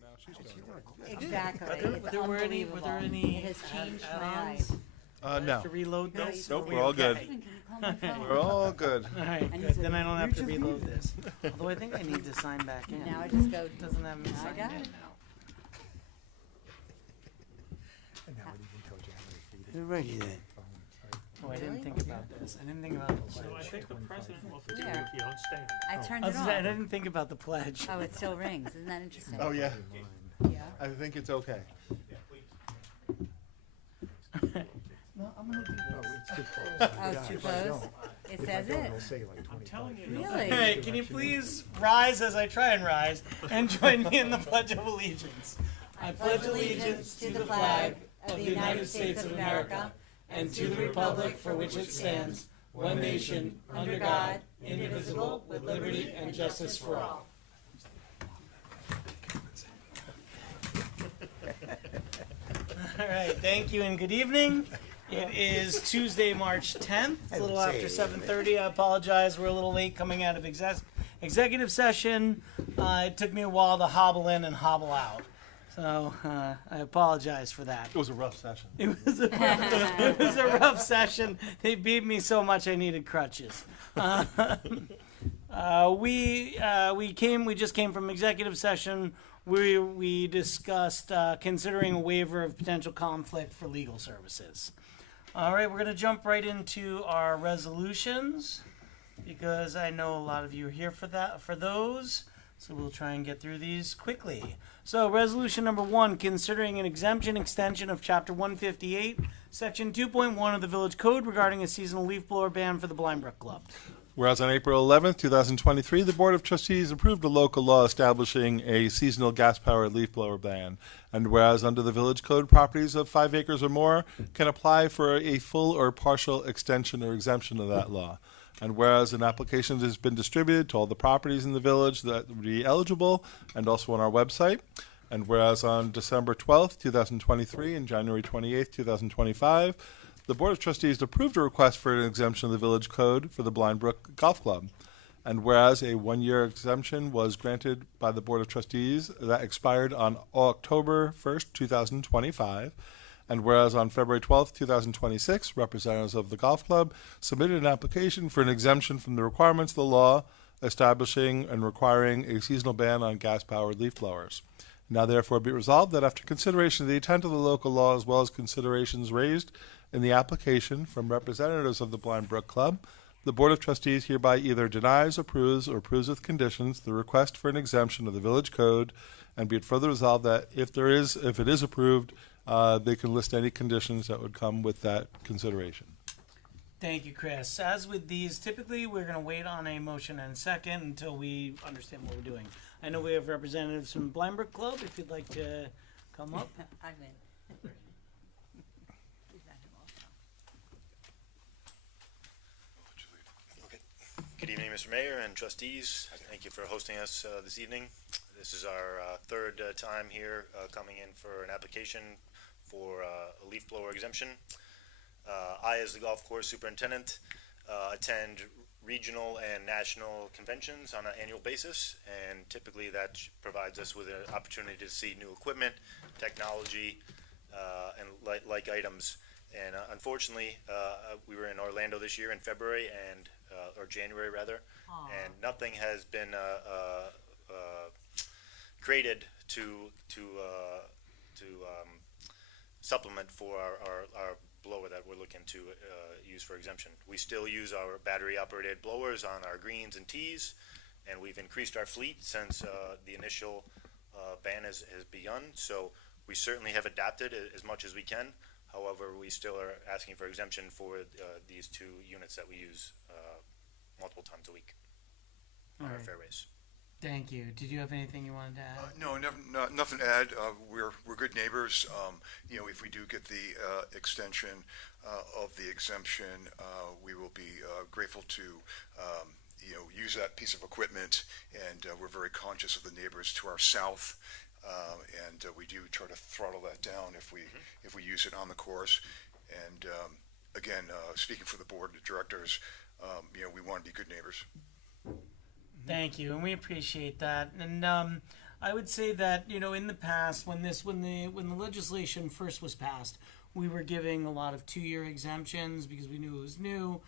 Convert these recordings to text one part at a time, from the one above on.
Now she's doing it. Exactly. It's Were there any unbelievable. It has changed my add-ons? eyes. No. To reload this? Nope, Are we we're all good. okay? Can you call my phone? We're all good. All right, And he good. said, Then I don't have to "Where'd you reload leave this. Although I think I need to sign back in. Now I just go. It doesn't have me Now I signed got in it. now. And that would even told you how many feet. Alrighty then. Oh, I didn't Really? think about this. I didn't think about the So I pledge. think the president will forgive you Where? if you don't stand. I turned I it I on. didn't think about the pledge. Oh, it still rings. Isn't that interesting? Oh, yeah. Yeah. I think it's okay. No, I'm gonna do Oh, it's too close. Oh, it's too If I close? don't- It if I says don't, it. it'll say like I'm 25 telling you. feet. Really? Hey, can you please rise as I try and rise and join me in the Pledge of Allegiance? I pledge allegiance to the flag of the United States of America and to the republic for which it stands, one nation, under God, indivisible, with liberty and justice for all. All right, thank you and good evening. It is Tuesday, March 10th, a little after 7:30. I apologize, we're a little late coming out of executive session. It took me a while to hobble in and hobble out. So I apologize for that. It was a rough session. It was a rough session. They beat me so much I needed crutches. We just came from executive session. We discussed considering a waiver of potential conflict for legal services. All right, we're going to jump right into our resolutions because I know a lot of you are here for those. So we'll try and get through these quickly. So resolution number 1, considering an exemption extension of chapter 158, section 2.1 of the village code regarding a seasonal leaf blower ban for the Blindbrook Club. Whereas on April 11th, 2023, the Board of Trustees approved a local law establishing a seasonal gas-powered leaf blower ban. And whereas under the Village Code, properties of 5 acres or more can apply for a full or partial extension or exemption of that law. And whereas an application has been distributed to all the properties in the village that would be eligible and also on our website. And whereas on December 12th, 2023 and January 28th, 2025, the Board of Trustees approved a request for an exemption of the Village Code for the Blindbrook Golf Club. And whereas a 1-year exemption was granted by the Board of Trustees that expired on October 1st, 2025, and whereas on February 12th, 2026, representatives of the golf club submitted an application for an exemption from the requirements of the law establishing and requiring a seasonal ban on gas-powered leaf blowers. Now therefore be resolved that after consideration of the intent of the local law as well as considerations raised in the application from representatives of the Blindbrook Club, the Board of Trustees hereby either denies, approves, or approves with conditions the request for an exemption of the Village Code, and be it further resolved that if it is approved, they can list any conditions that would come with that consideration. Thank you, Chris. As with these, typically we're going to wait on a motion and second until we understand what we're doing. I know we have representatives from Blindbrook Club. If you'd like to come up. I'm in. Is that him also? Okay. Good evening, Mr. Mayor and trustees. Thank you for hosting us this evening. This is our third time here coming in for an application for a leaf blower exemption. I, as the golf course superintendent, attend regional and national conventions on an annual basis, and typically that provides us with an opportunity to see new equipment, technology, and like items. And unfortunately, we were in Orlando this year in February or January rather, and nothing has been created to supplement for our blower that we're looking to use for exemption. We still use our battery operated blowers on our greens and tees, and we've increased our fleet since the initial ban has begun. So we certainly have adapted as much as we can. However, we still are asking for exemption for these 2 units that we use multiple times a week on our fairways. Thank you. Did you have anything you wanted to add? No, nothing to add. We're good neighbors. If we do get the extension of the exemption, we will be grateful to use that piece of equipment, and we're very conscious of the neighbors to our south, and we do try to throttle that down if we use it on the course. And again, speaking for the board of directors, we want to be good neighbors. Thank you, and we appreciate that. And I would say that, you know, in the past, when the legislation first was passed, we were giving a lot of 2-year exemptions because we knew it was new.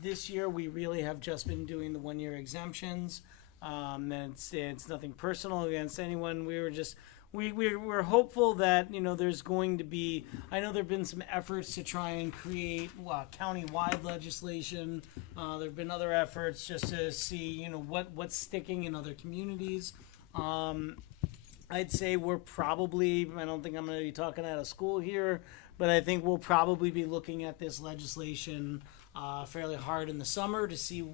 This year, we really have just been doing the 1-year exemptions. And it's nothing personal against anyone. We're hopeful that, you know, there's going to be, I know there have been some efforts to try and create county-wide legislation. There have been other efforts just to see, you know, what's sticking in other communities. I'd say we're probably, I don't think I'm going to be talking out of school here, but I think we'll probably be looking at this legislation fairly hard in the summer to see,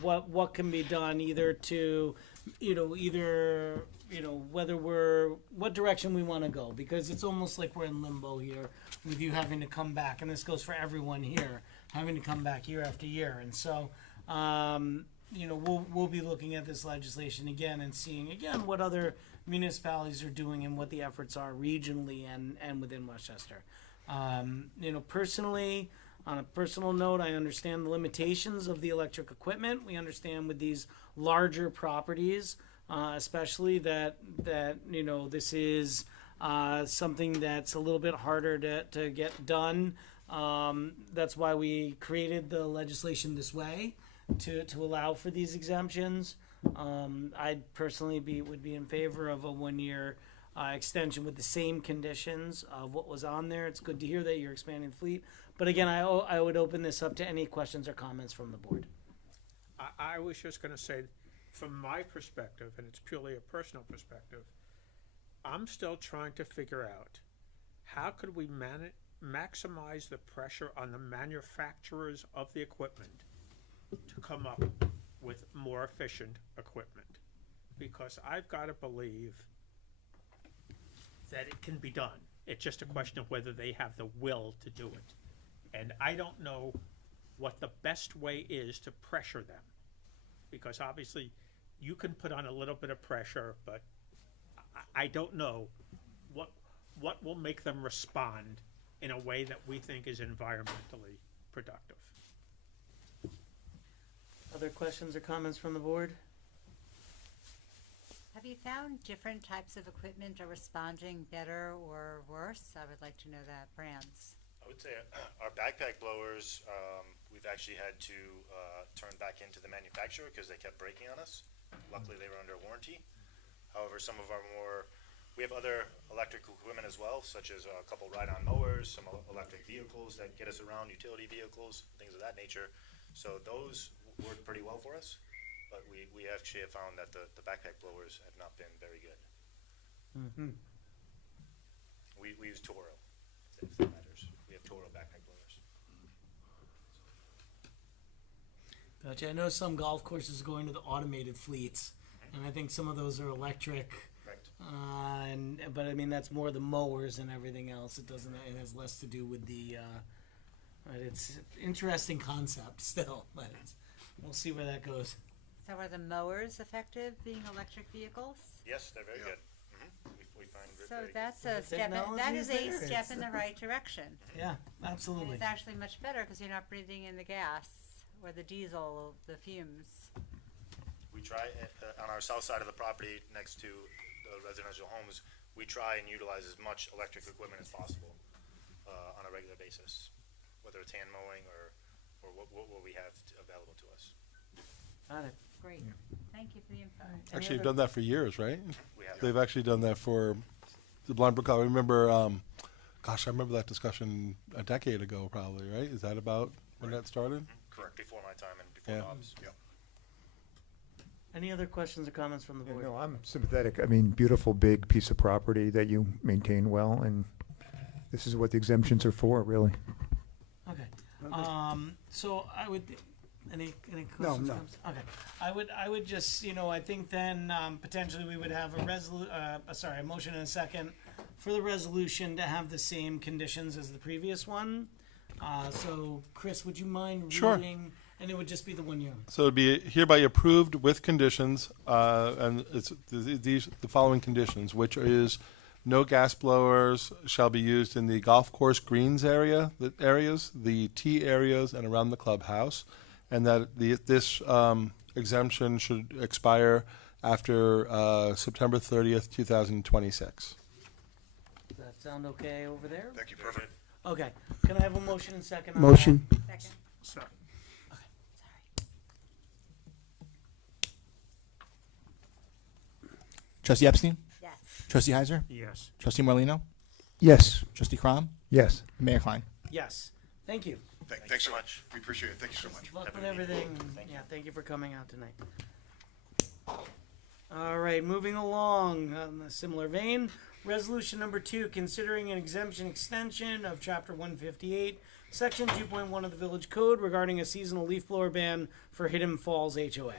what can be done either to, what direction we want to go, because it's almost like we're in limbo here with you having to come back, and this goes for everyone here, having to come back year after year. And so, we'll be looking at this legislation again and seeing again what other municipalities are doing and what the efforts are regionally and within Westchester. Personally, on a personal note, I understand the limitations of the electric equipment. We understand with these larger properties, especially that this is something that's a little bit harder to get done. That's why we created the legislation this way, to allow for these exemptions. I'd personally would be in favor of a 1-year extension with the same conditions of what was on there. It's good to hear that you're expanding the fleet. But again, I would open this up to any questions or comments from the board. I was just going to say, from my perspective, and it's purely a personal perspective, I'm still trying to figure out how could we maximize the pressure on the manufacturers of the equipment to come up with more efficient equipment. Because I've got to believe that it can be done. It's just a question of whether they have the will to do it. And I don't know what the best way is to pressure them. Because obviously you can put on a little bit of pressure, but I don't know what will make them respond in a way that we think is environmentally productive. Other questions or comments from the board? Have you found different types of equipment are responding better or worse? I would like to know that, brands. I would say our backpack blowers, we've actually had to turn back into the manufacturer because they kept breaking on us. Luckily, they were under warranty. However, some of our we have other electric equipment as well, such as a couple ride-on mowers, some electric vehicles that get us around, utility vehicles, things of that nature. So those work pretty well for us, but we actually have found that the backpack blowers have not been very good. Mm-hmm. We use Toro, if that matters. We have Toro backpack blowers. Gotcha. I know some golf courses are going to the automated fleets, and I think some of those are electric. Correct. But I mean that's more the mowers and everything else. It has less to do with the. But it's an interesting concept still. But we'll see where that goes. So are the mowers effective being electric vehicles? Yes, they're very Yeah. good. We find So very good. that's a The step. That technology is is a there. step in the right direction. Yeah, And absolutely. it's actually much better because you're not breathing in the gas or the diesel, the fumes. We try on our south side of the property next to the residential homes. We try and utilize as much electric equipment as possible on a regular basis, whether it's hand mowing or what we have available to us. Got it. Great. Thank you for the info. Actually, you've done that for years, right? We have They've actually done that for the Blind Brook. I remember, I remember that discussion a decade ago, probably, right? Is that about when that started? correct before my time and before Yeah. Bob's. Yeah. Any other questions or comments from the board? No, I'm sympathetic. I mean, beautiful, big piece of property that you maintain well, and this is what the exemptions are for, really. Okay. So I would, any questions? No. comments? Okay. I would just, I think then, potentially we would have a motion and a second for the resolution to have the same conditions as the previous one. So Chris, would you mind Sure. reading? And it would just be the 1 year. So it'd be hereby approved with conditions, and it's the following conditions, which is no gas blowers shall be used in the golf course greens areas, the tee areas, and around the clubhouse, and that this exemption should expire after September 30th, 2026. Does that sound okay over there? Thank you, perfect. Okay, can I have a motion and second on that? Motion. Second. Trustee Epstein? Yes. Trustee Heiser? Yes. Trustee Morlino? Yes. Trustee Crom? Yes. Mayor Klein? Yes, thank you. Thanks so much. We appreciate it. Thank you so much. Good luck with everything. Yeah, thank you for coming out tonight. All right, moving along in a similar vein. Resolution number 2, considering an exemption extension of Chapter 158, Section 2.1 of the Village Code regarding a seasonal leaf blower ban for Hidden Falls HOA.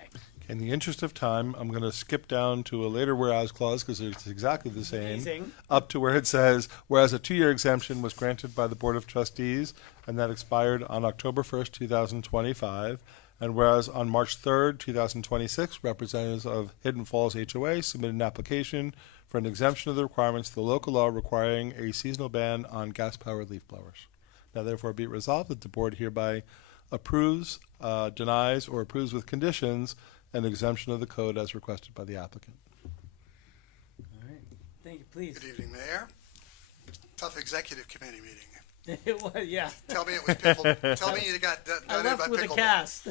In the interest of time, I'm going to skip down to a later whereas clause because it's exactly the same. Amazing. Up to where it says, whereas a 2-year exemption was granted by the Board of Trustees and that expired on October 1st, 2025. And whereas on March 3rd, 2026, representatives of Hidden Falls HOA submitted an application for an exemption of the requirements of the local law requiring a seasonal ban on gas-powered leaf blowers. Now therefore be it resolved that the board hereby approves, denies, or approves with conditions an exemption of the code as requested by the applicant. All right, thank you, please. Good evening, Mayor. Tough executive committee meeting. It was, yeah. Tell me it was pickle. Tell me you got done I in left by with a pickleball. cast.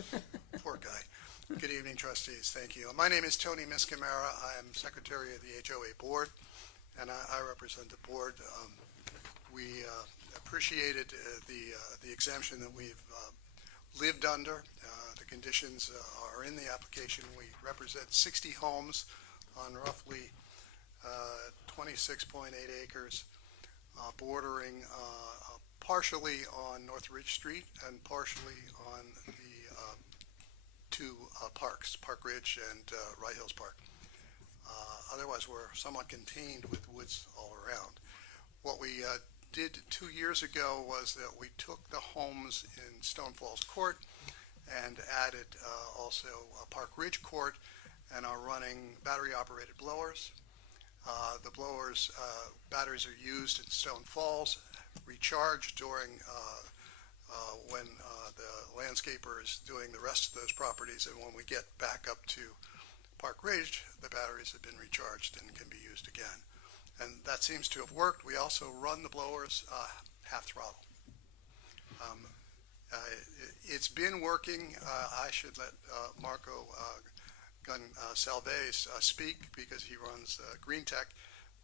Poor guy. Good evening, trustees. Thank you. My name is Tony Miscamara. I am secretary of the HOA board, and I represent the board. We appreciated the exemption that we've lived under. The conditions are in the application. We represent 60 homes on roughly 26.8 acres, bordering partially on North Ridge Street and partially on the two parks, Park Ridge and Wright Hills Park. Otherwise, we're somewhat contained with woods all around. What we did 2 years ago was that we took the homes in Stone Falls Court and added also Park Ridge Court and are running battery-operated blowers. The blowers, batteries are used in Stone Falls, recharged during when the landscaper is doing the rest of those properties, and when we get back up to Park Ridge, the batteries have been recharged and can be used again. And that seems to have worked. We also run the blowers half throttle. It's been working. I should let Marco Gonsalves speak because he runs Green Tech,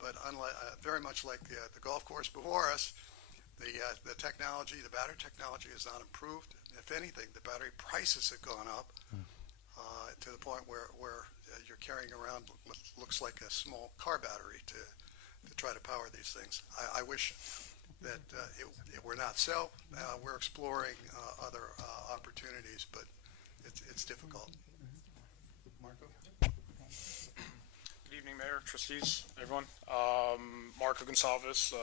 but unlike, very much like the golf course before us, the technology, the battery technology has not improved. If anything, the battery prices have gone up to the point where you're carrying around what looks like a small car battery to try to power these things. I wish that it were not so. We're exploring other opportunities, but it's difficult. Marco? Good evening, Mayor, trustees, everyone. Marco Gonsalves,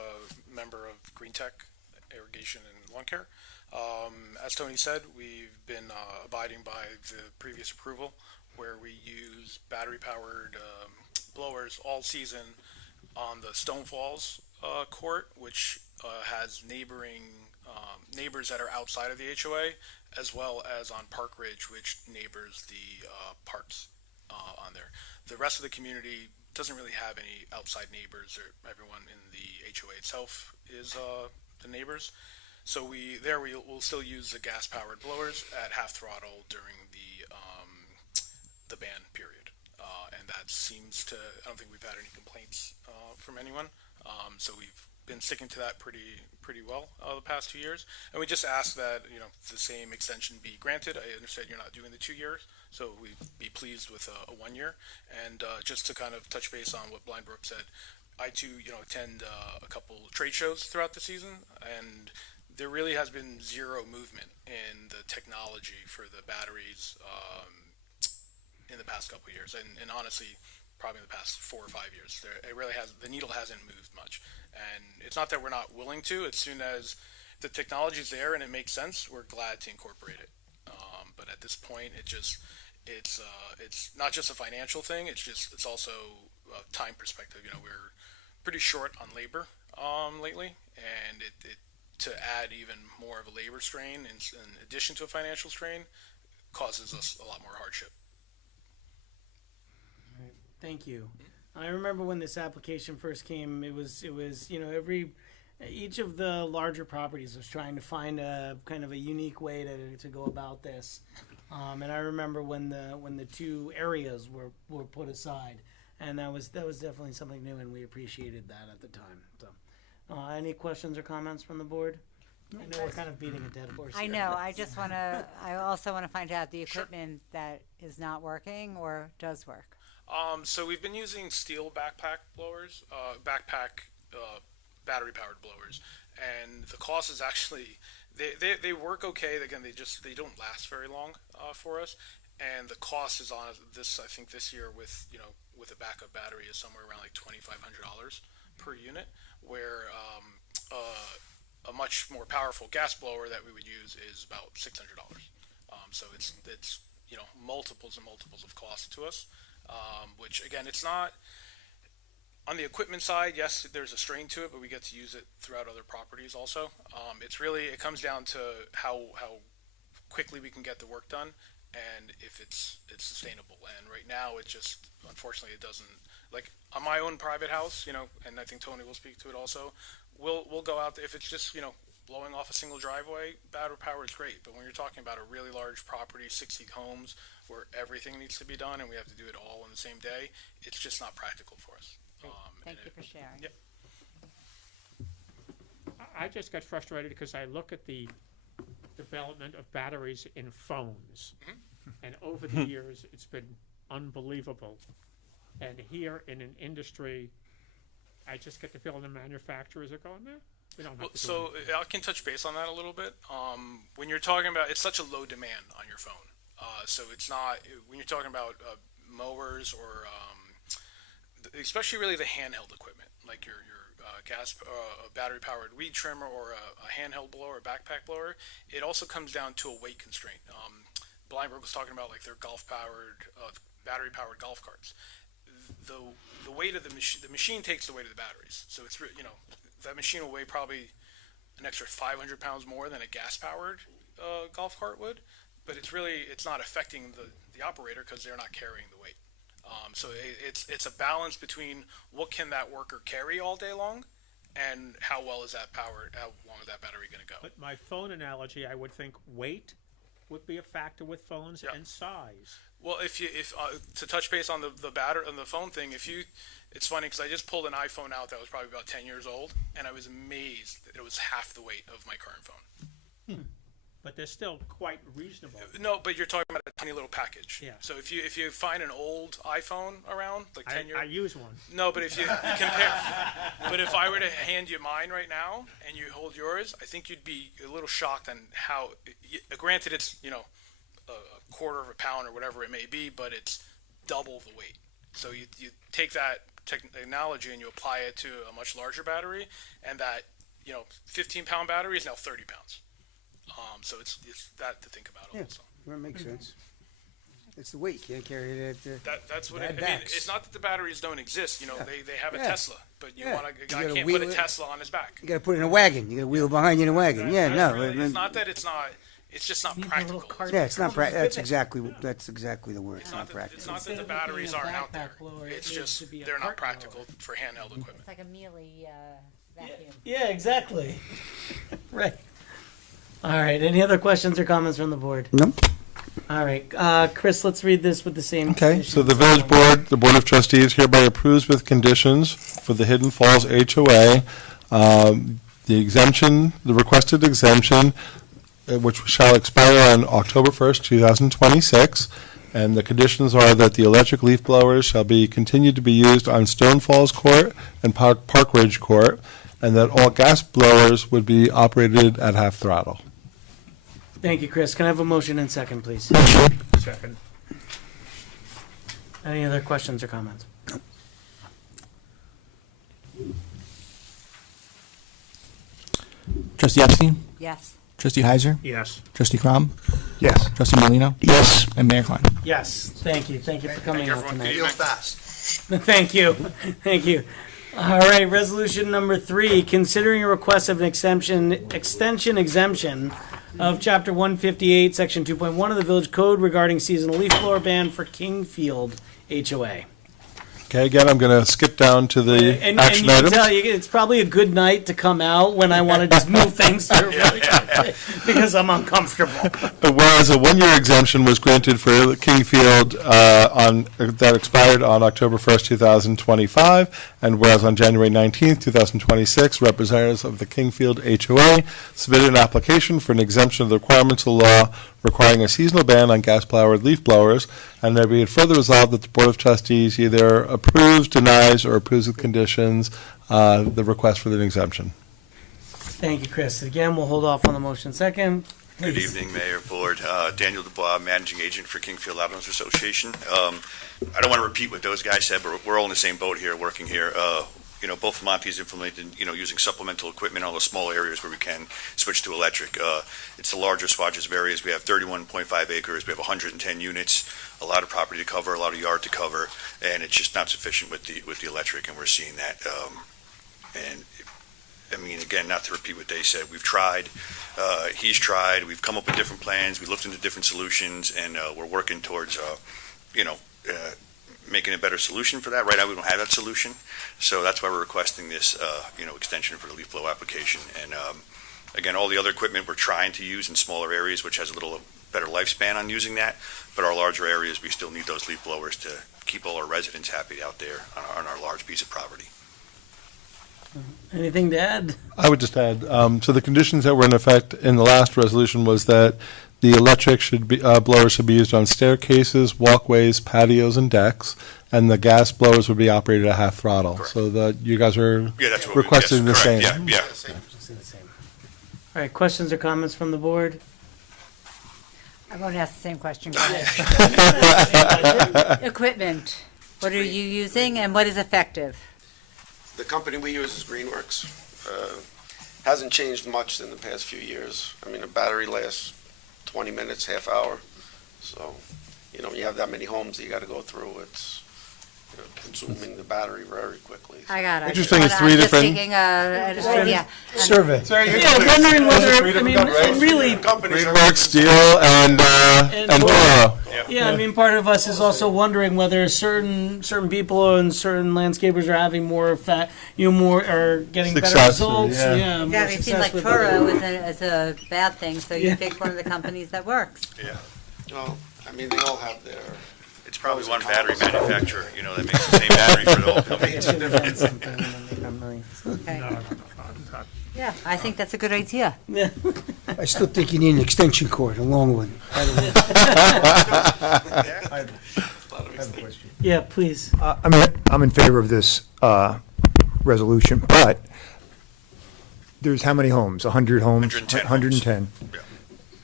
member of Green Tech, Irrigation and Lawn Care. As Tony said, we've been abiding by the previous approval where we use battery-powered blowers all season on the Stone Falls court, which has neighbors that are outside of the HOA, as well as on Park Ridge, which neighbors the parks on there. The rest of the community doesn't really have any outside neighbors, or everyone in the HOA itself is the neighbors. So we'll still use the gas-powered blowers at half throttle during the ban period, and that seems to. I don't think we've had any complaints from anyone. So we've been sticking to that pretty well the past 2 years, and we just ask that the same extension be granted. I understand you're not doing the 2 years, so we'd be pleased with a 1 year. And just to kind of touch base on what Blind Brook said, I too attend a couple trade shows throughout the season, and there really has been zero movement in the technology for the batteries in the past couple of years, and honestly, probably in the past 4 or 5 years. The needle hasn't moved much, and it's not that we're not willing to. As soon as the technology's there and it makes sense, we're glad to incorporate it. But at this point, it's not just a financial thing. It's also a time perspective. We're pretty short on labor lately, and to add even more of a labor strain in addition to a financial strain causes us a lot more hardship. Thank you. I remember when this application first came, it was, you know, each of the larger properties was trying to find a kind of a unique way to go about this. And I remember when the two areas were put aside, and that was definitely something new, and we appreciated that at the time. So, any questions or comments from the board? I know we're kind of beating a dead horse I here. know, I also wanna find out the equipment that is not working or does work. So we've been using steel backpack blowers, battery powered blowers, and the cost is actually they work okay. Again, they don't last very long for us, and the cost is on this. I think this year with a backup battery is somewhere around like $2,500 per unit, where a much more powerful gas blower that we would use is about $600. So it's multiples and multiples of cost to us. Which again, it's not on the equipment side. Yes, there's a strain to it, but we get to use it throughout other properties also. It comes down to how quickly we can get the work done, and if it's sustainable. And right now, it just unfortunately it doesn't. Like on my own private house, and I think Tony will speak to it also. We'll go out there if it's just blowing off a single driveway. Battery power is great, but when you're talking about a really large property, 60 homes, where everything needs to be done and we have to do it all in the same day, it's just not practical for us. Thank you for sharing. Yep. I just got frustrated because I look at the development of batteries in phones, and over the years, it's been unbelievable. And here in an industry, I just get the feeling the manufacturers are going there. We don't have to do So anything. I can touch base on that a little bit. When you're talking about, it's such a low demand on your phone. So it's not, when you're talking about mowers or especially really the handheld equipment, like your battery powered weed trimmer or a handheld blower, a backpack blower, it also comes down to a weight constraint. Blindberg was talking about like their battery powered golf carts. The weight of the machine takes the weight of the batteries. So it's that machine will weigh probably an extra 500 pounds more than a gas powered golf cart would. But it's not affecting the operator because they're not carrying the weight. So it's a balance between what can that worker carry all day long, and how well is that powered? How long is that battery going to go? But my phone analogy, I would think weight would be a factor with phones and size. Well, if to touch base on the phone thing, it's funny because I just pulled an iPhone out that was probably about 10 years old, and I was amazed that it was half the weight of my current phone. But they're still quite reasonable. No, but you're talking about a tiny little package. Yeah. So if you find an old iPhone around, like 10 years. I use one. No, but if you compare, but if I were to hand you mine right now and you hold yours, I think you'd be a little shocked on how. Granted, it's a quarter of a pound or whatever it may be, but it's double the weight. So you take that technology and you apply it to a much larger battery, and that 15-pound battery is now 30 pounds. So it's that to think about also. That makes sense. It's the weight. Can't carry it. That's what bad I mean. backs. It's not that the batteries don't exist. They have a Yeah. Tesla, but a Yeah. guy You gotta can't wheel put a it. Tesla on his back. You got to put it in a wagon. You got to wheel behind you in a wagon. Yeah, That's no. really- it's not that it's not. It's just not practical. Yeah, it's not. That's exactly the word. It's not It's practical. not that the Instead of it batteries being a aren't out there. backpack blower, it It's needs just to be a they're not cart practical blower. for handheld equipment. It's like a mealy vacuum. Yeah, exactly. Right. All right. Any other questions or comments from the board? Nope. All right, Chris, let's read this with the same. Okay, so the village board, the Board of Trustees hereby approves with conditions for the Hidden Falls HOA, the requested exemption, which shall expire on October 1st, 2026. And the conditions are that the electric leaf blowers shall be continued to be used on Stone Falls Court and Park Ridge Court, and that all gas blowers would be operated at half throttle. Thank you, Chris. Can I have a motion and second, please? Second. Any other questions or comments? Trustee Epstein? Yes. Trustee Heiser? Yes. Trustee Crom? Yes. Trustee Molino? Yes. And Mayor Klein? Yes, thank you. Thank you for coming out everyone. tonight. Real fast. Thank you. Thank you. All right, resolution number 3, considering a request of an extension exemption of Chapter 158, Section 2.1 of the Village Code regarding seasonal leaf blower ban for Kingfield HOA. Okay, again, I'm going to skip down to the And action you can items. tell it's probably a good night to come out when I want to just move things through really quickly because I'm uncomfortable. Whereas a one-year exemption was granted for Kingfield that expired on October 1st, 2025, and whereas on January 19th, 2026, representatives of the Kingfield HOA submitted an application for an exemption of the requirements of the law requiring a seasonal ban on gas-powered leaf blowers, and there be it further resolved that the Board of Trustees either approves, denies, or approves with conditions the request for the exemption. Thank you, Chris. Again, we'll hold off on the motion second. Good Please. evening, Mayor, Board. Daniel Dubois, Managing Agent for Kingfield Landowners Association. I don't want to repeat what those guys said, but we're all in the same boat here, working here. Both Monty's implemented, using supplemental equipment on the small areas where we can switch to electric. It's the larger swatches of areas. We have 31.5 acres. We have 110 units, a lot of property to cover, a lot of yard to cover, and it's just not sufficient with the electric, and we're seeing that. And I mean, again, not to repeat what they said, we've tried, he's tried, we've come up with different plans, we looked into different solutions, and we're working towards, making a better solution for that. Right now, we don't have that solution, so that's why we're requesting this, extension for the leaf blow application. And again, all the other equipment we're trying to use in smaller areas, which has a little better lifespan on using that, but our larger areas, we still need those leaf blowers to keep all our residents happy out there on our large piece of property. Anything to add? I would just add, so the conditions that were in effect in the last resolution was that the electric blowers should be used on staircases, walkways, patios, and decks, and the gas blowers would be operated at half throttle. Correct. So that you guys are Yeah, that's what requesting the yes, same. correct. Yeah. All right, questions or comments from the board? I won't ask the same question. Go ahead. Equipment, what are you using and what is effective? The company we use is Greenworks. Hasn't changed much in the past few years. I mean, a battery lasts 20 minutes, half hour. So, you have that many homes that you got to go through. It's consuming the battery very quickly. I got it. Interesting, it's three I'm just different- thinking, idea. Survey. Yeah, wondering whether, I mean, really, Greenworks, Steel, and Toro. yeah, I mean, part of us is also wondering whether certain people and certain landscapers are having more are getting better Success, results. yeah. Yeah, more Yeah, it seems success like with Toro is a bad thing, so you Yeah. pick one of the companies that works. Well, I mean, they all have their. It's probably one battery manufacturer, that makes the same battery for the whole company. Okay. Yeah, I think that's a good idea. Yeah. I still think you need an extension cord, a long one. Yeah, please. I'm in favor of this resolution, but there's how many homes? 100 homes? 110 homes. 110. Yeah.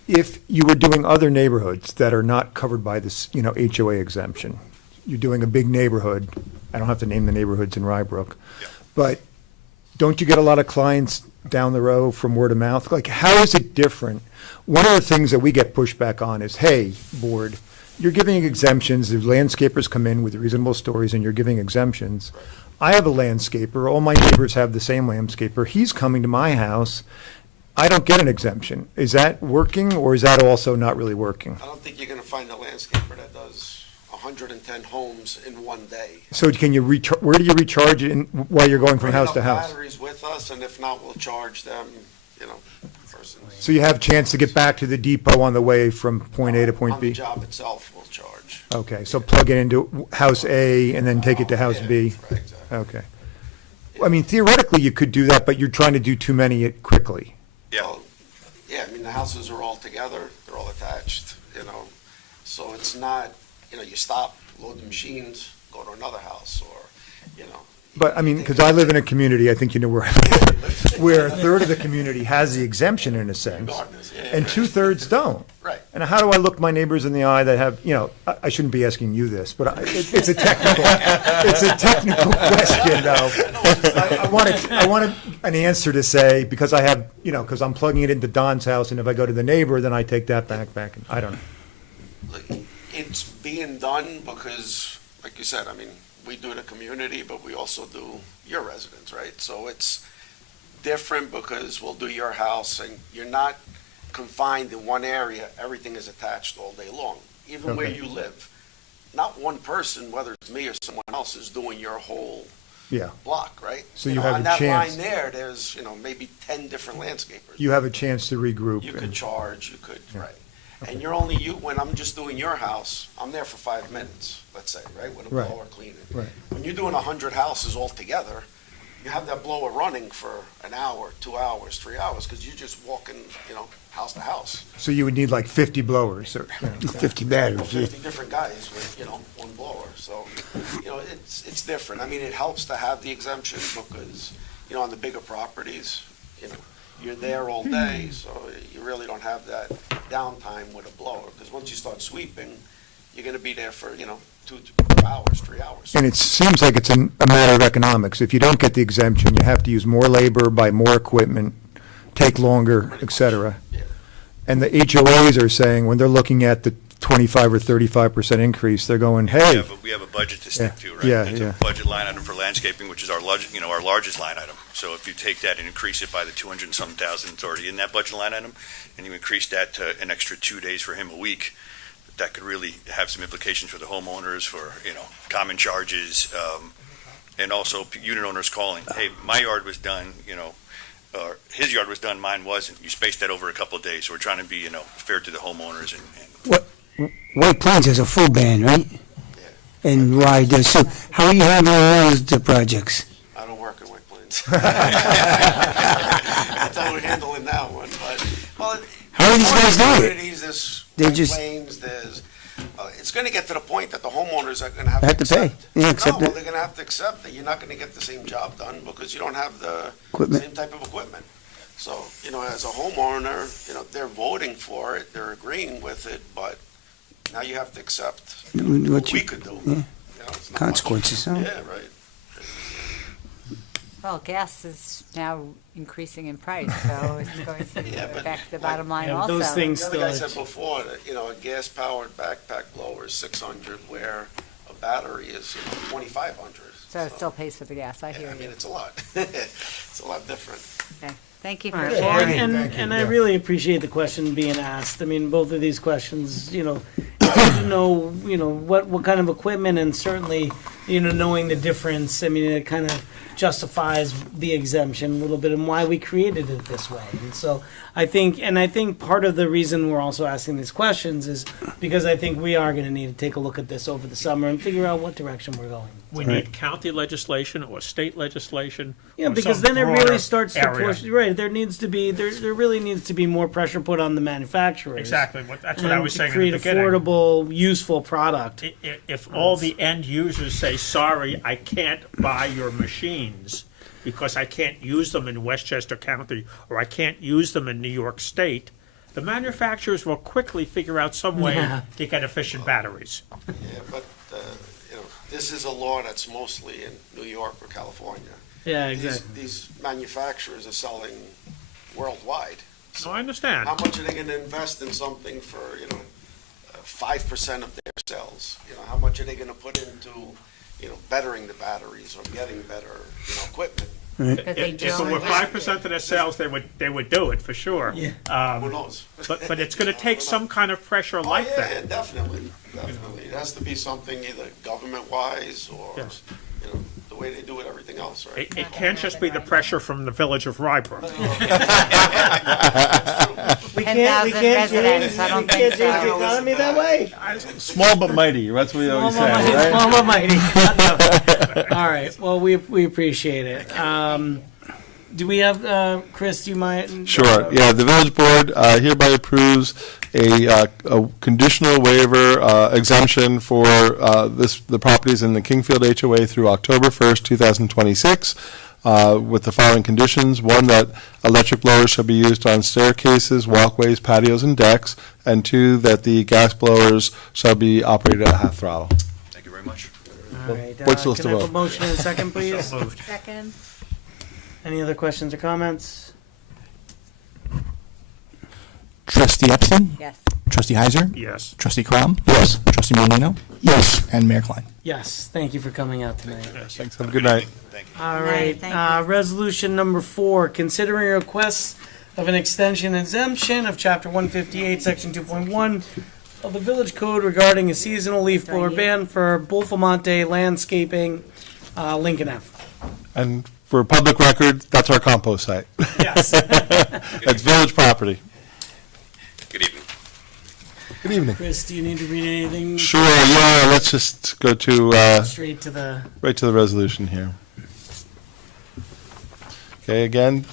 If you were doing other neighborhoods that are not covered by this, HOA exemption, you're doing a big neighborhood, I don't have to name the neighborhoods in Rybrook, Yeah. but don't you get a lot of clients down the road from word of mouth? Like, how is it different? One of the things that we get pushback on is, hey, board, you're giving exemptions, the landscapers come in with reasonable stories and you're giving exemptions. I have a landscaper, all my neighbors have the same landscaper, he's coming to my house, I don't get an exemption. Is that working, or is that also not really working? I don't think you're going to find a landscaper that does 110 homes in one day. So can you where do you recharge it while you're going from Bring house to enough house? batteries with us, and if not, we'll charge them, person. So you have a chance to get back to the depot on the way from point A to point On the B? job itself, we'll charge. Okay, so plug it into house A and then take it to house B? Right, exactly. Okay. I mean, theoretically, you could do that, but you're trying to do too many quickly. Yeah. Well, yeah, I mean, the houses are all together, they're all attached, so it's not, you stop, load the machines, go to another house, or, But, I mean, because I live in a community, I think you know where I live, where a third of the community has the exemption in a sense, Gardeners, yeah. and 2/3 don't. Right. And how do I look my neighbors in the eye that have, I shouldn't be asking you this, but it's a technical, question, though. I want an answer to say, because I have, because I'm plugging it into Don's house, and if I go to the neighbor, then I take that back, and I don't know. It's being done because, like you said, I mean, we do the community, but we also do your residents, right? So it's different because we'll do your house, and you're not confined in one area. Everything is attached all day long, even where Okay. you live. not one person, whether it's me or someone else, is doing your whole Yeah. block, right? So you have on a that chance. line there, there's, maybe 10 different landscapers. You have a chance to regroup. You could and- charge, you could, Yeah. right. And you're when I'm just doing your house, I'm there for 5 minutes, let's say, right, with a Right. blower cleaning. Right. When you're doing 100 houses all together, you have that blower running for an hour, 2 hours, 3 hours, because you're just walking, house to house. So you would need like 50 blowers or, 50 batteries. 50 different guys with, one blower. So, it's different. I mean, it helps to have the exemption because, on the bigger properties, you're there all day, so you really don't have that downtime with a blower. Because once you start sweeping, you're gonna be there for, 2 hours, 3 hours. And it seems like it's a matter of economics. If you don't get the exemption, you have to use more labor, buy more equipment, take longer, et cetera. Yeah. And the HOAs are saying, when they're looking at the 25 or 35% increase, they're going, hey, We have a budget to stick Yeah, to, right? yeah, It's yeah. a budget line item for landscaping, which is our largest line item. So if you take that and increase it by the 200 and some thousand that's already in that budget line item, and you increase that to an extra 2 days for him a week, that could really have some implications for the homeowners, for, common charges, and also unit owners calling, hey, my yard was done, or his yard was done, mine wasn't. You spaced that over a couple of days. So we're trying to be, fair to the homeowners and White Plains has a full ban, right? And why does, so how are you handling those projects? I don't work in White Plains. That's how we're handling that one, but, How are these guys doing it? communities, there's They White just- Plains, it's gonna get to the point that the homeowners are gonna have Have to to pay. accept. Yeah, accept No, it. they're gonna have to accept that you're not gonna get the same job done because you don't have the Equipment. same type of equipment. So, as a homeowner, they're voting for it, they're agreeing with it, but now you have to accept What what you- we could do. yeah. It's not much. Consequences, huh? Yeah, right. Well, gas is now increasing in price, so it's going to Yeah, but affect the bottom line Yeah, but also. those things The other still, guy said before that, a gas-powered backpack blower is 600, where a battery is, 2,500. So it still pays for the gas, I Yeah, hear I mean, you. it's a lot. It's a lot different. Okay, thank you All for right, sharing. and I really appreciate the question being asked. I mean, both of these questions, it's good to know, what kind of equipment, and certainly, knowing the difference. I mean, it kind of justifies the exemption a little bit and why we created it this way. And so I think part of the reason we're also asking these questions is because I think we are going to need to take a look at this over the summer and figure out what direction we're going. We need county legislation or state legislation. Yeah, or because some then it really broader starts to area. push. Right, there really needs to be more pressure put on the manufacturers. Exactly, that's what I was saying to create in the beginning. affordable, useful product. If all the end users say, sorry, I can't buy your machines because I can't use them in Westchester County or I can't use them in New York State, the manufacturers will quickly figure out some way Yeah. to get efficient batteries. Yeah, but, this is a law that's mostly in New York or California. Yeah, exactly. These manufacturers are selling worldwide. So I understand. How much are they gonna invest in something for, 5% of their sales? How much are they gonna put into, bettering the batteries or getting better, equipment? Because they If it don't were have 5% of their sales, they would do it for sure. Who knows? But it's going to take some kind of pressure like Oh, yeah, that. yeah, definitely. It has to be something either government-wise or, Yes. the way they do it, everything else, right? It can't just be the pressure from the village of Rybrook. We 10,000 residents, I don't think so. the economy that way. Small but mighty, that's what we always say, Small right? but mighty. All right. Well, we appreciate it. Do we have Chris? Do you mind? Sure, yeah, the village board hereby approves a conditional waiver exemption for the properties in the Kingfield HOA through October 1st, 2026, with the following conditions. One, that electric blowers shall be used on staircases, walkways, patios, and decks. And two, that the gas blowers shall be operated at half throttle. thank you very much. All right. Board still Can I have a vote. motion in a second, please? So moved. Second, Any other questions or comments? Trustee Epstein? yes. Trustee Heiser? Yes. Trustee Crom? Yes. Trustee Morlino? Yes. And Mayor Klein. Yes. Thank you for coming out tonight. Thanks, have a good night. Thank you. All Right, right, thank you. resolution number 4, considering requests of an extension exemption of chapter 158, section 2.1 of the Village Code regarding a seasonal leaf blower ban for Bulfamonte Landscaping, Lincoln Ave. And for public record, that's our compost site. Yes. That's village property. Good evening. Good evening. Chris, do you need to read anything? Sure, yeah, let's just go to, Straight to the, right to the resolution here. Okay, again,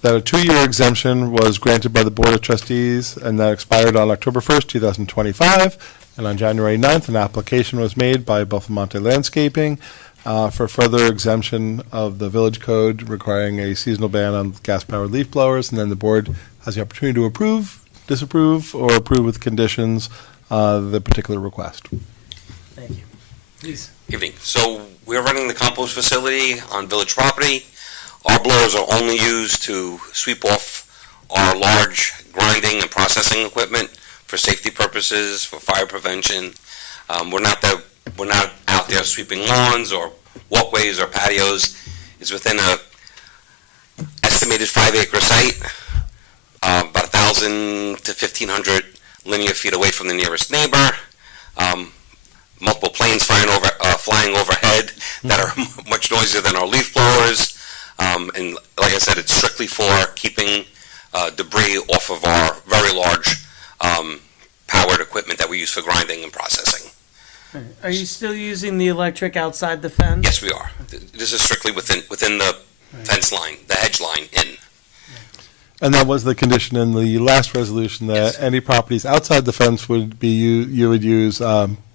that a 2-year exemption was granted by the Board of Trustees, and that expired on October 1st, 2025. And on January 9th, an application was made by Bulfamonte Landscaping for further exemption of the village code requiring a seasonal ban on gas-powered leaf blowers. And then the board has the opportunity to approve, disapprove, or approve with conditions the particular request. thank you. Please. Evening. So we're running the compost facility on village property. Our blowers are only used to sweep off our large grinding and processing equipment for safety purposes, for fire prevention. We're not out there sweeping lawns or walkways or patios. It's within a estimated 5-acre site, about 1,000 to 1,500 linear feet away from the nearest neighbor. Multiple planes flying overhead that are much noisier than our leaf blowers. And like I said, it's strictly for keeping debris off of our very large powered equipment that we use for grinding and processing. Are you still using the electric outside the fence? Yes, we are. This is strictly within the fence line, the hedge line in. And that was the condition in the last resolution, that Yes. any properties outside the fence would be, you would use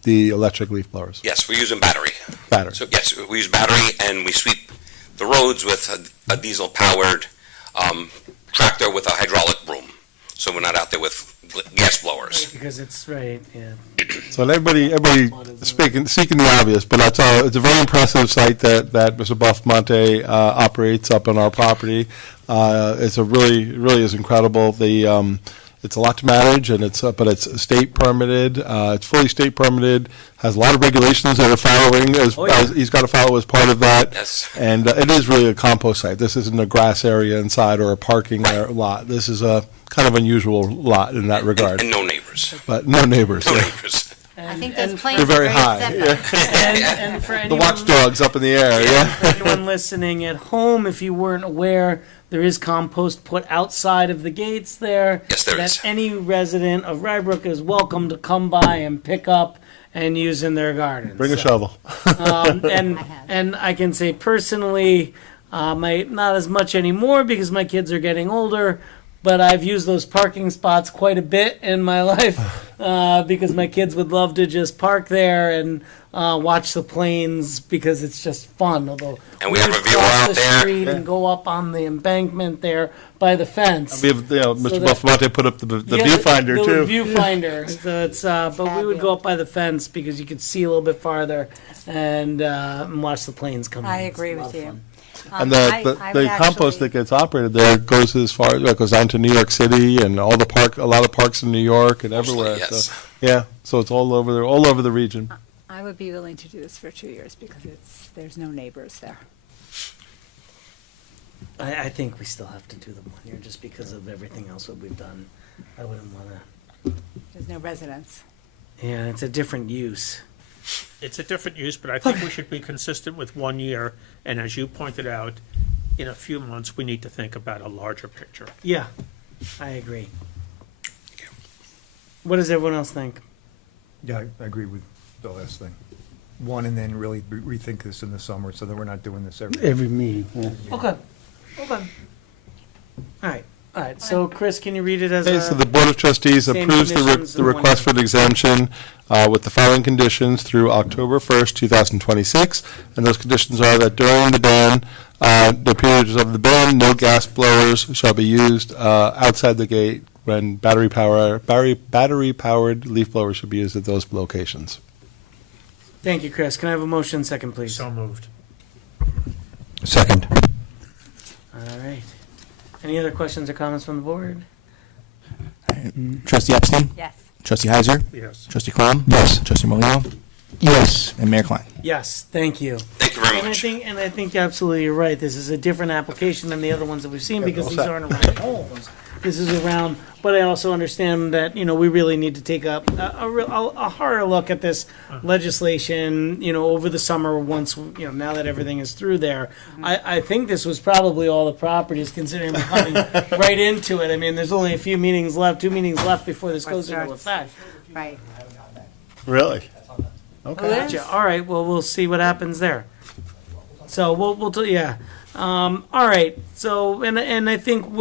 the electric leaf blowers. Yes, we're using battery. Battery. So yes, we use battery and we sweep the roads with a diesel-powered tractor with a hydraulic broom. So we're not out there with gas blowers. Because it's, right, yeah. So and everybody seeking the obvious, but that's all. It's a very impressive site that Mr. Bulfamonte operates up on our property. It's a really is incredible. It's a lot to manage, and but it's state permitted. It's fully state permitted. Has a lot of regulations that are following. As he's got to follow as part of that. Yes. And it is really a compost site. This isn't a grass area inside or a parking lot. This is a kind of unusual lot in that regard. And no neighbors. But no neighbors. No yeah. neighbors. I think those planes They're are very great high. setback. And for The anyone, watchdogs up in the air. Yeah. for anyone listening at home, if you weren't aware, there is compost put outside of the gates there. Yes, there that is. any resident of Rybrook is welcome to come by and pick up and use in their gardens. Bring a shovel. And I can say personally, not as much anymore because my kids are getting older, but I've used those parking spots quite a bit in my life because my kids would love to just park there and watch the planes because it's just fun. Although And we have would a viewer cross out the there. street and go up on the embankment there by the fence. We have, Mr. So that- Bulfamonte put up the Yeah, viewfinder the too. viewfinder. So it's but we would go up by the fence because you could see a little bit farther and watch the planes come in. I It's a agree lot with of you. fun. And I would the compost actually- that gets operated there goes as far, goes down to New York City and a lot of parks in New York and Mostly, everywhere. yes. So, yeah, so it's all over the region. I would be willing to do this for 2 years because there's no neighbors there. I think we still have to do the 1 year just because of everything else that we've done. I wouldn't want to. There's no residents. Yeah, it's a different use. It's a different use, but I think we should be consistent with 1 year. And as you pointed out, in a few months, we need to think about a larger picture. Yeah, I agree. What does everyone else think? Yeah, I agree with the last thing. One, and then really rethink this in the summer so that we're not doing this Every meeting, yeah. Okay. All right. So, Chris, can you read it as Okay, a? so the Board of Trustees Same approves conditions the and request for 1 an exemption with the following conditions through October 1st, 2026. And those conditions are that during the ban, the periods of the ban, no gas blowers shall be used outside the gate when battery-powered leaf blowers should be used at those locations. Thank you, Chris. Can I have a motion second, please? So moved. Second. All right. Any other questions or comments from the board? Trustee Epstein? Yes. Trustee Heiser? Yes. Trustee Crom? Yes. Trustee Moreno? Yes. And Mayor Klein. Yes, thank you. Thank you very And much. I think absolutely you're right. This is a different application than the other ones that we've seen because these aren't around homes. This is around, but I also understand that, we really need to take a harder look at this legislation, over the summer once, now that everything is through there. I think this was probably all the properties considering we're coming right into it. I mean, there's only a few meetings left, 2 meetings left before this goes into effect. Right. Really? Okay. Gotcha. All right. Well, we'll see what happens there. So yeah. All right. So and I think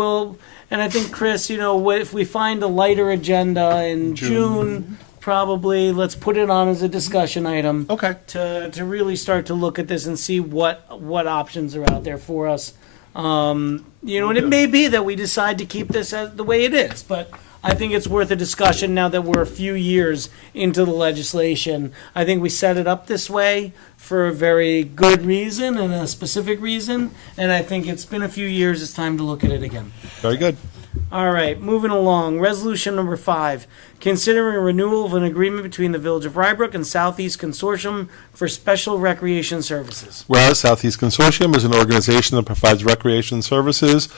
Chris, if we find a lighter agenda in June, probably let's put it on as a discussion item. Okay. To really start to look at this and see what options are out there for us. And it may be that we decide to keep this as the way it is, but I think it's worth a discussion now that we're a few years into the legislation. I think we set it up this way for a very good reason and a specific reason, and I think it's been a few years. It's time to look at it again. Very good. All right, moving along. Resolution number 5, considering renewal of an agreement between the Village of Rybrook and Southeast Consortium for Special Recreation Services. Whereas Southeast Consortium is an organization that provides recreation services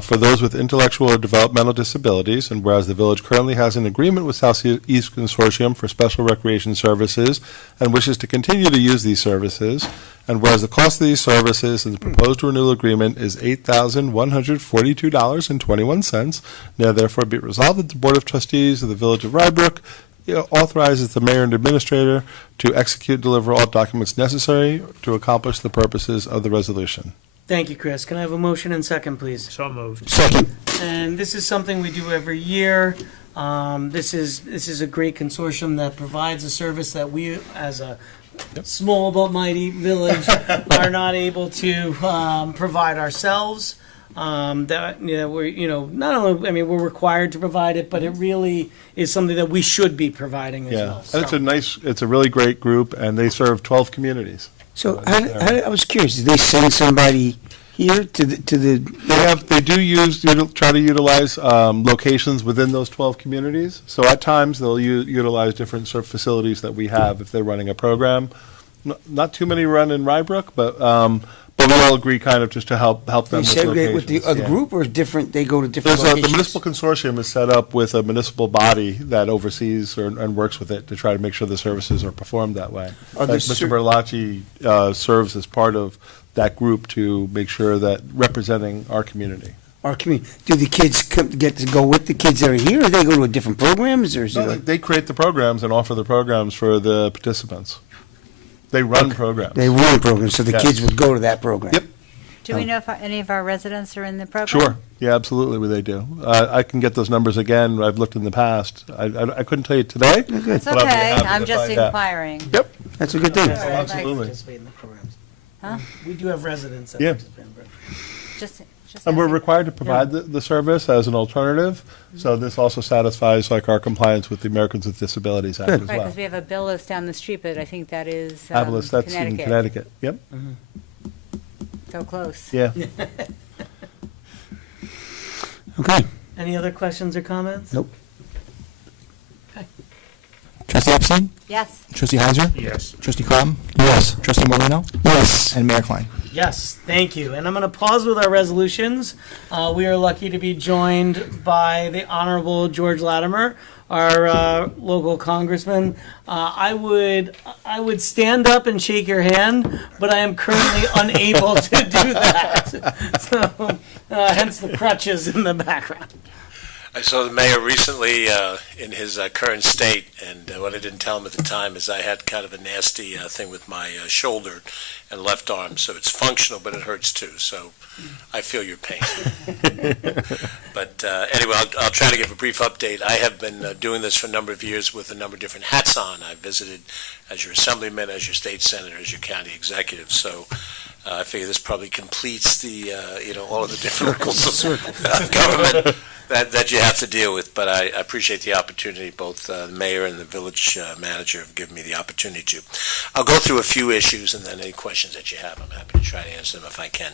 for those with intellectual or developmental disabilities, and whereas the village currently has an agreement with Southeast Consortium for special recreation services and wishes to continue to use these services, and whereas the cost of these services in the proposed renewal agreement is $8,142.21, now therefore be it resolved that the Board of Trustees of the Village of Rybrook authorizes the mayor and administrator to execute and deliver all documents necessary to accomplish the purposes of the resolution. Thank you, Chris. Can I have a motion and second, please? So moved. Second. And this is something we do every year. This is a great consortium that provides a service that we, as a small but mighty village, are not able to provide ourselves. That we're not only we're required to provide it, but it really is something that we should be providing as well. And it's a really great group, and they serve 12 communities. So I was curious, did they send somebody here to the? They try to utilize locations within those 12 communities. So at times they'll utilize different sort of facilities that we have if they're running a program. Not too many run in Rybrook, but we all agree kind of just to help them They with segregate locations. with the group or different? They go to different The locations. municipal consortium is set up with a municipal body that oversees and works with it to try to make sure the services are performed that way. Are Like there Mr. Berlacci serves as part of that group to make sure that representing our community. Our community. Do the kids get to go with the kids that are here, or they go to different programs, or is it? They create the programs and offer the programs for the participants. They run programs. They run programs, so the Yes. kids would go to that program. Yep. Do we know if any of our residents are in the program? Sure. Yeah, absolutely, they do. I can get those numbers again. I've looked in the past. I couldn't tell you today. It's but I'll be okay, happy I'm to just find out. inquiring. Yep. That's a good thing. All right, Absolutely. Participate in the programs. Huh? We do have residents that Yeah. participate in programs. Just And we're asking. required to provide the service as an alternative. So this also satisfies like our compliance with the Americans with Disabilities Act as Right, well. because we have a Billis down the street, but I think that is Fabulous. That's in Connecticut. Yep. So close. Yeah. Okay. Any other questions or comments? Nope. Trustee Epstein? Yes. Trustee Heiser? Yes. Trustee Crom? Yes. Trustee Moreno? Yes. And Mayor Klein. Yes, thank you. And I'm going to pause with our resolutions. We are lucky to be joined by the Honorable George Latimer, our local congressman. I would stand up and shake your hand, but I am currently unable to do that. So, hence the crutches in the background. I saw the mayor recently in his current state, and what I didn't tell him at the time is I had kind of a nasty thing with my shoulder and left arm, so it's functional, but it hurts too. So I feel your pain. But anyway, I'll try to give a brief update. I have been doing this for a number of years with a number of different hats on. I've visited as your assemblyman, as your state senator, as your county executive. So I figure this probably completes the all of the different circles of government. that you have to deal with, but I appreciate the opportunity. Both the mayor and the village manager have given me the opportunity to. I'll go through a few issues, and then any questions that you have, I'm happy to try to answer them if I can.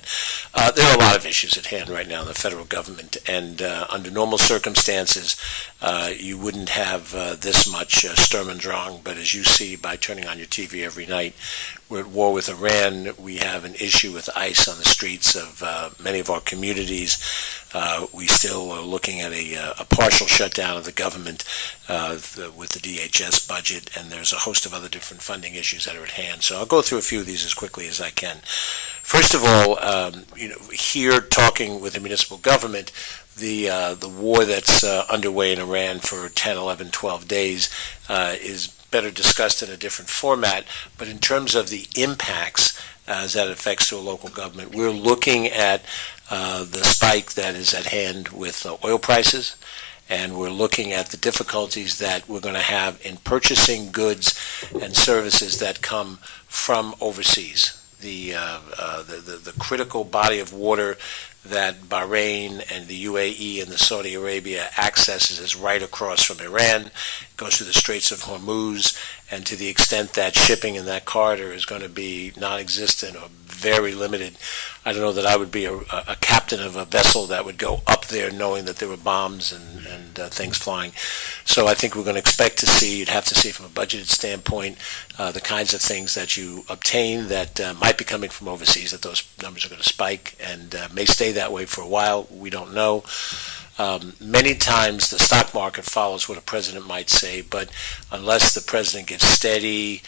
There are a lot of issues at hand right now in the federal government, and under normal circumstances, you wouldn't have this much Sturm und Drang, but as you see by turning on your TV every night, we're at war with Iran. We have an issue with ICE on the streets of many of our communities. We still are looking at a partial shutdown of the government with the DHS budget, and there's a host of other different funding issues that are at hand. So I'll go through a few of these as quickly as I can. First of all, here talking with the municipal government, the war that's underway in Iran for 10, 11, 12 days is better discussed in a different format, but in terms of the impacts as that affects to a local government, we're looking at the spike that is at hand with oil prices, and we're looking at the difficulties that we're going to have in purchasing goods and services that come from overseas. The critical body of water that Bahrain and the UAE and the Saudi Arabia accesses is right across from Iran, goes through the Straits of Hormuz, and to the extent that shipping in that corridor is going to be non-existent or very limited, I don't know that I would be a captain of a vessel that would go up there knowing that there were bombs and things flying. So I think we're going to expect to see, you'd have to see from a budgeted standpoint, the kinds of things that you obtain that might be coming from overseas, that those numbers are going to spike and may stay that way for a while. We don't know. Many times the stock market follows what a president might say, but unless the president gives steady,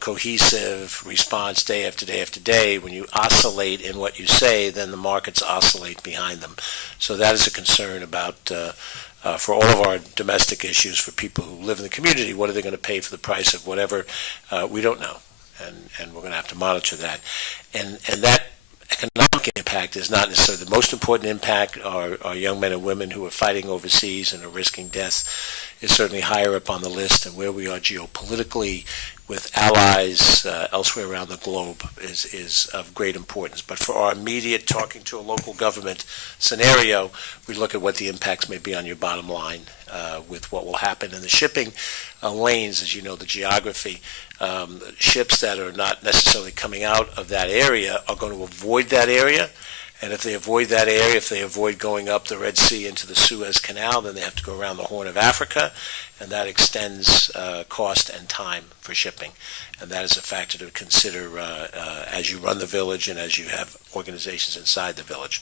cohesive response day after day after day, when you oscillate in what you say, then the markets oscillate behind them. So that is a concern about, for all of our domestic issues, for people who live in the community, what are they going to pay for the price of whatever? We don't know, and we're going to have to monitor that. And that economic impact is not necessarily the most important impact. Our young men and women who are fighting overseas and are risking death is certainly higher up on the list, and where we are geopolitically with allies elsewhere around the globe is of great importance. But for our immediate talking to a local government scenario, we look at what the impacts may be on your bottom line with what will happen in the shipping lanes. As you know, the geography, ships that are not necessarily coming out of that area are going to avoid that area. And if they avoid that area, if they avoid going up the Red Sea into the Suez Canal, then they have to go around the Horn of Africa, and that extends cost and time for shipping. And that is a factor to consider as you run the village and as you have organizations inside the village.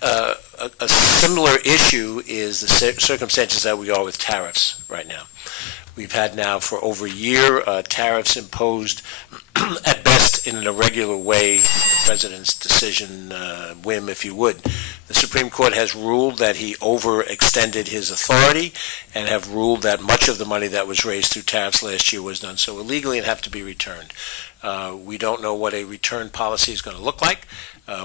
A similar issue is the circumstances that we are with tariffs right now. We've had now for over a year tariffs imposed at best in an irregular way, the president's decision, whim, if you would. The Supreme Court has ruled that he overextended his authority and have ruled that much of the money that was raised through tariffs last year was done so illegally and have to be returned. We don't know what a return policy is going to look like.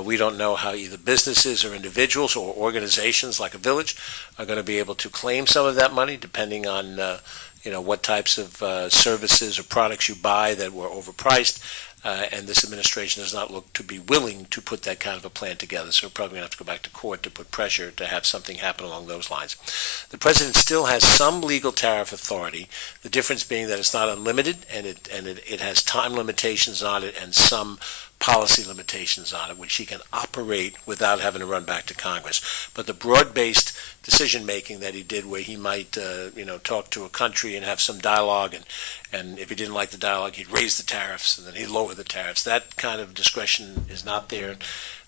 We don't know how either businesses or individuals or organizations like a village are going to be able to claim some of that money, depending on what types of services or products you buy that were overpriced. And this administration does not look to be willing to put that kind of a plan together. So we're probably going to have to go back to court to put pressure to have something happen along those lines. The president still has some legal tariff authority, the difference being that it's not unlimited and it has time limitations on it and some policy limitations on it, which he can operate without having to run back to Congress. But the broad-based decision-making that he did, where he might, talk to a country and have some dialogue, and if he didn't like the dialogue, he'd raise the tariffs, and then he'd lower the tariffs. That kind of discretion is not there.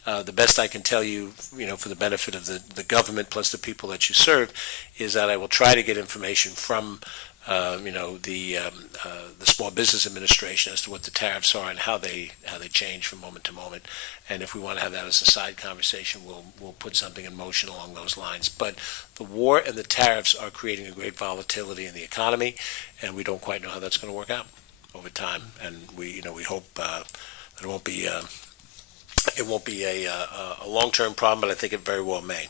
The best I can tell you, for the benefit of the government plus the people that you serve, is that I will try to get information from the Small Business Administration as to what the tariffs are and how they change from moment to moment. And if we want to have that as a side conversation, we'll put something in motion along those lines. But the war and the tariffs are creating a great volatility in the economy, and we don't quite know how that's going to work out over time. And we hope that it won't be a long-term problem, but I think it very well may.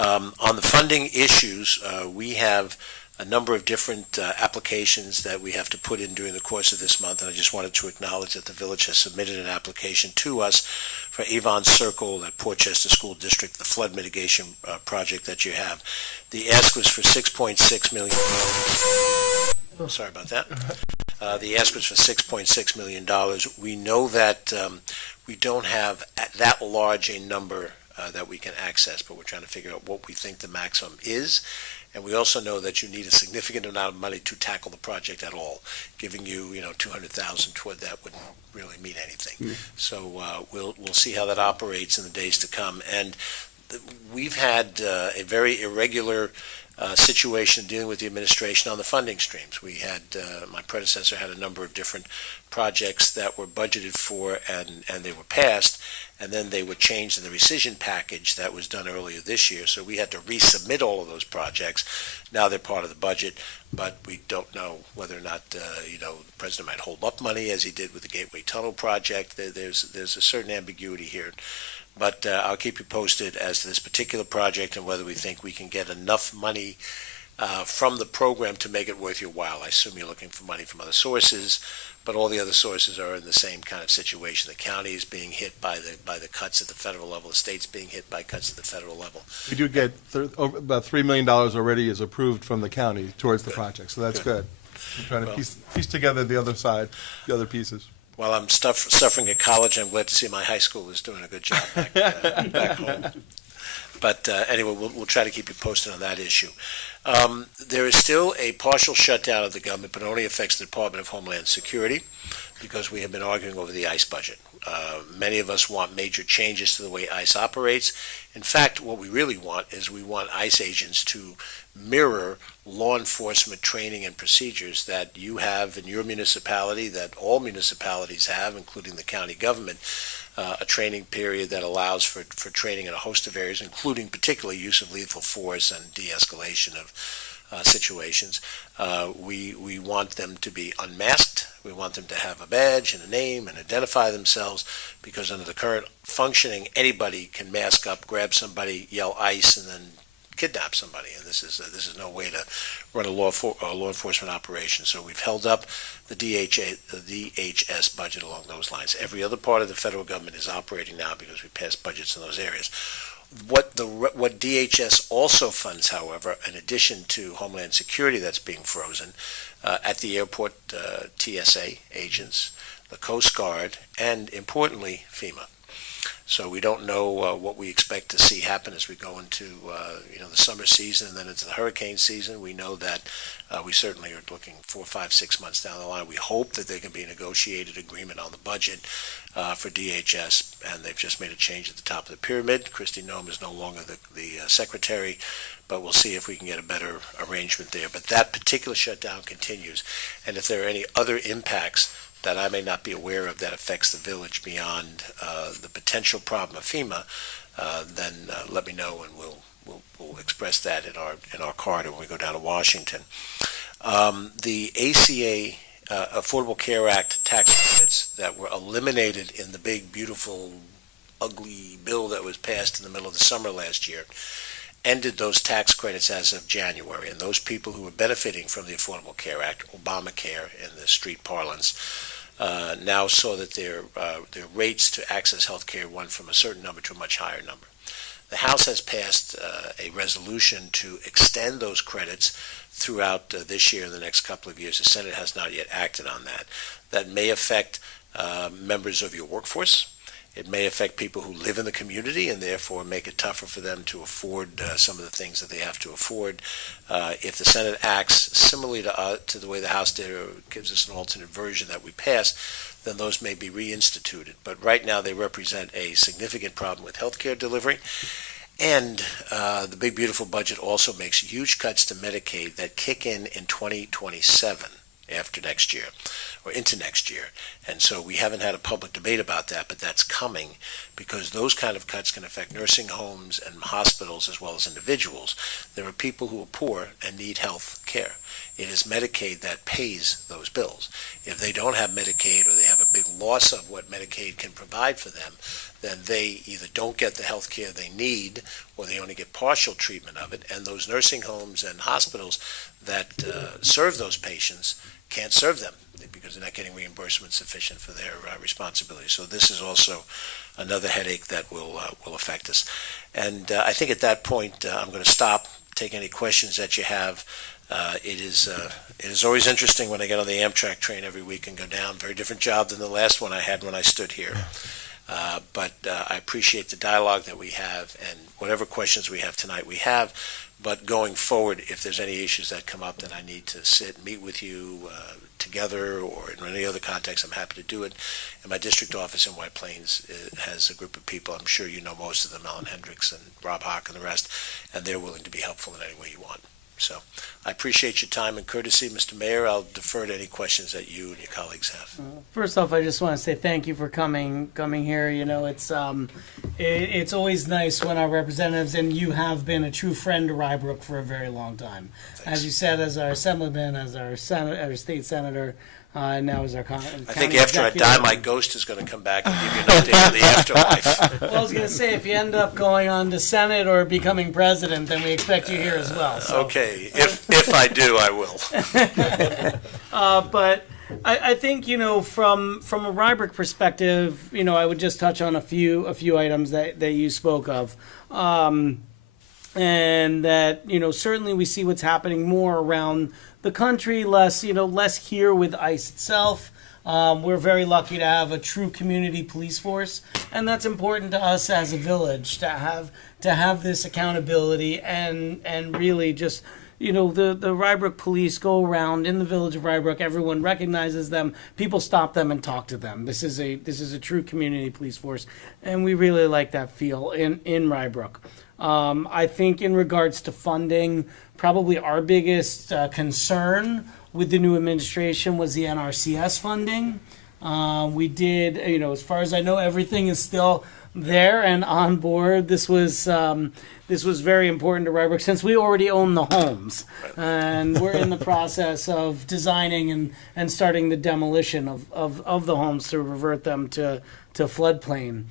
On the funding issues, we have a number of different applications that we have to put in during the course of this month, and I just wanted to acknowledge that the village has submitted an application to us for Avon Circle at Portchester School District, the flood mitigation project that you have. The ask was for $6.6 million. Oh, sorry about that. The ask was for $6.6 million. We know that we don't have that large a number that we can access, but we're trying to figure out what we think the maximum is. And we also know that you need a significant amount of money to tackle the project at all. Giving you, $200,000 toward that wouldn't really mean anything. So we'll see how that operates in the days to come. And we've had a very irregular situation dealing with the administration on the funding streams. We had, my predecessor had a number of different projects that were budgeted for and they were passed, and then they were changed in the rescission package that was done earlier this year. So we had to resubmit all of those projects. Now they're part of the budget, but we don't know whether or not, the president might hold up money as he did with the Gateway Tunnel project. There's a certain ambiguity here. But I'll keep you posted as to this particular project and whether we think we can get enough money from the program to make it worth your while. I assume you're looking for money from other sources, but all the other sources are in the same kind of situation. The county is being hit by the cuts at the federal level. The state's being hit by cuts at the federal level. We do get about $3 million already is approved from the county towards the project, so that's good. I'm trying to piece together the other side, the other pieces. While I'm suffering at college, I'm glad to see my high school is doing a good job back home. But anyway, we'll try to keep you posted on that issue. There is still a partial shutdown of the government, but it only affects the Department of Homeland Security because we have been arguing over the ICE budget. Many of us want major changes to the way ICE operates. In fact, what we really want is we want ICE agents to mirror law enforcement training and procedures that you have in your municipality, that all municipalities have, including the county government, a training period that allows for training in a host of areas, including particularly use of lethal force and de-escalation of situations. We want them to be unmasked. We want them to have a badge and a name and identify themselves, because under the current functioning, anybody can mask up, grab somebody, yell ICE, and then kidnap somebody. And this is no way to run a law enforcement operation. So we've held up the DHS budget along those lines. Every other part of the federal government is operating now because we passed budgets in those areas. What DHS also funds, however, in addition to Homeland Security that's being frozen, at the airport, TSA agents, the Coast Guard, and importantly, FEMA. So we don't know what we expect to see happen as we go into the summer season and then into the hurricane season. We know that we certainly are looking 4, 5, 6 months down the line. We hope that there can be a negotiated agreement on the budget for DHS, and they've just made a change at the top of the pyramid. Christy Nome is no longer the secretary, but we'll see if we can get a better arrangement there. But that particular shutdown continues, and if there are any other impacts that I may not be aware of that affects the village beyond the potential problem of FEMA, then let me know, and we'll express that in our corridor when we go down to Washington. The ACA Affordable Care Act tax credits that were eliminated in the big, beautiful, ugly bill that was passed in the middle of the summer last year ended those tax credits as of January, and those people who were benefiting from the Affordable Care Act, Obamacare in the street parlance, now saw that their rates to access health care went from a certain number to a much higher number. The House has passed a resolution to extend those credits throughout this year and the next couple of years. The Senate has not yet acted on that. That may affect members of your workforce. It may affect people who live in the community and therefore make it tougher for them to afford some of the things that they have to afford. If the Senate acts similarly to the way the House did, or gives us an alternate version that we pass, then those may be reinstituted. But right now they represent a significant problem with health care delivery. And the big, beautiful budget also makes huge cuts to Medicaid that kick in 2027. After next year, or into next year. And so we haven't had a public debate about that, but that's coming because those kind of cuts can affect nursing homes and hospitals as well as individuals. There are people who are poor and need health care. It is Medicaid that pays those bills. If they don't have Medicaid or they have a big loss of what Medicaid can provide for them, then they either don't get the health care they need, or they only get partial treatment of it, and those nursing homes and hospitals that serve those patients can't serve them because they're not getting reimbursement sufficient for their responsibility. So this is also another headache that will affect us. And I think at that point, I'm going to stop, take any questions that you have. It is always interesting when I get on the Amtrak train every week and go down. Very different job than the last one I had when I stood here. But I appreciate the dialogue that we have, and whatever questions we have tonight, we have. But going forward, if there's any issues that come up that I need to sit, meet with you together or in any other context, I'm happy to do it. And my district office in White Plains has a group of people, I'm sure you know most of them, Alan Hendricks and Rob Hawk and the rest, and they're willing to be helpful in any way you want. So I appreciate your time and courtesy, Mr. Mayor. I'll defer to any questions that you and your colleagues have. First off, I just want to say thank you for coming here. You know, it's always nice when our representatives, and you have been a true friend to Rybrook for a very long time. Thanks. As you said, as our assemblyman, as our state senator, and now as our I think after I die, my ghost is going to come back and give you an update on the afterlife. Well, I was going to say, if you end up going on to Senate or becoming president, then we expect you here as well. So. Okay, if I do, I will. But I think, you know, from a Rybrook perspective, you know, I would just touch on a few items that you spoke of. And that, you know, certainly we see what's happening more around the country, less here with ICE itself. We're very lucky to have a true community police force, and that's important to us as a village to have this accountability and really just, you know, the Rybrook police go around in the village of Rybrook. Everyone recognizes them. People stop them and talk to them. This is a true community police force, and we really like that feel in Rybrook. I think in regards to funding, probably our biggest concern with the new administration was the NRCS funding. We did, you know, as far as I know, everything is still there and on board. This was very important to Rybrook since we already own the homes, and we're in the process of designing and starting the demolition of the homes to revert them to floodplain.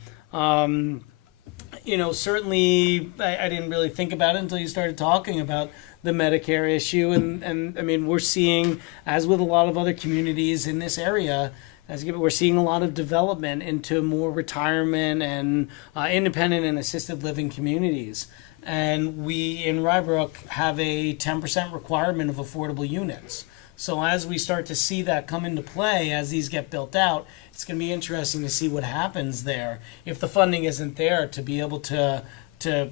You know, certainly I didn't really think about it until you started talking about the Medicare issue. And I mean, we're seeing, as with a lot of other communities in this area, we're seeing a lot of development into more retirement and independent and assisted living communities. And we in Rybrook have a 10% requirement of affordable units. So as we start to see that come into play, as these get built out, it's going to be interesting to see what happens there if the funding isn't there to be able to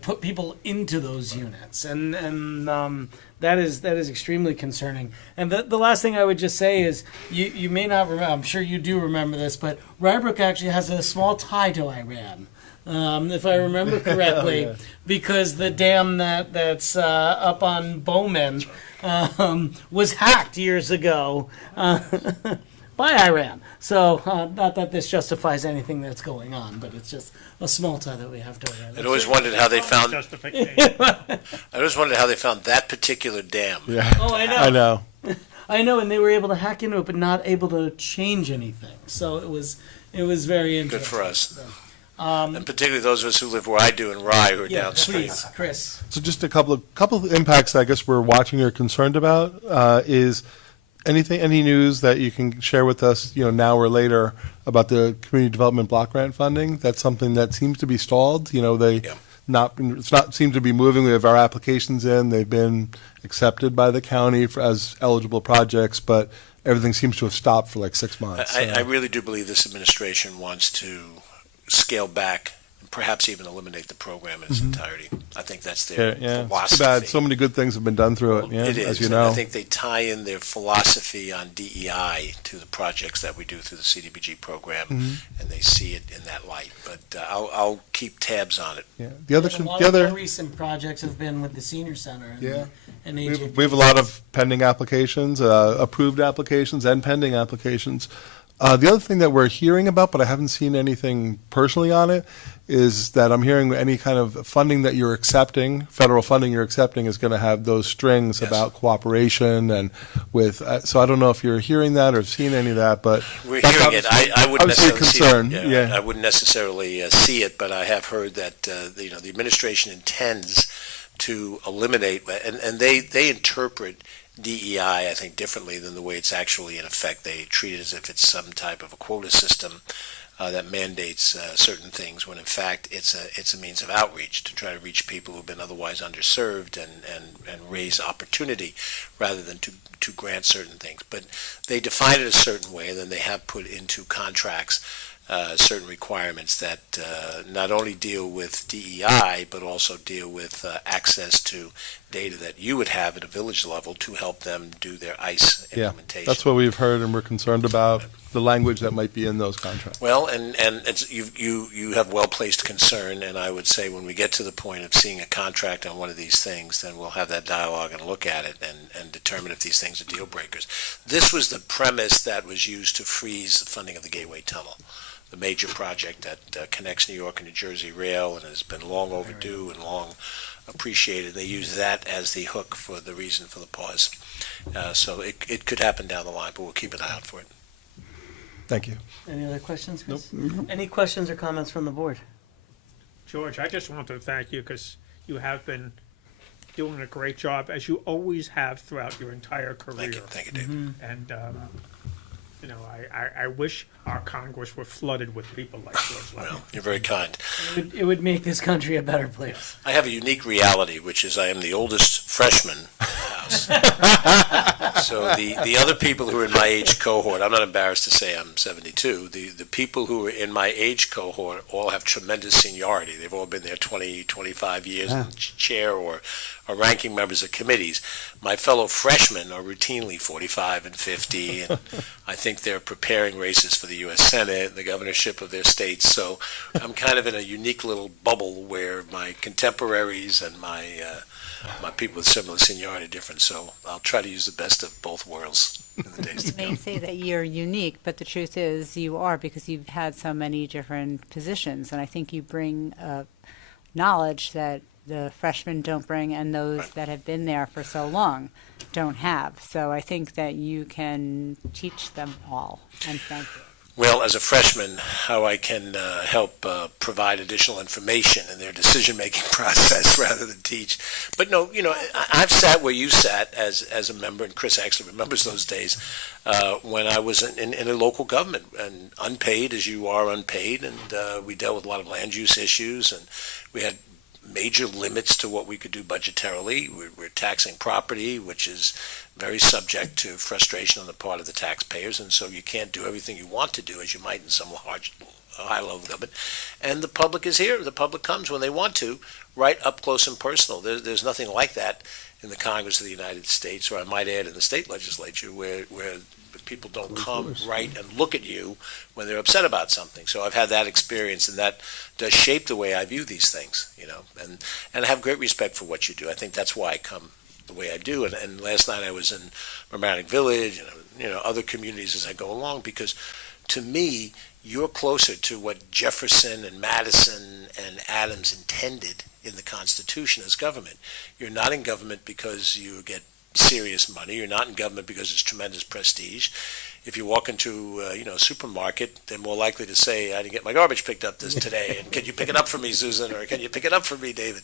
put people into those units, and that is extremely concerning. And the last thing I would just say is you may not remember, I'm sure you do remember this, but Rybrook actually has a small tie to Iran. If I remember correctly, because the dam that's up on Bowman was hacked years ago by Iran. So not that this justifies anything that's going on, but it's just a small tie that we have to Iran. I always wondered how they found. I always wondered how they found that particular dam. Yeah. Oh, I know. I know, and they were able to hack into it, but not able to change anything. So it was very interesting. Good for us. And particularly those of us who live where I do in Rye, who are downstream. Please, Chris. So just a couple of impacts that I guess we're watching or concerned about is any news that you can share with us, you know, now or later about the community development block grant funding? That's something that seems to be stalled. You know, it's not seem to be moving. We have our applications in; they've been accepted by the county as eligible projects, but everything seems to have stopped for like 6 months. I really do believe this administration wants to scale back and perhaps even eliminate the program in its entirety. I think that's their philosophy. It's too bad. So many good things have been done through it. Yeah, it is. As you know. And I think they tie in their philosophy on DEI to the projects that we do through the CDBG program, and they see it in that light. But I'll keep tabs on it. Yeah. A lot of more recent projects have been with the senior center. And we have a lot of pending applications, approved applications, and pending applications. The other thing that we're hearing about, but I haven't seen anything personally on it, is that I'm hearing any kind of funding that you're accepting, federal funding you're accepting, is going to have those strings about cooperation and with. So I don't know if you're hearing that or seeing any of that, but We're that's hearing it. I wouldn't obviously a necessarily see concern. it. I wouldn't necessarily see it, but I have heard that the administration intends to eliminate, and they interpret DEI, I think, differently than the way it's actually in effect. They treat it as if it's some type of a quota system that mandates certain things, when in fact it's a means of outreach to try to reach people who've been otherwise underserved and raise opportunity rather than to grant certain things. But they define it a certain way, and then they have put into contracts certain requirements that not only deal with DEI, but also deal with access to data that you would have at a village level to help them do their ICE implementation. That's what we've heard, and we're concerned about the language that might be in those contracts. Well, and it's, you have well-placed concern, and I would say when we get to the point of seeing a contract on one of these things, then we'll have that dialogue and look at it and determine if these things are deal breakers. This was the premise that was used to freeze the funding of the Gateway Tunnel, the major project that connects New York and New Jersey rail and has been long overdue and long appreciated. They use that as the hook for the reason for the pause. So it could happen down the line, but we'll keep an eye out for it. Thank you. Any other questions, Chris? Nope. Any questions or comments from the board? George, I just want to thank you because you have been doing a great job, as you always have throughout your entire career. Thank you, David. And, you know, I wish our Congress were flooded with people like George Levin. Well, you're very kind. It would make this country a better place. I have a unique reality, which is I am the oldest freshman in the House. So the other people who are in my age cohort, I'm not embarrassed to say I'm 72, the people who are in my age cohort all have tremendous seniority. They've all been there 20, 25 years, chair or ranking members of committees. My fellow freshmen are routinely 45 and 50, and I think they're preparing races for the U.S. Senate, the governorship of their states. So I'm kind of in a unique little bubble where my contemporaries and my people with similar seniority are different. So I'll try to use the best of both worlds in the days to You may come. say that you're unique, but the truth is you are, because you've had so many different positions, and I think you bring knowledge that the freshmen don't bring, and those that have been there for so long don't have. So I think that you can teach them all, and thank you. Well, as a freshman, how I can help provide additional information in their decision-making process rather than teach. But no, you know, I've sat where you sat as a member, and Chris actually remembers those days when I was in a local government, and unpaid as you are unpaid, and we dealt with a lot of land use issues, and we had major limits to what we could do budgetarily. We're taxing property, which is very subject to frustration on the part of the taxpayers, and so you can't do everything you want to do as you might in some high-level government. And the public is here. The public comes when they want to, right up close and personal. There's nothing like that in the Congress of the United States, or I might add in the state legislature, where people don't come right and look at you when they're upset about something. So I've had that experience, and that does shape the way I view these things, you know, and I have great respect for what you do. I think that's why I come the way I do. And last night I was in Mamaroneck Village and, you know, other communities as I go along, because to me, you're closer to what Jefferson and Madison and Adams intended in the Constitution as government. You're not in government because you get serious money. You're not in government because it's tremendous prestige. If you walk into a supermarket, they're more likely to say, I didn't get my garbage picked up today, and can you pick it up for me, Susan, or can you pick it up for me, David?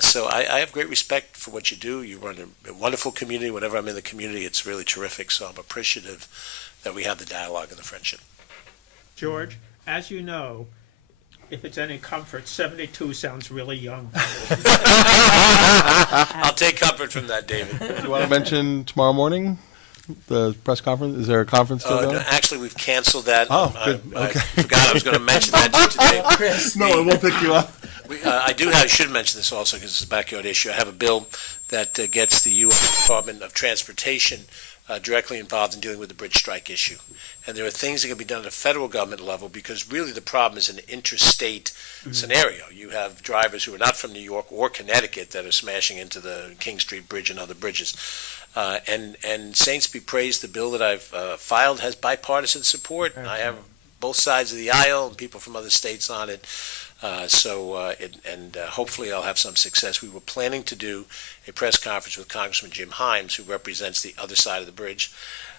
So I have great respect for what you do. You run a wonderful community. Whenever I'm in the community, it's really terrific, so I'm appreciative that we have the dialogue and the friendship. George, as you know, if it's any comfort, 72 sounds really young. I'll take comfort from that, David. Do you want to mention tomorrow morning, the press conference? Is there a conference still going? No, actually, we've canceled that. Oh, good. Okay. I forgot I was going to mention that to you today. Chris. No, it won't pick you up. I should mention this also because it's a backyard issue. I have a bill that gets the U.S. Department of Transportation directly involved in dealing with the bridge strike issue. And there are things that can be done at a federal government level because really the problem is an interstate scenario. You have drivers who are not from New York or Connecticut that are smashing into the King Street Bridge and other bridges. And Saints be praised, the bill that I've filed has bipartisan support. I have both sides of the aisle and people from other states on it. Hopefully I'll have some success. We were planning to do a press conference with Congressman Jim Himes, who represents the other side of the bridge.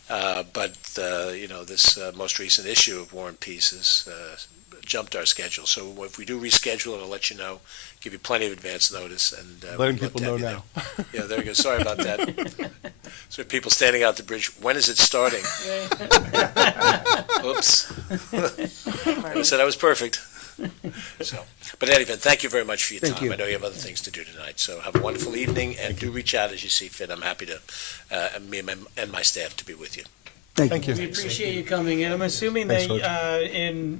But this most recent issue of War and Peace has jumped our schedule. So if we do reschedule it, I'll let you know, give you plenty of advance notice. And Letting we'd love people to know have you now. there. Yeah, there you go. Sorry about that. So people standing out the bridge, when is it starting? Oops. I said I was perfect. So, but in any event, thank you very much for your Thank time. you. I know you have other things to do tonight, so have a wonderful evening, and do reach out as you see fit. I'm happy to, me and my staff, to be with you. Thank you. We appreciate you coming in. I'm assuming that Thanks,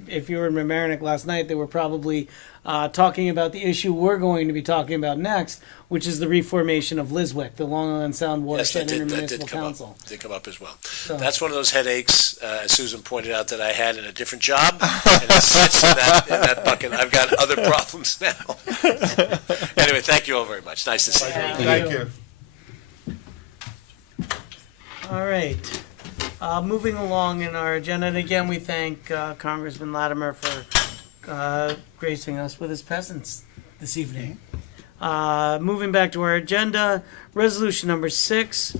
if you were in Mamaroneck last night, they were probably talking about the issue we're going to be talking about next, which is the reformation of LISWIC, the Long Island Sound Yes, Watershed that Intermunicipal did come Council. up. Did come up as well. So- That's one of those headaches, as Susan pointed out, that I had in a different job, and it sits in that bucket. I've got other problems now. Anyway, thank you all very much. Nice to see you. Thank you. All right. Moving along in our agenda, and again, we thank Congressman Latimer for gracing us with his presence this evening. Moving back to our agenda, resolution number 6,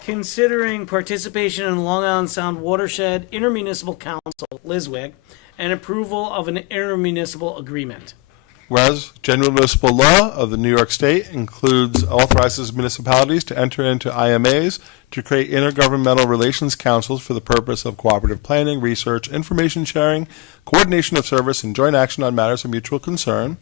considering participation in Long Island Sound Watershed Intermunicipal Council, LISWIC, and approval of an intermunicipal agreement. Whereas general municipal law of the New York State authorizes municipalities to enter into IMAs to create intergovernmental relations councils for the purpose of cooperative planning, research, information sharing, coordination of service, and joint action on matters of mutual concern.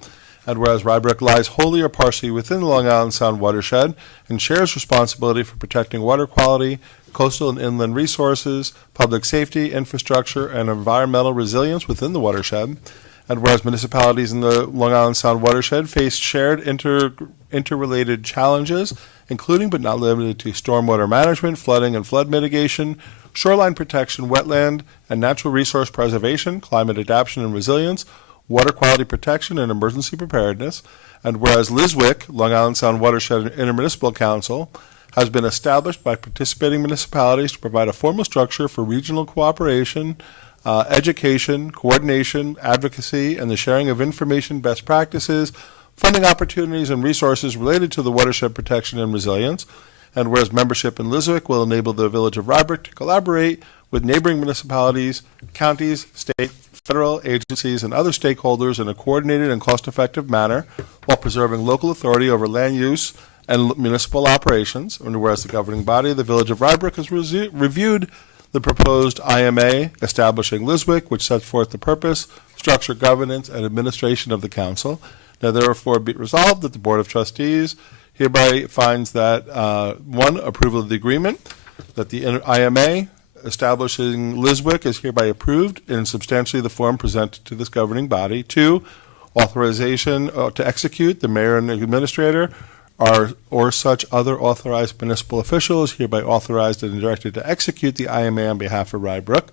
And whereas Rybrook lies wholly or partially within the Long Island Sound watershed and shares responsibility for protecting water quality, coastal and inland resources, public safety, infrastructure, and environmental resilience within the watershed. And whereas municipalities in the Long Island Sound watershed face shared interrelated challenges, including but not limited to stormwater management, flooding and flood mitigation, shoreline protection, wetland and natural resource preservation, climate adaptation and resilience, water quality protection and emergency preparedness. And whereas LISWIC, Long Island Sound Watershed Intermunicipal Council, has been established by participating municipalities to provide a formal structure for regional cooperation, education, coordination, advocacy, and the sharing of information, best practices, funding opportunities, and resources related to the watershed protection and resilience. And whereas membership in LISWIC will enable the Village of Rybrook to collaborate with neighboring municipalities, counties, state, federal agencies, and other stakeholders in a coordinated and cost-effective manner while preserving local authority over land use and municipal operations. And whereas the governing body of the Village of Rybrook has reviewed the proposed IMA establishing LISWIC, which sets forth the purpose, structure, governance, and administration of the council. Now, therefore, be resolved that the Board of Trustees hereby finds that, 1, approval of the agreement, that the IMA establishing LISWIC is hereby approved in substantially the form presented to this governing body. 2, authorization to execute, the mayor and the administrator or such other authorized municipal official is hereby authorized and directed to execute the IMA on behalf of Rybrook,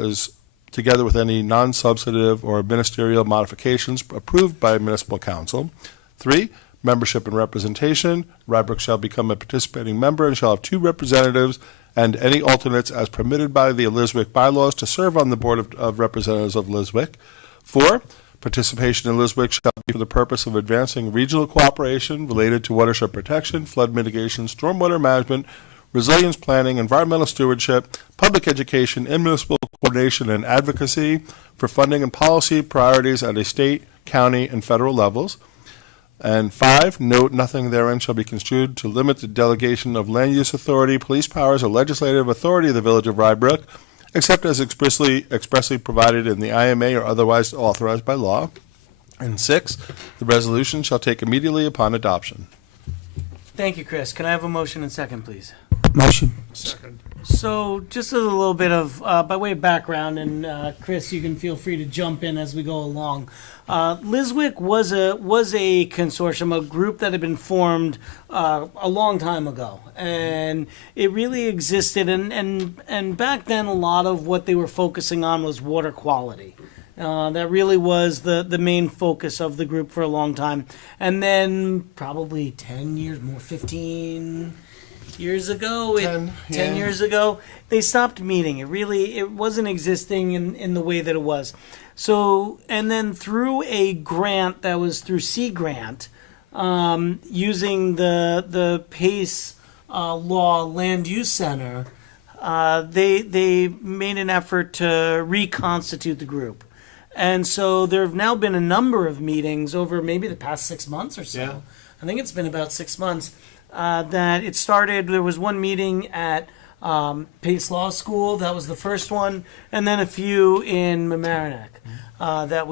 is together with any non-substantive or ministerial modifications approved by municipal council. 3, membership and representation. Rybrook shall become a participating member and shall have 2 representatives and any alternates as permitted by the LISWIC bylaws to serve on the Board of Representatives of LISWIC. 4, participation in LISWIC shall be for the purpose of advancing regional cooperation related to watershed protection, flood mitigation, stormwater management, resilience planning, environmental stewardship, public education, and municipal coordination and advocacy for funding and policy priorities at a state, county, and federal levels. And 5, note nothing therein shall be construed to limit the delegation of land use authority, police powers, or legislative authority of the Village of Rybrook, except as expressly provided in the IMA or otherwise authorized by law. And 6, the resolution shall take immediately upon adoption. Thank you, Chris. Can I have a motion and second, please? Motion. Second. So, just as a little bit of, by way of background, and Chris, you can feel free to jump in as we go along. Liswick was a consortium, a group that had been formed a long time ago, and it really existed. And back then, a lot of what they were focusing on was water quality. That really was the main focus of the group for a long time. And then, probably 10 years, more 15 years ago, 10 years ago, they stopped meeting. It wasn't existing in the way that it was. So, and then through a grant that was through Sea Grant, using the PACE Law Land Use Center, they made an effort to reconstitute the group. And so there have now been a number of meetings over maybe the past 6 months or so. Yeah. I think it's been about 6 months. That it started. There was one meeting at Pace Law School. That was the first one, and then a few in Mamaroneck that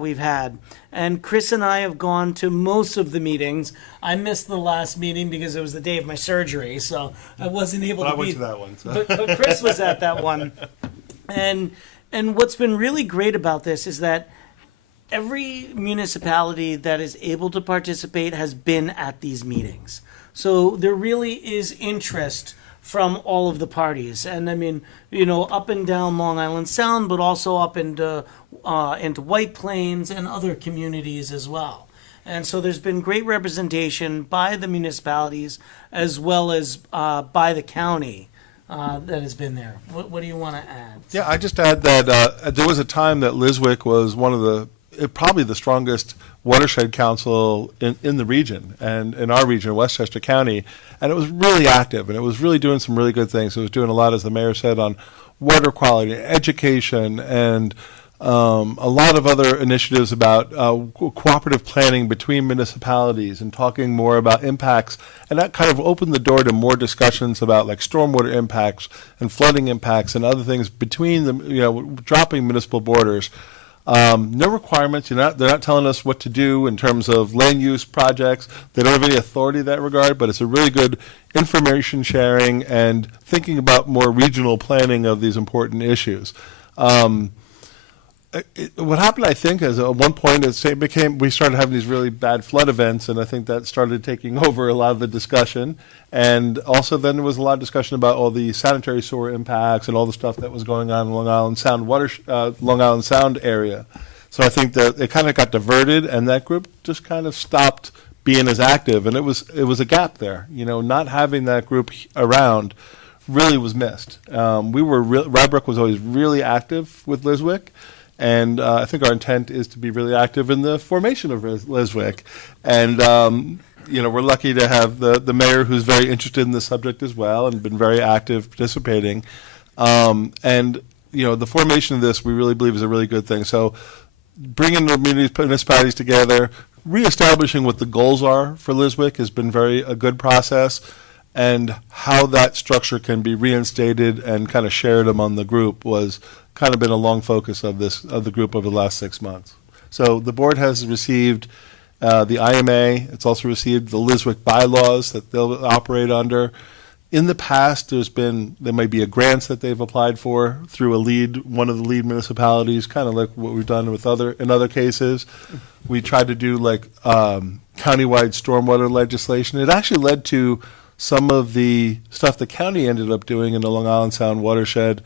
we've had. And Chris and I have gone to most of the meetings. I missed the last meeting because it was the day of my surgery, so I wasn't able to. I went be, to that one. So. but Chris was at that one, and what's been really great about this is that every municipality that is able to participate has been at these meetings. So there really is interest from all of the parties. And I mean, up and down Long Island Sound, but also up into White Plains and other communities as well. And so there's been great representation by the municipalities as well as by the county that has been there. What do you want to add? Yeah, I just add that there was a time that Liswick was one of probably the strongest watershed council in the region and in our region, Westchester County, and it was really active and it was really doing some really good things. It was doing a lot, as the mayor said, on water quality, education, and a lot of other initiatives about cooperative planning between municipalities and talking more about impacts. And that kind of opened the door to more discussions about like stormwater impacts and flooding impacts and other things between them, dropping municipal borders. No requirements. They're not telling us what to do in terms of land use projects. They don't have any authority in that regard, but it's a really good information sharing and thinking about more regional planning of these important issues. What happened, I think, is at one point we started having these really bad flood events, and I think that started taking over a lot of the discussion. And also then there was a lot of discussion about all the sanitary sewer impacts and all the stuff that was going on in Long Island Sound area. So I think that it kind of got diverted, and that group just kind of stopped being as active, and it was a gap there. Not having that group around really was missed. Rybrook was always really active with Liswick. And I think our intent is to be really active in the formation of Liswick. And, we're lucky to have the mayor who's very interested in the subject as well and been very active participating. The formation of this we really believe is a really good thing. So bringing the municipalities together, reestablishing what the goals are for Liswick has been a good process. And how that structure can be reinstated and kind of shared among the group was kind of been a long focus of the group over the last 6 months. So the board has received the IMA. It's also received the Liswick bylaws that they'll operate under. In the past, there might be a grants that they've applied for through one of the lead municipalities, kind of like what we've done in other cases. We tried to do countywide stormwater legislation. It actually led to some of the stuff the county ended up doing in the Long Island Sound watershed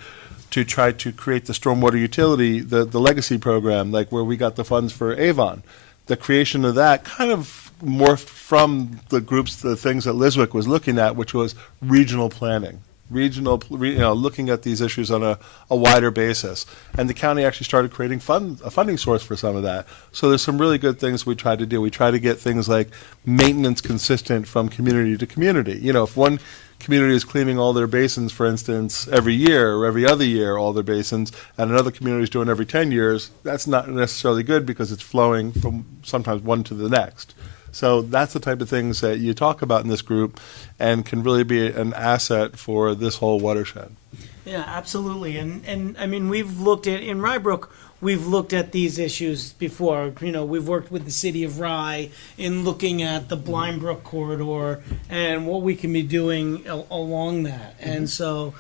to try to create the stormwater utility, the legacy program, like where we got the funds for Avon. The creation of that kind of morphed from the things that Liswick was looking at, which was regional planning. Looking at these issues on a wider basis. And the county actually started creating a funding source for some of that. So there's some really good things we try to do. We try to get things like maintenance consistent from community to community. If one community is cleaning all their basins, for instance, every year or every other year, all their basins, and another community is doing every 10 years, that's not necessarily good because it's flowing from sometimes one to the next. So that's the type of things that you talk about in this group and can really be an asset for this whole watershed. Yeah, absolutely. And I mean, we've looked at, in Rybrook, we've looked at these issues before. We've worked with the city of Rye in looking at the Blind Brook corridor and what we can be doing along that. And so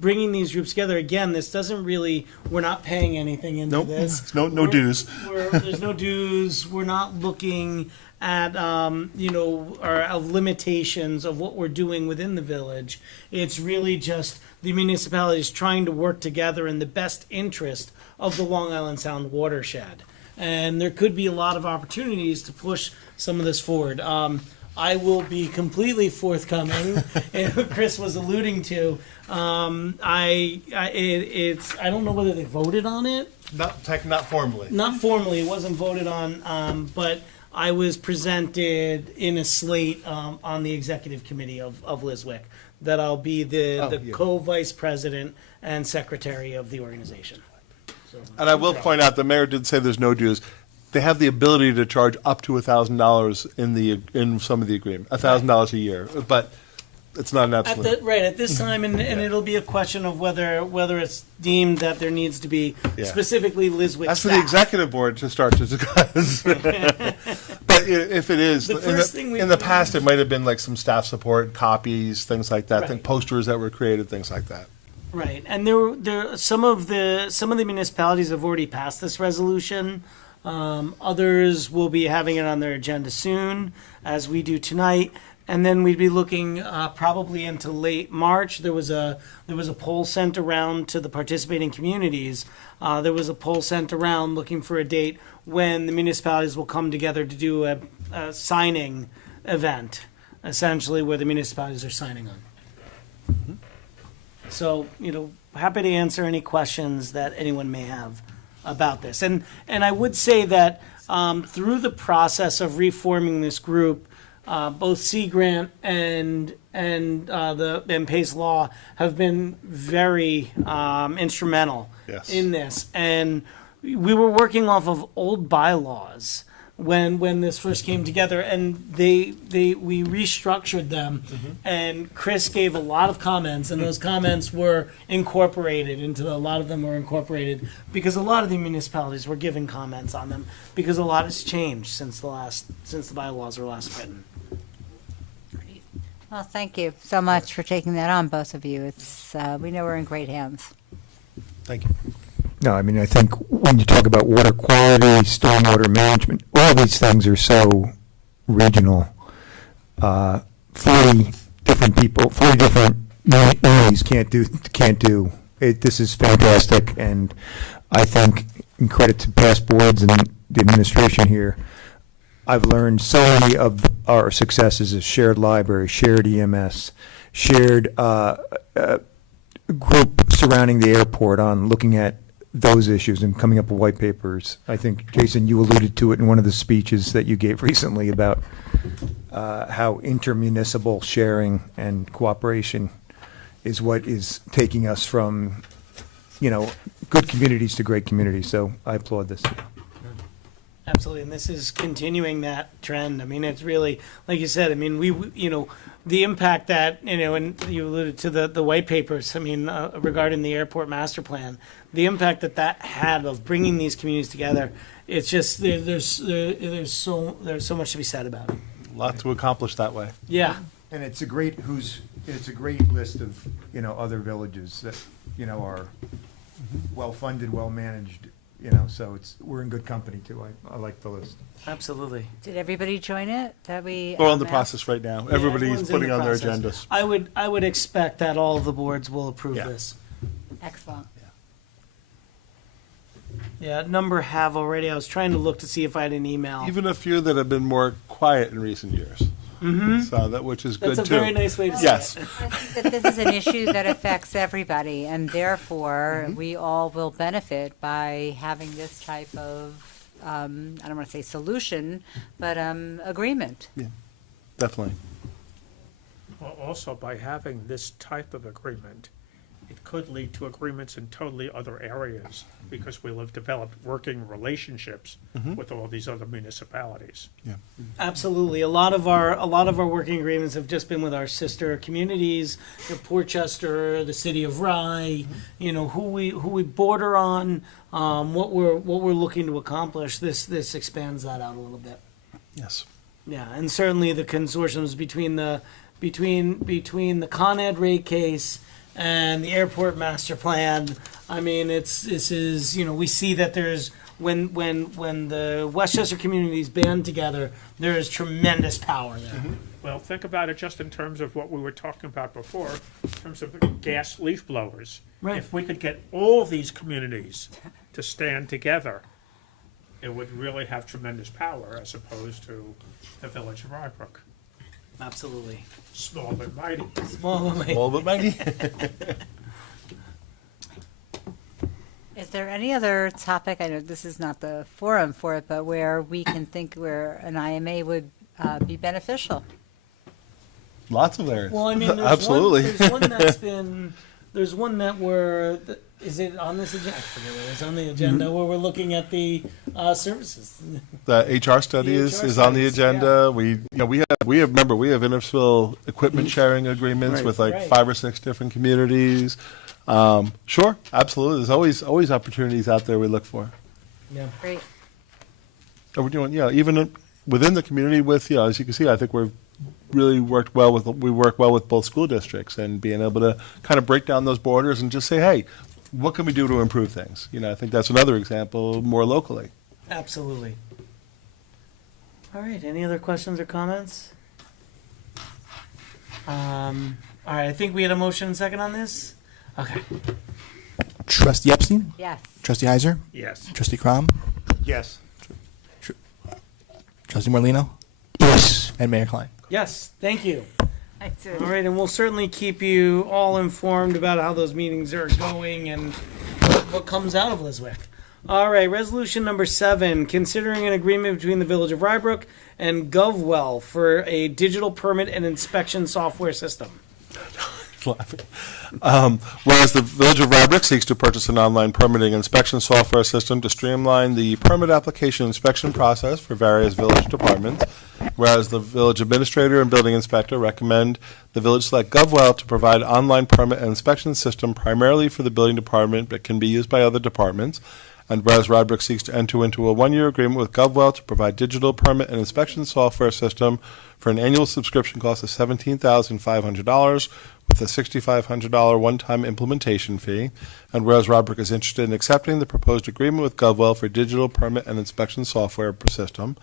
bringing these groups together, again, this doesn't really, we're not paying anything into Nope. this. No dues. There's no dues. We're not looking at, our limitations of what we're doing within the village. It's really just the municipalities trying to work together in the best interest of the Long Island Sound watershed. And there could be a lot of opportunities to push some of this forward. I will be completely forthcoming, and what Chris was alluding to. I don't know whether they voted on it. Not formally. Not formally, it wasn't voted on, but I was presented in a slate on the executive committee of Liswick that I'll be the co-vice president and secretary of the organization. So, And I will point out, the mayor did say there's no dues. They have the ability to charge up to $1,000 in some of the agreement, $1,000 a year, but it's not an absolute. At this time, and it'll be a question of whether it's deemed that there needs to be specifically Liswick That's for staff. the executive board to start to discuss. But if it is, The first thing in the past, it might have been like some staff support, copies, things like that, Right. posters that were created, things like that. Right, and there some of the municipalities have already passed this resolution. Others will be having it on their agenda soon, as we do tonight. And then we'd be looking probably into late March. There was a poll sent around to the participating communities. There was a poll sent around looking for a date when the municipalities will come together to do a signing event, essentially where the municipalities are signing on. So, happy to answer any questions that anyone may have about this. And I would say that through the process of reforming this group, both Sea Grant and Pace Law have been very instrumental in this. And we were working off of old bylaws when this first came together, and we restructured them. And Chris gave a lot of comments, and those comments were incorporated a lot of them were incorporated because a lot of the municipalities were giving comments on them because a lot has changed since the bylaws were last written. Well, thank you so much for taking that on, both of you. It's we know we're in great hands. Thank you. No, I mean, I think when you talk about water quality, stormwater management, all these things are so regional. 40 different people, 40 different entities can't do it. This is fantastic, and I think, in credit to past boards and the administration here, I've learned so many of our successes is shared library, shared EMS, shared group surrounding the airport on looking at those issues and coming up with white papers. I think, Jason, you alluded to it in one of the speeches that you gave recently about how intermunicipal sharing and cooperation is what is taking us from, good communities to great communities. So I applaud this. Absolutely, and this is continuing that trend. I mean, it's really, like you said, I mean, the impact that, and you alluded to the white papers, I mean, regarding the airport master plan, the impact that had of bringing these communities together, it's just, there's so much to be said about it. A lot to accomplish that way. Yeah. And it's a great list of, other villages that, are well-funded, well-managed, so we're in good company too. I like the list. Absolutely. Did everybody join it? We're on the process right now. Everybody's everyone's in putting the on their process. agendas. I would expect that all of the boards will approve this. Excellent. Yeah, a number have already. I was trying to look to see if I had an email. Even a few that have been more quiet in recent years. Mm-hmm. So which is good too. That's a very nice way to say yes. it. I think that this is an issue that affects everybody, and therefore we all will benefit by having this type of, I don't want to say solution, but agreement. Yeah, definitely. Well, also, by having this type of agreement, it could lead to agreements in totally other areas because we'll have developed working relationships with all these other municipalities. Yeah. Absolutely. A lot of our working agreements have just been with our sister communities, Portchester, the city of Rye, who we border on, what we're looking to accomplish. This expands that out a little bit. Yes. Yeah, and certainly the consortiums between the Con Ed rate case and the airport master plan. I mean, this is, we see that there's, when the Westchester communities band together, there is tremendous power there. Well, think about it just in terms of what we were talking about before, in terms of gas leaf blowers. Right. If we could get all these communities to stand together, it would really have tremendous power as opposed to the village of Rybrook. Absolutely. Small but mighty. Small but mighty. Small but mighty. Is there any other topic, I know this is not the forum for it, but where we can think where an IMA would be beneficial? Lots of areas. Well, I mean, there's Absolutely. There's one that's been. There's one that is it on this agenda? I forget what it was on the agenda where we're looking at the services. The HR study The is HR on the studies, agenda. We have Innisfil equipment sharing agreements Right. with like Right. 5 or 6 different communities. Sure, absolutely. There's always opportunities out there we look for. Yeah. Great. And we're doing, even within the community with, as you can see, I think we work well with both school districts and being able to kind of break down those borders and just say, hey, what can we do to improve things? I think that's another example more locally. Absolutely. All right. Any other questions or comments? All right. I think we had a motion and second on this. Okay. Trustee Epstein? Yes. Trustee Heiser? Yes. Trustee Crom? Yes. Trustee Morlino? Yes. And Mayor Klein. Yes. Thank you. I do. All right, and we'll certainly keep you all informed about how those meetings are going and what comes out of Liswick. All right, resolution number 7, considering an agreement between the Village of Rybrook and GovWell for a digital permit and inspection software system. Laughing. Whereas the Village of Rybrook seeks to purchase an online permitting inspection software system to streamline the permit application inspection process for various village departments. Whereas the village administrator and building inspector recommend the village select GovWell to provide online permit and inspection system primarily for the building department but can be used by other departments. And whereas Rybrook seeks to enter into a 1-year agreement with GovWell to provide digital permit and inspection software system for an annual subscription cost of $17,500 with a $6,500 one-time implementation fee. And whereas Rybrook is interested in accepting the proposed agreement with GovWell for digital permit and inspection software system.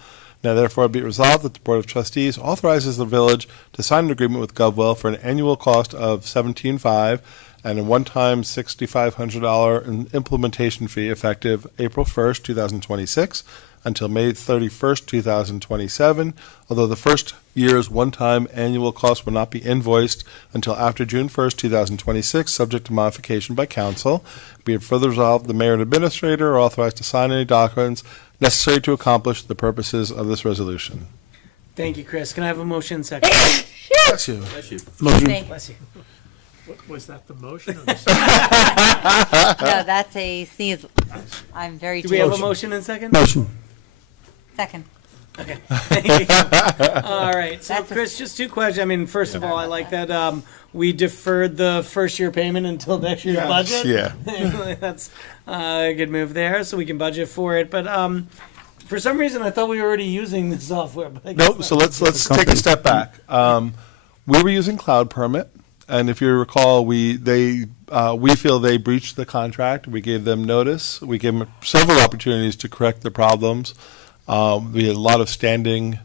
Now therefore be it resolved that the Board of Trustees authorizes the village to sign an agreement with GovWell for an annual cost of $17,500 and a one-time $6,500 implementation fee effective April 1st, 2026 until May 31st, 2027, although the first year's one-time annual cost will not be invoiced until after June 1st, 2026, subject to modification by council. Be it further resolved, the mayor and administrator are authorized to sign any documents necessary to accomplish the purposes of this resolution. Thank you, Chris. Can I have a motion second? Bless you. Motion. Bless you. Was that the motion or the second? No, that's a sneeze. I'm very. Do we have a Motion. motion and second? Motion. Second. Okay. Thank you. All right. So, That's a- Chris, just 2 questions. I mean, first of all, I like that we deferred the first year payment until next year's budget. Yeah. That's a good move there, so we can budget for it. But for some reason, I thought we were already using the software. But I guess Nope, so let's take a step back. We were using Cloud Permit, and if you recall, we feel they breached the contract. We gave them notice. We gave them several opportunities to correct the problems. We had a lot of standing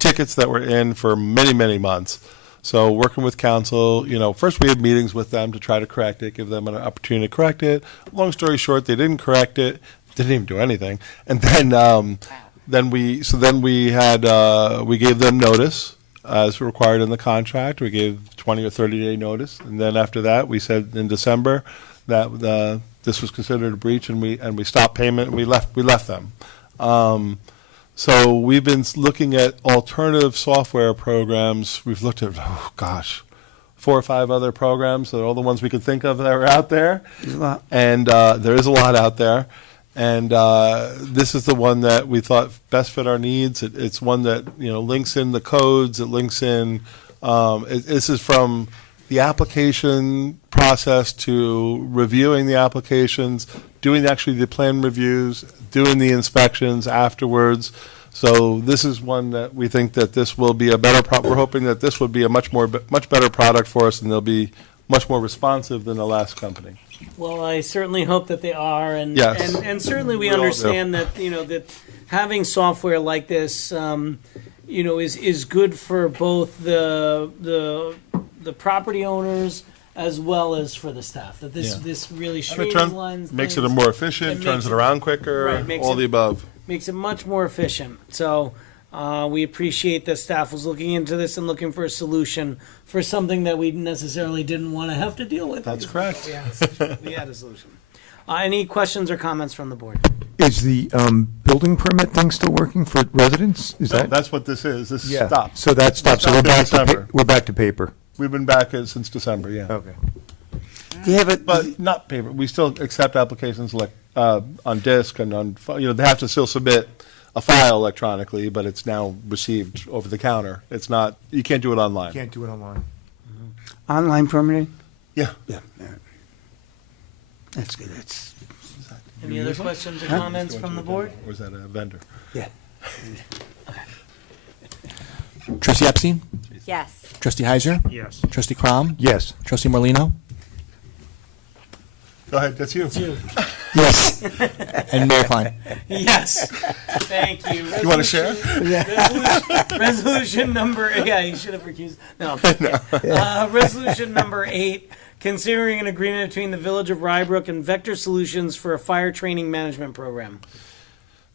tickets that were in for many, many months. So working with council, first we had meetings with them to try to correct it, give them an opportunity to correct it. Long story short, they didn't correct it, didn't even do anything. And then we gave them notice as required in the contract. We gave 20 or 30-day notice. And then after that, we said in December that this was considered a breach, and we stopped payment. We left them. So we've been looking at alternative software programs. We've looked at, 4 or 5 other programs. They're all the ones we could think of that are out there. There's a lot. And there is a lot out there. And this is the one that we thought best fit our needs. It's one that links in the codes. It links in. This is from the application process to reviewing the applications, doing actually the plan reviews, doing the inspections afterwards. So this is one that we think that this will be a better. We're hoping that this would be a much better product for us, and there'll be much more responsive than the last company. Well, I certainly hope that they are, and Yes. and certainly we We all do. understand that that having software like this, is good for both the property owners as well as for the staff. That this really And it streamlines makes things. it more efficient, It turns makes it around quicker, right, makes all it- the above. Makes it much more efficient. So we appreciate that staff was looking into this and looking for a solution for something that we necessarily didn't want to have to deal with. That's correct. We had a solution. Any questions or comments from the board? Is the building permit thing still working for residents? Is No, that? that's what this is. This Yeah. stops. So that stops. So Stopped we're in back to December. we're back to paper. We've been back since December, yeah. Okay. Do you have a, But not paper. We still accept applications like on disk and on, they have to still submit a file electronically, but it's now received over the counter. It's not, you can't do it online. Can't do it online. online permitting? Yeah. Yeah. All right. That's good. That's, Any other questions or comments from the board? Or is that a vendor? yeah. Trustee Epstein? Yes. Trustee Heiser? Yes. Trustee Crom? Yes. Trustee Morlino? Go ahead, that's you. Yes. And Mayor Klein? Yes. Thank you. You want to share? Resolution number, you should have recused. No. Resolution number 8, considering an agreement between the Village of Rybrook and Vector Solutions for a fire training management program.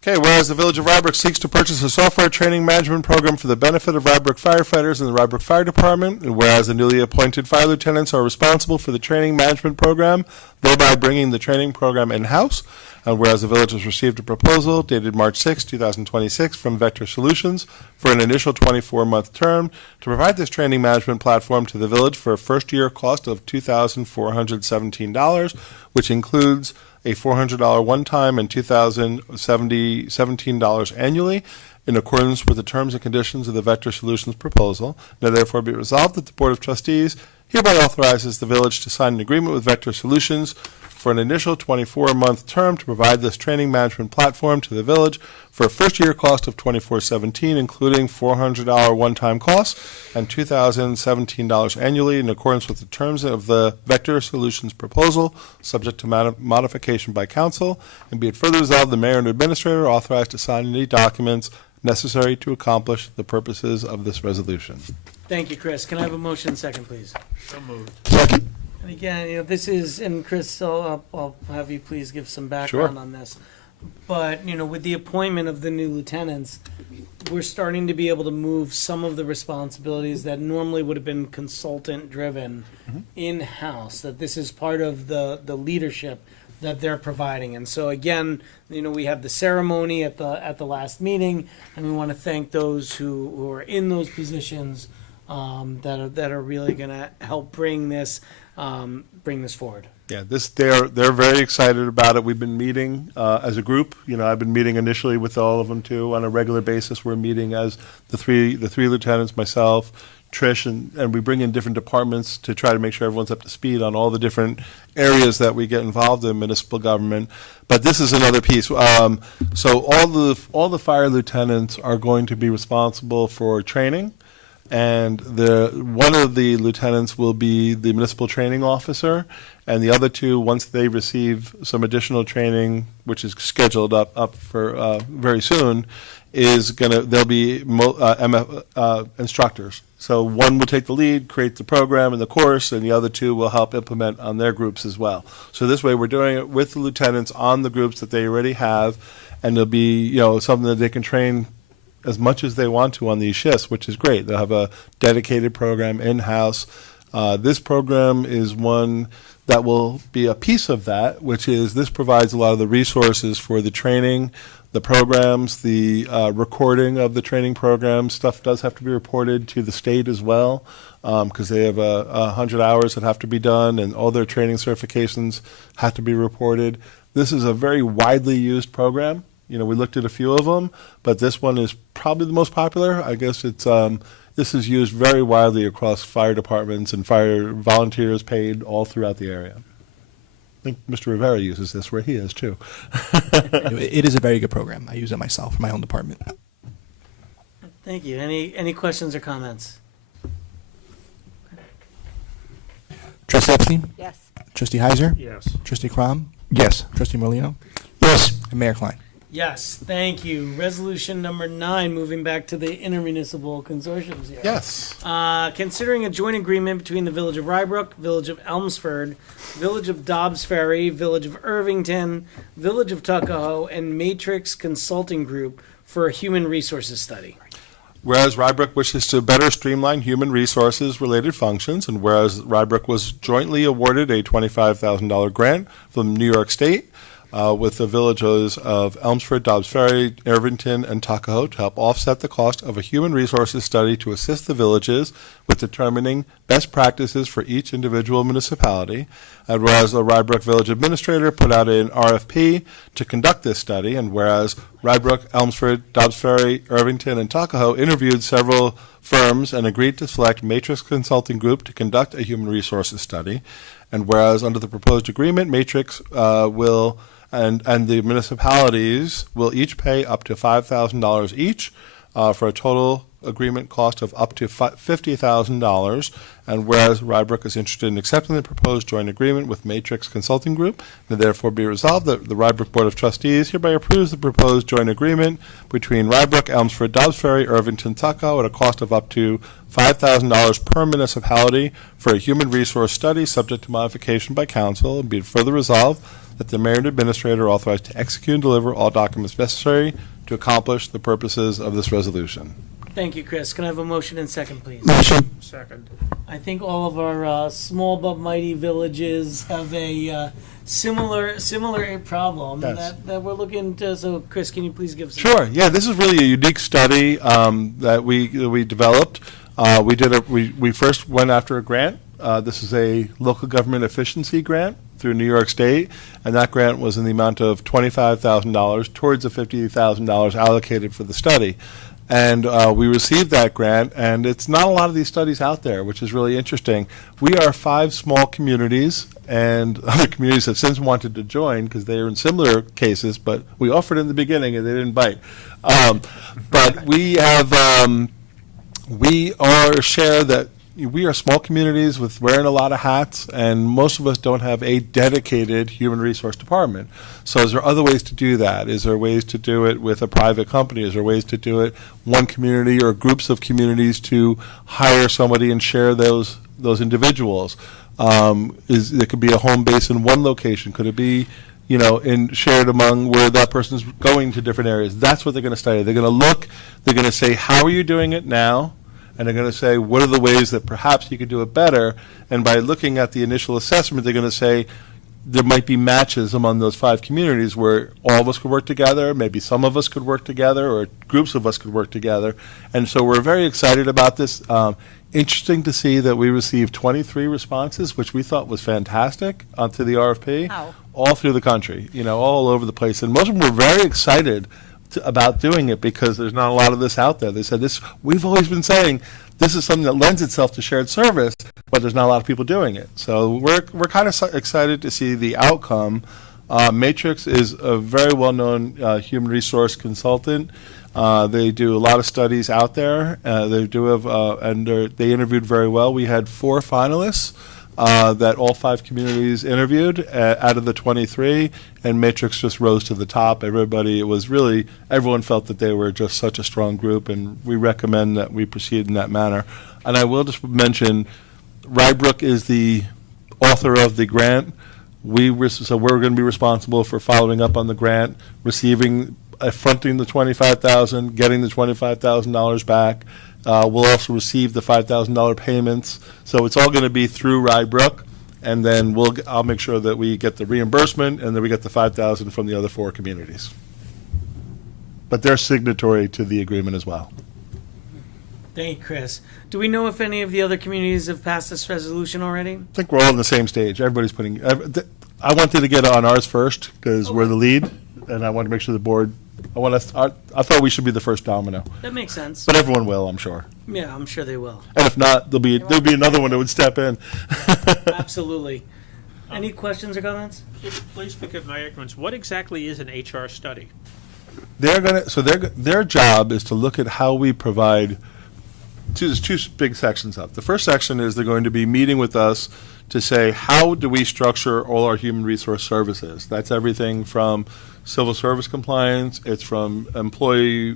Okay, whereas the Village of Rybrook seeks to purchase a software training management program for the benefit of Rybrook firefighters and the Rybrook Fire Department, and whereas the newly appointed fire lieutenants are responsible for the training management program, thereby bringing the training program in-house, and whereas the village has received a proposal dated March 6, 2026 from Vector Solutions for an initial 24-month term to provide this training management platform to the village for a first-year cost of $2,417, which includes a $400 one-time and $2,017 annually, in accordance with the terms and conditions of the Vector Solutions proposal. Now therefore be resolved that the Board of Trustees hereby authorizes the village to sign an agreement with Vector Solutions for an initial 24-month term to provide this training management platform to the village for a first-year cost of $2,417, including $400 one-time costs and $2,017 annually, in accordance with the terms of the Vector Solutions proposal, subject to modification by council. And be it further resolved, the mayor and administrator are authorized to sign any documents necessary to accomplish the purposes of this resolution. Thank you, Chris. Can I have a motion second, please? So moved. Second. And again, this is, and Chris, I'll have you please give some background Sure. on this. But, with the appointment of the new lieutenants, we're starting to be able to move some of the responsibilities that normally would have been consultant-driven in-house, that this is part of the leadership that they're providing. And so again, we have the ceremony at the last meeting, and we want to thank those who are in those positions that are really going to help bring this forward. Yeah, they're very excited about it. We've been meeting as a group. I've been meeting initially with all of them too on a regular basis. We're meeting as the three lieutenants, myself, Trish, and we bring in different departments to try to make sure everyone's up to speed on all the different areas that we get involved in municipal government. But this is another piece. So all the fire lieutenants are going to be responsible for training. And one of the lieutenants will be the municipal training officer, and the other two, once they receive some additional training, which is scheduled up for very soon, they'll be MF instructors. So one will take the lead, create the program and the course, and the other two will help implement on their groups as well. So this way, we're doing it with the lieutenants on the groups that they already have, and it'll be something that they can train as much as they want to on these shifts, which is great. They'll have a dedicated program in-house. This program is one that will be a piece of that, which is this provides a lot of the resources for the training, the programs, the recording of the training programs. Stuff does have to be reported to the state as well, because they have 100 hours that have to be done, and all their training certifications have to be reported. This is a very widely used program. We looked at a few of them, but this one is probably the most popular. I guess this is used very widely across fire departments and fire volunteers paid all throughout the area. I think Mr. Rivera uses this where he is too. It is a very good program. I use it myself for my own department. Thank you. Any questions or comments? Trustee Trustee Epstein? Yes. Trustee Heiser? Yes. Trustee Crom? Yes. Trustee Morlino, Yes. and Mayor Klein. Yes, thank you. Resolution number 9, moving back to the intermunicipal consortiums here. Yes. Considering a joint agreement between the Village of Rybrook, Village of Elmsford, Village of Dobbs Ferry, Village of Irvington, Village of Tuckahoe, and Matrix Consulting Group for a human resources study. Whereas Rybrook wishes to better streamline human resources related functions, and whereas Rybrook was jointly awarded a $25,000 grant from New York State with the villages of Elmsford, Dobbs Ferry, Irvington, and Tuckahoe to help offset the cost of a human resources study to assist the villages with determining best practices for each individual municipality. And whereas the Rybrook Village Administrator put out an RFP to conduct this study, and whereas Rybrook, Elmsford, Dobbs Ferry, Irvington, and Tuckahoe interviewed several firms and agreed to select Matrix Consulting Group to conduct a human resources study, and whereas under the proposed agreement, Matrix will and the municipalities will each pay up to $5,000 each for a total agreement cost of up to $50,000. And whereas Rybrook is interested in accepting the proposed joint agreement with Matrix Consulting Group, and therefore be resolved that the Rybrook Board of Trustees hereby approves the proposed joint agreement between Rybrook, Elmsford, Dobbs Ferry, Irvington, Tuckahoe at a cost of up to $5,000 per municipality for a human resource study subject to modification by council, and be it further resolved that the mayor and administrator are authorized to execute and deliver all documents necessary to accomplish the purposes of this resolution. Thank you, Chris. Can I have a motion and second, please? Motion. Second. I think all of our small but mighty villages have a similar problem Yes. that we're looking to. So, Chris, can you please give us? Sure. Yeah, this is really a unique study that we developed. We first went after a grant. This is a local government efficiency grant through New York State, and that grant was in the amount of $25,000 towards the $50,000 allocated for the study. And we received that grant, and it's not a lot of these studies out there, which is really interesting. We are 5 small communities, and other communities have since wanted to join because they are in similar cases, but we offered in the beginning and they didn't bite. But we are a share that we are small communities with wearing a lot of hats, and most of us don't have a dedicated human resource department. So is there other ways to do that? Is there ways to do it with a private company? Is there ways to do it one community or groups of communities to hire somebody and share those individuals? It could be a home base in one location. Could it be, shared among where that person's going to different areas? That's what they're going to study. They're going to look. They're going to say, how are you doing it now? And they're going to say, what are the ways that perhaps you could do it better? And by looking at the initial assessment, they're going to say there might be matches among those 5 communities where all of us could work together, maybe some of us could work together, or groups of us could work together. And so we're very excited about this. Interesting to see that we received 23 responses, which we thought was fantastic, onto the RFP, all through the country, all over the place. And most of them were very excited about doing it because there's not a lot of this out there. They said this. We've always been saying this is something that lends itself to shared service, but there's not a lot of people doing it. So we're kind of excited to see the outcome. Matrix is a very well-known human resource consultant. They do a lot of studies out there. They do have, and they interviewed very well. We had 4 finalists that all 5 communities interviewed out of the 23, and Matrix just rose to the top. Everyone felt that they were just such a strong group, and we recommend that we proceed in that manner. And I will just mention, Rybrook is the author of the grant. So we're going to be responsible for following up on the grant, fronting the $25,000, getting the $25,000 back. We'll also receive the $5,000 payments. So it's all going to be through Rybrook, and then I'll make sure that we get the reimbursement, and then we get the $5,000 from the other 4 communities. But they're signatory to the agreement as well. Thank you, Chris. Do we know if any of the other communities have passed this resolution already? I think we're all on the same stage. Everybody's putting. I wanted to get on ours first because we're the lead, and I want to make sure the board. I thought we should be the first domino. That makes sense. But everyone will, I'm sure. Yeah, I'm sure they will. And if not, there'll be another one that would step in. Absolutely. Any questions or comments? Please pick up my ignorance. What exactly is an HR study? Their job is to look at how we provide. There's 2 big sections up. The first section is they're going to be meeting with us to say, how do we structure all our human resource services? That's everything from civil service compliance, it's from employee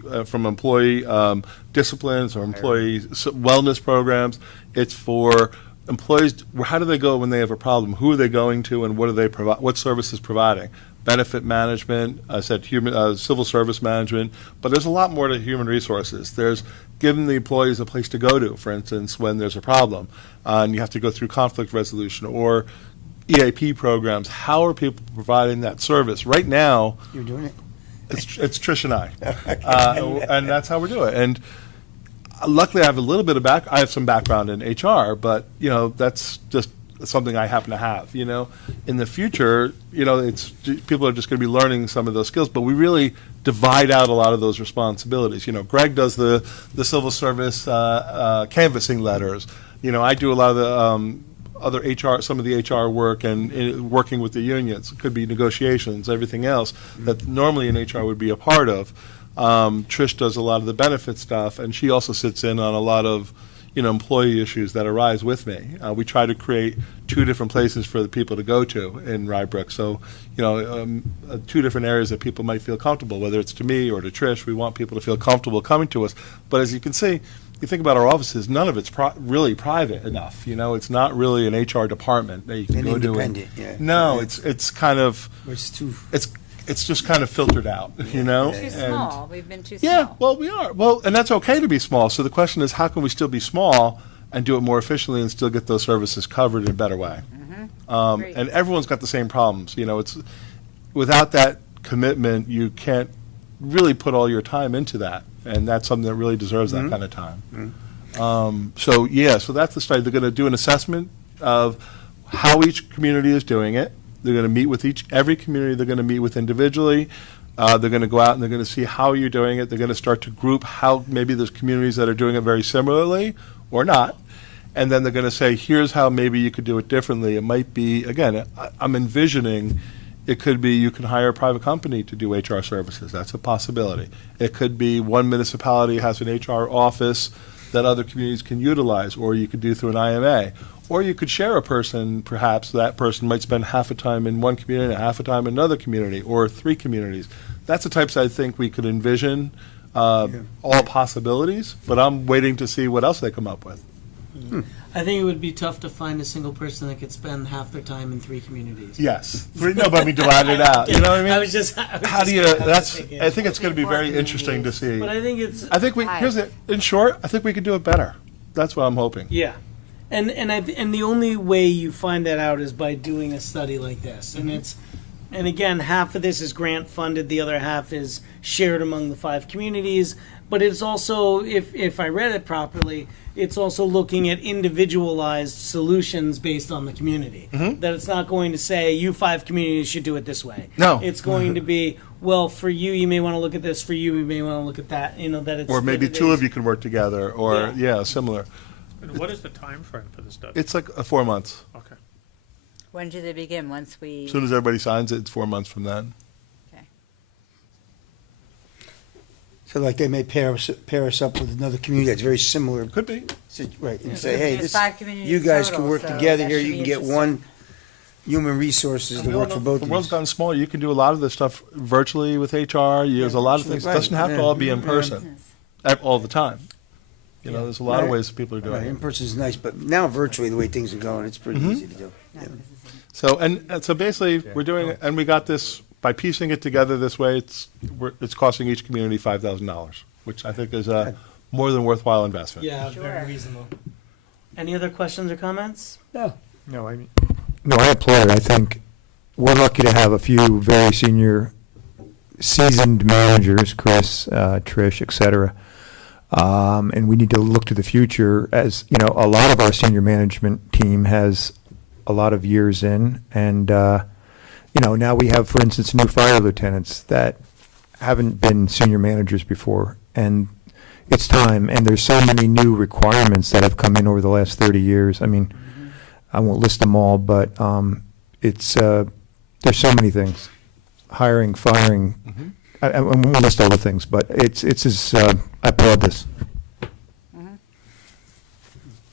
disciplines or employee wellness programs. It's for employees, how do they go when they have a problem? Who are they going to, and what do they provide? What services providing? Benefit management, I said civil service management, but there's a lot more to human resources. There's giving the employees a place to go to, for instance, when there's a problem, and you have to go through conflict resolution or EAP programs. How are people providing that service? Right now, You're doing it? it's Trish and I, and that's how we're doing it. And luckily, I have some background in HR, but that's just something I happen to have. In the future, people are just going to be learning some of those skills, but we really divide out a lot of those responsibilities. Greg does the civil service canvassing letters. I do a lot of the other HR, some of the HR work and working with the unions. It could be negotiations, everything else that normally an HR would be a part of. Trish does a lot of the benefit stuff, and she also sits in on a lot of employee issues that arise with me. We try to create two different places for the people to go to in Rybrook. So, two different areas that people might feel comfortable, whether it's to me or to Trish. We want people to feel comfortable coming to us. But as you can see, you think about our offices, none of it's really private enough. It's not really an HR department that you can go to. Independent, yeah. No, it's kind of, it's just kind of filtered out, Too small. We've been too small. Yeah, well, we are. Well, and that's okay to be small. So the question is, how can we still be small and do it more efficiently and still get those services covered in a better way? And everyone's got the same problems. It's without that commitment, you can't really put all your time into that, and that's something that really deserves that kind of time. So that's the study. They're going to do an assessment of how each community is doing it. They're going to meet with every community. They're going to meet with individually. They're going to go out and they're going to see how you're doing it. They're going to start to group how maybe there's communities that are doing it very similarly or not. And then they're going to say, here's how maybe you could do it differently. It might be, again, I'm envisioning it could be you can hire a private company to do HR services. That's a possibility. It could be one municipality has an HR office that other communities can utilize, or you could do through an IMA. Or you could share a person, perhaps that person might spend half a time in one community and half a time in another community, or 3 communities. That's the types I think we could envision, all possibilities, but I'm waiting to see what else they come up with. I think it would be tough to find a single person that could spend half their time in 3 communities. Yes. But I mean, divide it out. You know what I mean? I was just I think it's going to be very interesting to see. But I think in short, I think we could do it better. That's what I'm hoping. Yeah. And the only way you find that out is by doing a study like this. And again, half of this is grant funded, the other half is shared among the 5 communities. But it's also, if I read it properly, it's also looking at individualized solutions based on the community. That it's not going to say, you 5 communities should do it this way. No. It's going to be, well, for you, you may want to look at this, for you may want to look at that. That it's... Or maybe 2 of you can work together, or, similar. And what is the time frame for the study? It's like 4 months. Okay. When do they begin? Once we... As soon as everybody signs it, it's 4 months from then. Okay. So like they may pair us up with another community that's very similar. Could be. Right, and say, hey, There's 5 communities you guys total, can work so together that here, should you be can get interesting. one human resources to work for both The of world's you. gotten smaller. You can do a lot of this stuff virtually with HR. There's a lot of things. It doesn't have to all be in person all the time. There's a lot of ways people are doing In it. person is nice, but now virtually, the way things are going, it's pretty easy to do. Yeah. So basically, we're doing it, and we got this by piecing it together this way. It's costing each community $5,000, which I think is a more than worthwhile investment. Yeah, very reasonable. Any other questions or comments? No. No, I applaud it. I think we're lucky to have a few very senior, seasoned managers, Chris, Trish, et cetera. And we need to look to the future as, a lot of our senior management team has a lot of years in. And, now we have, for instance, new fire lieutenants that haven't been senior managers before. And it's time. And there's so many new requirements that have come in over the last 30 years. I mean, I won't list them all, but there's so many things. Hiring, firing. I won't list all the things, but it's I applaud this.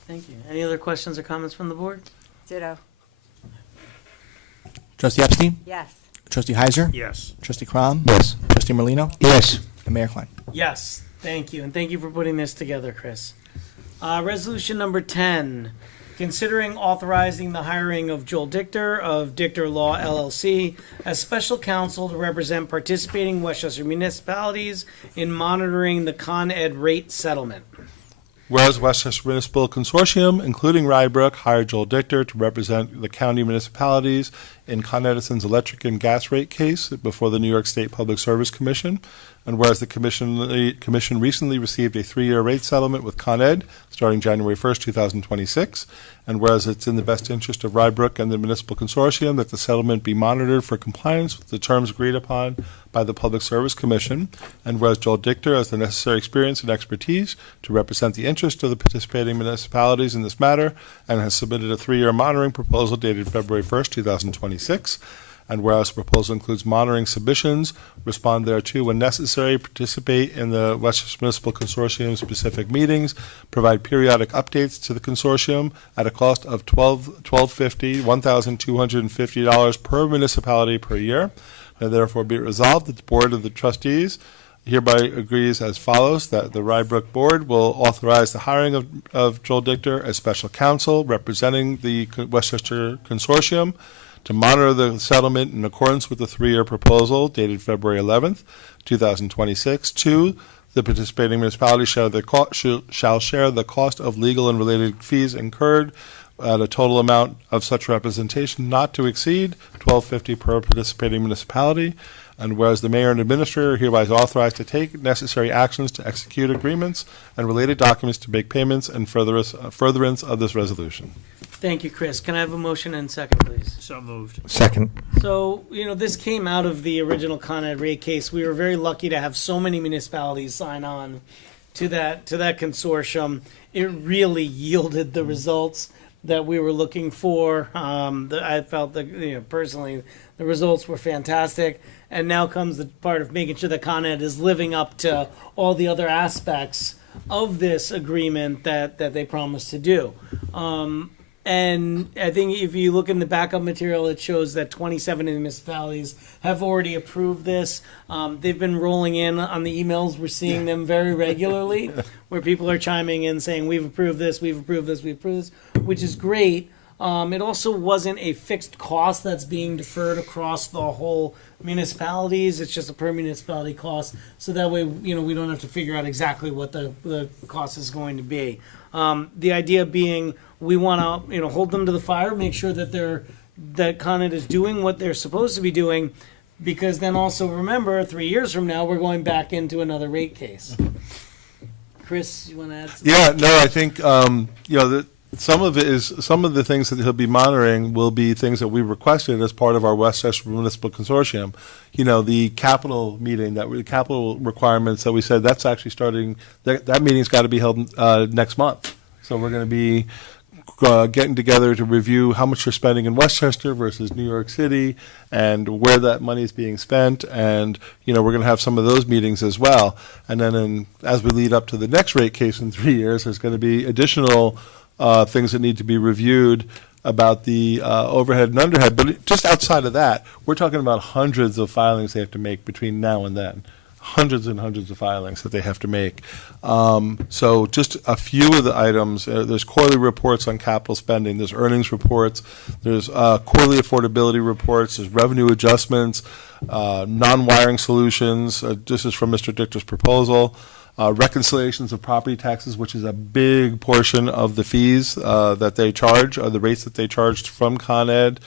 Thank you. Any other questions or comments from the board? Ditto. Trustee Epstein? Yes. Trustee Heiser? Yes. Trustee Crom? Yes. Trustee Merlino? Yes. And Mayor Klein. Yes, thank you, and thank you for putting this together, Chris. Resolution number 10, considering authorizing the hiring of Joel Dichter of Dichter Law LLC as special counsel to represent participating Westchester municipalities in monitoring the Con Ed rate settlement. Whereas Westchester Municipal Consortium, including Rybrook, hired Joel Dichter to represent the county municipalities in Con Edison's electric and gas rate case before the New York State Public Service Commission. And whereas the commission recently received a 3-year rate settlement with Con Ed starting January 1st, 2026. And whereas it's in the best interest of Rybrook and the municipal consortium that the settlement be monitored for compliance with the terms agreed upon by the Public Service Commission. And whereas Joel Dichter has the necessary experience and expertise to represent the interest of the participating municipalities in this matter and has submitted a 3-year monitoring proposal dated February 1st, 2026. And whereas the proposal includes monitoring submissions, respond thereto when necessary, participate in the Westchester Municipal Consortium specific meetings, provide periodic updates to the consortium at a cost of $1,250 per municipality per year. Now therefore be it resolved that the Board of the Trustees hereby agrees as follows, that the Rybrook Board will authorize the hiring of Joel Dichter as special counsel representing the Westchester Consortium to monitor the settlement in accordance with the 3-year proposal dated February 11th, 2026. 2, the participating municipalities shall share the cost of legal and related fees incurred at a total amount of such representation not to exceed $1,250 per participating municipality. And whereas the mayor and administrator hereby is authorized to take necessary actions to execute agreements and related documents to make payments and furtherance of this resolution. Thank you, Chris. Can I have a motion and second, please? So moved. Second. So, this came out of the original Con Ed rate case. We were very lucky to have so many municipalities sign on to that consortium. It really yielded the results that we were looking for. I felt that, personally, the results were fantastic. And now comes the part of making sure that Con Ed is living up to all the other aspects of this agreement that they promised to do. And I think if you look in the backup material, it shows that 27 of the municipalities have already approved this. They've been rolling in on the emails. We're seeing them very regularly where people are chiming in saying, we've approved this, we've approved this, we've approved this, which is great. It also wasn't a fixed cost that's being deferred across the whole municipalities. It's just a per municipality cost. So that way, we don't have to figure out exactly what the cost is going to be. The idea being we want to, hold them to the fire, make sure that Con Ed is doing what they're supposed to be doing, because then also remember, 3 years from now, we're going back into another rate case. Chris, you want to add something? Yeah, no, I think, some of the things that he'll be monitoring will be things that we requested as part of our Westchester Municipal Consortium. The capital meeting, capital requirements that we said, that's actually starting, that meeting's got to be held next month. So we're going to be getting together to review how much you're spending in Westchester versus New York City and where that money is being spent. And, we're going to have some of those meetings as well. And then as we lead up to the next rate case in 3 years, there's going to be additional things that need to be reviewed about the overhead and underhead. But just outside of that, we're talking about hundreds of filings they have to make between now and then. Hundreds and hundreds of filings that they have to make. So just a few of the items, there's quarterly reports on capital spending, there's earnings reports, there's quarterly affordability reports, there's revenue adjustments, non-wiring solutions, this is from Mr. Dichter's proposal, reconciliations of property taxes, which is a big portion of the fees that they charge, or the rates that they charged from Con Ed.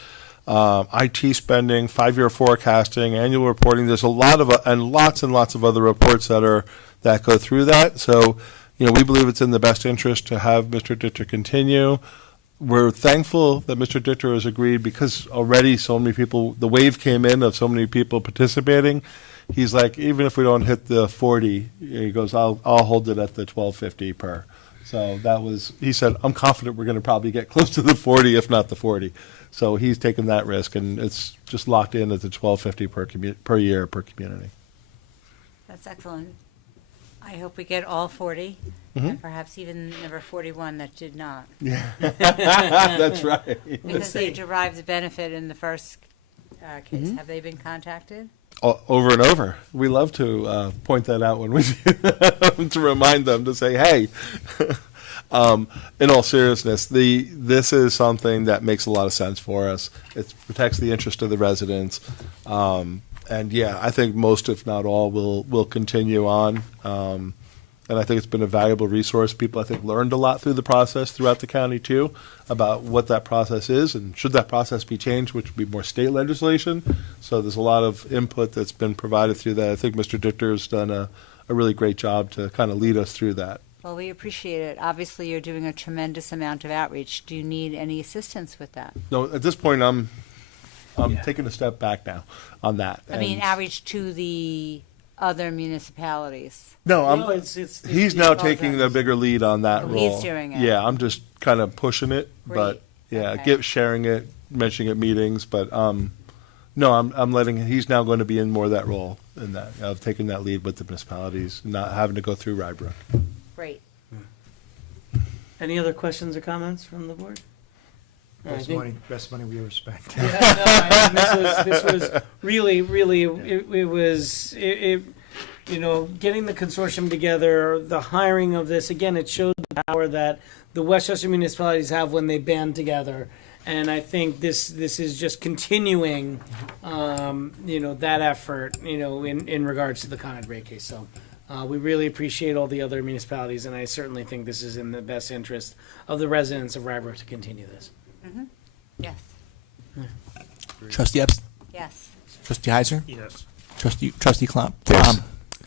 IT spending, 5-year forecasting, annual reporting. There's a lot of and lots of other reports that go through that. So, we believe it's in the best interest to have Mr. Dichter continue. We're thankful that Mr. Dichter has agreed because already so many people, the wave came in of so many people participating. He's like, even if we don't hit the 40, he goes, I'll hold it at the $1,250 per. So he said, I'm confident we're going to probably get close to the 40, if not the 40. So he's taken that risk, and it's just locked in at the $1,250 per year per community. That's excellent. I hope we get all 40, and perhaps even number 41 that did not. Yeah, that's right. Because they derived the benefit in the first kids, have they been contacted? Over and over. We love to point that out when we to remind them to say, hey. In all seriousness, this is something that makes a lot of sense for us. It protects the interest of the residents. And yeah, I think most, if not all, will continue on. And I think it's been a valuable resource. People, I think, learned a lot through the process throughout the county, too, about what that process is and should that process be changed, which would be more state legislation. So there's a lot of input that's been provided through that. I think Mr. Dichter's done a really great job to kind of lead us through that. Well, we appreciate it. Obviously, you're doing a tremendous amount of outreach. Do you need any assistance with that? No, at this point, I'm taking a step back now on that. I mean, outreach to the other municipalities. No, it's he's now taking the bigger lead on that role. He's doing it. Yeah, I'm just kind of pushing it, but yeah, Okay. sharing it, mentioning it at meetings, but no, I'm letting. He's now going to be in more of that role in that of taking that lead with the municipalities, not having to go through Rybrook. Great. Any other questions or comments from the board? Best money we ever spent. Yeah, no, I mean, this was really, it was, you know, getting the consortium together, the hiring of this, again, it showed the power that the Westchester municipalities have when they band together. And I think this is just continuing, you know, that effort, you know, in regards to the Con Ed rate case. So we really appreciate all the other municipalities, and I certainly think this is in the best interest of the residents of Rybrook to continue this. Mm-hmm. Yes. Trustee Epstein? Yes. Trustee Heiser? Yes. Trustee Klum? Yes.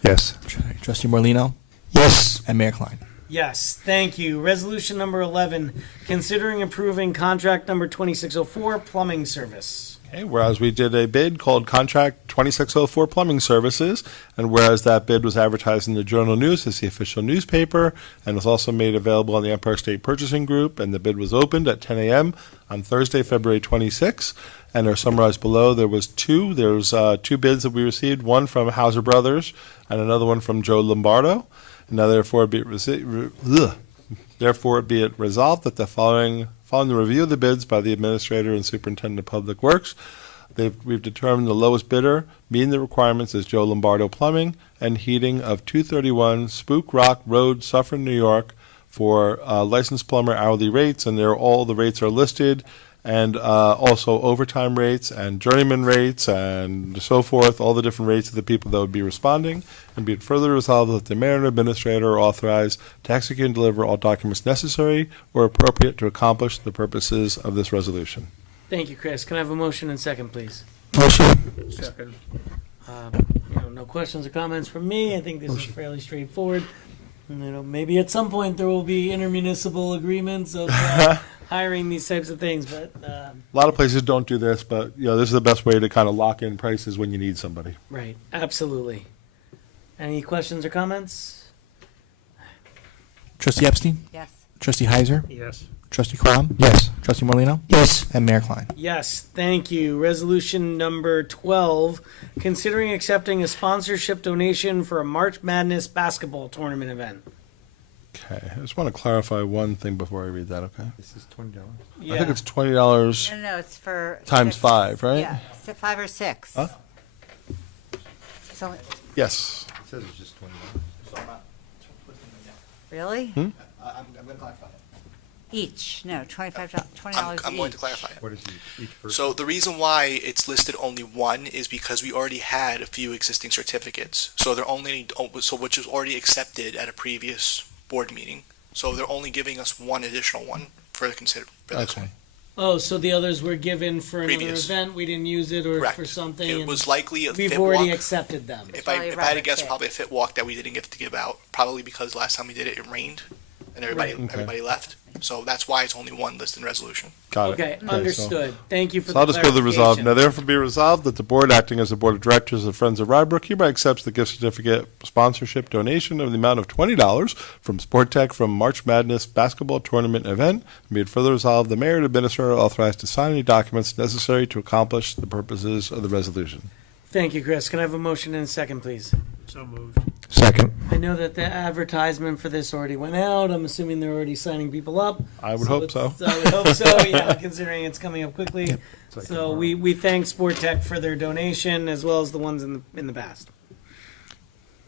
Yes. Trustee Morlino? Yes. And Mayor Klein? Yes, thank you. Resolution number 11, considering approving contract number 2604, plumbing service. Okay, whereas we did a bid called Contract 2604 Plumbing Services, and whereas that bid was advertised in the Journal News as the official newspaper, and was also made available on the Empire State Purchasing Group, and the bid was opened at 10 a.m. on Thursday, February 26, and are summarized below. There was two two bids that we received, one from Hauser Brothers and another one from Joe Lombardo. And now therefore be it resolved that following the review of the bids by the Administrator and Superintendent of Public Works, we've determined the lowest bidder meeting the requirements is Joe Lombardo Plumbing and Heating of 231 Spook Rock Road, Suffern, New York, for licensed plumber hourly rates, and all the rates are listed, and also overtime rates and journeyman rates and so forth, all the different rates of the people that would be responding. And be it further resolved that the mayor and administrator are authorized to execute and deliver all documents necessary or appropriate to accomplish the purposes of this resolution. Thank you, Chris. Can I have a motion and second, please? Motion. Second. You know, no questions or comments from me. I think this is fairly straightforward. You know, maybe at some point there will be intermunicipal agreements of hiring these types of things, but A lot of places don't do this, but you know, this is the best way to kind of lock in prices when you need somebody. right, absolutely. Any questions or comments? Trustee Epstein? Yes. Trustee Heiser? Yes. Trustee Klum? Yes. Trustee Morlino? Yes. And Mayor Klein? Yes, thank you. Resolution number 12, considering accepting a sponsorship donation for a March Madness basketball tournament event. Okay, I just want to clarify one thing before I read that, okay? This is $20. I think it's $20 No, it's for times six. 5, right? Yeah, 5 or 6. Huh? So, Yes. It says it's just $20. really? Hmm? I'm going to clarify it. Each? No, $20 I'm going to each. clarify it. What is each person? So the reason why it's listed only one is because we already had a few existing certificates. So they're only, which was already accepted at a previous board meeting. So they're only giving us one additional one for this Okay. one. Oh, so the others were given for another Previous. event, we didn't use it, or Correct. for something? It and was likely a we've fit already walk. accepted them. If Probably I had to rather guess, fit. probably a fit walk that we didn't get to give out. Probably because last time we did it, it rained, and everybody Right. everybody left. So that's why it's only one listed in resolution. Got it. Okay, so- understood. Thank you for So the I'll just go to the resolve. clarification. Now therefore be resolved that the board acting as the board of directors of Friends of Rybrook hereby accepts the gift certificate sponsorship donation of the amount of $20 from Sport Tech from March Madness basketball tournament event. And be it further resolved, the mayor and administrator are authorized to sign any documents necessary to accomplish the purposes of the resolution. Thank you, Chris. Can I have a motion and a second, please? So moved. Second. I know that the advertisement for this already went out. I'm assuming they're already signing people up. I would hope so. I would hope so, yeah, considering it's coming up quickly. So we thank Sport Tech for their donation as well as the ones in the past.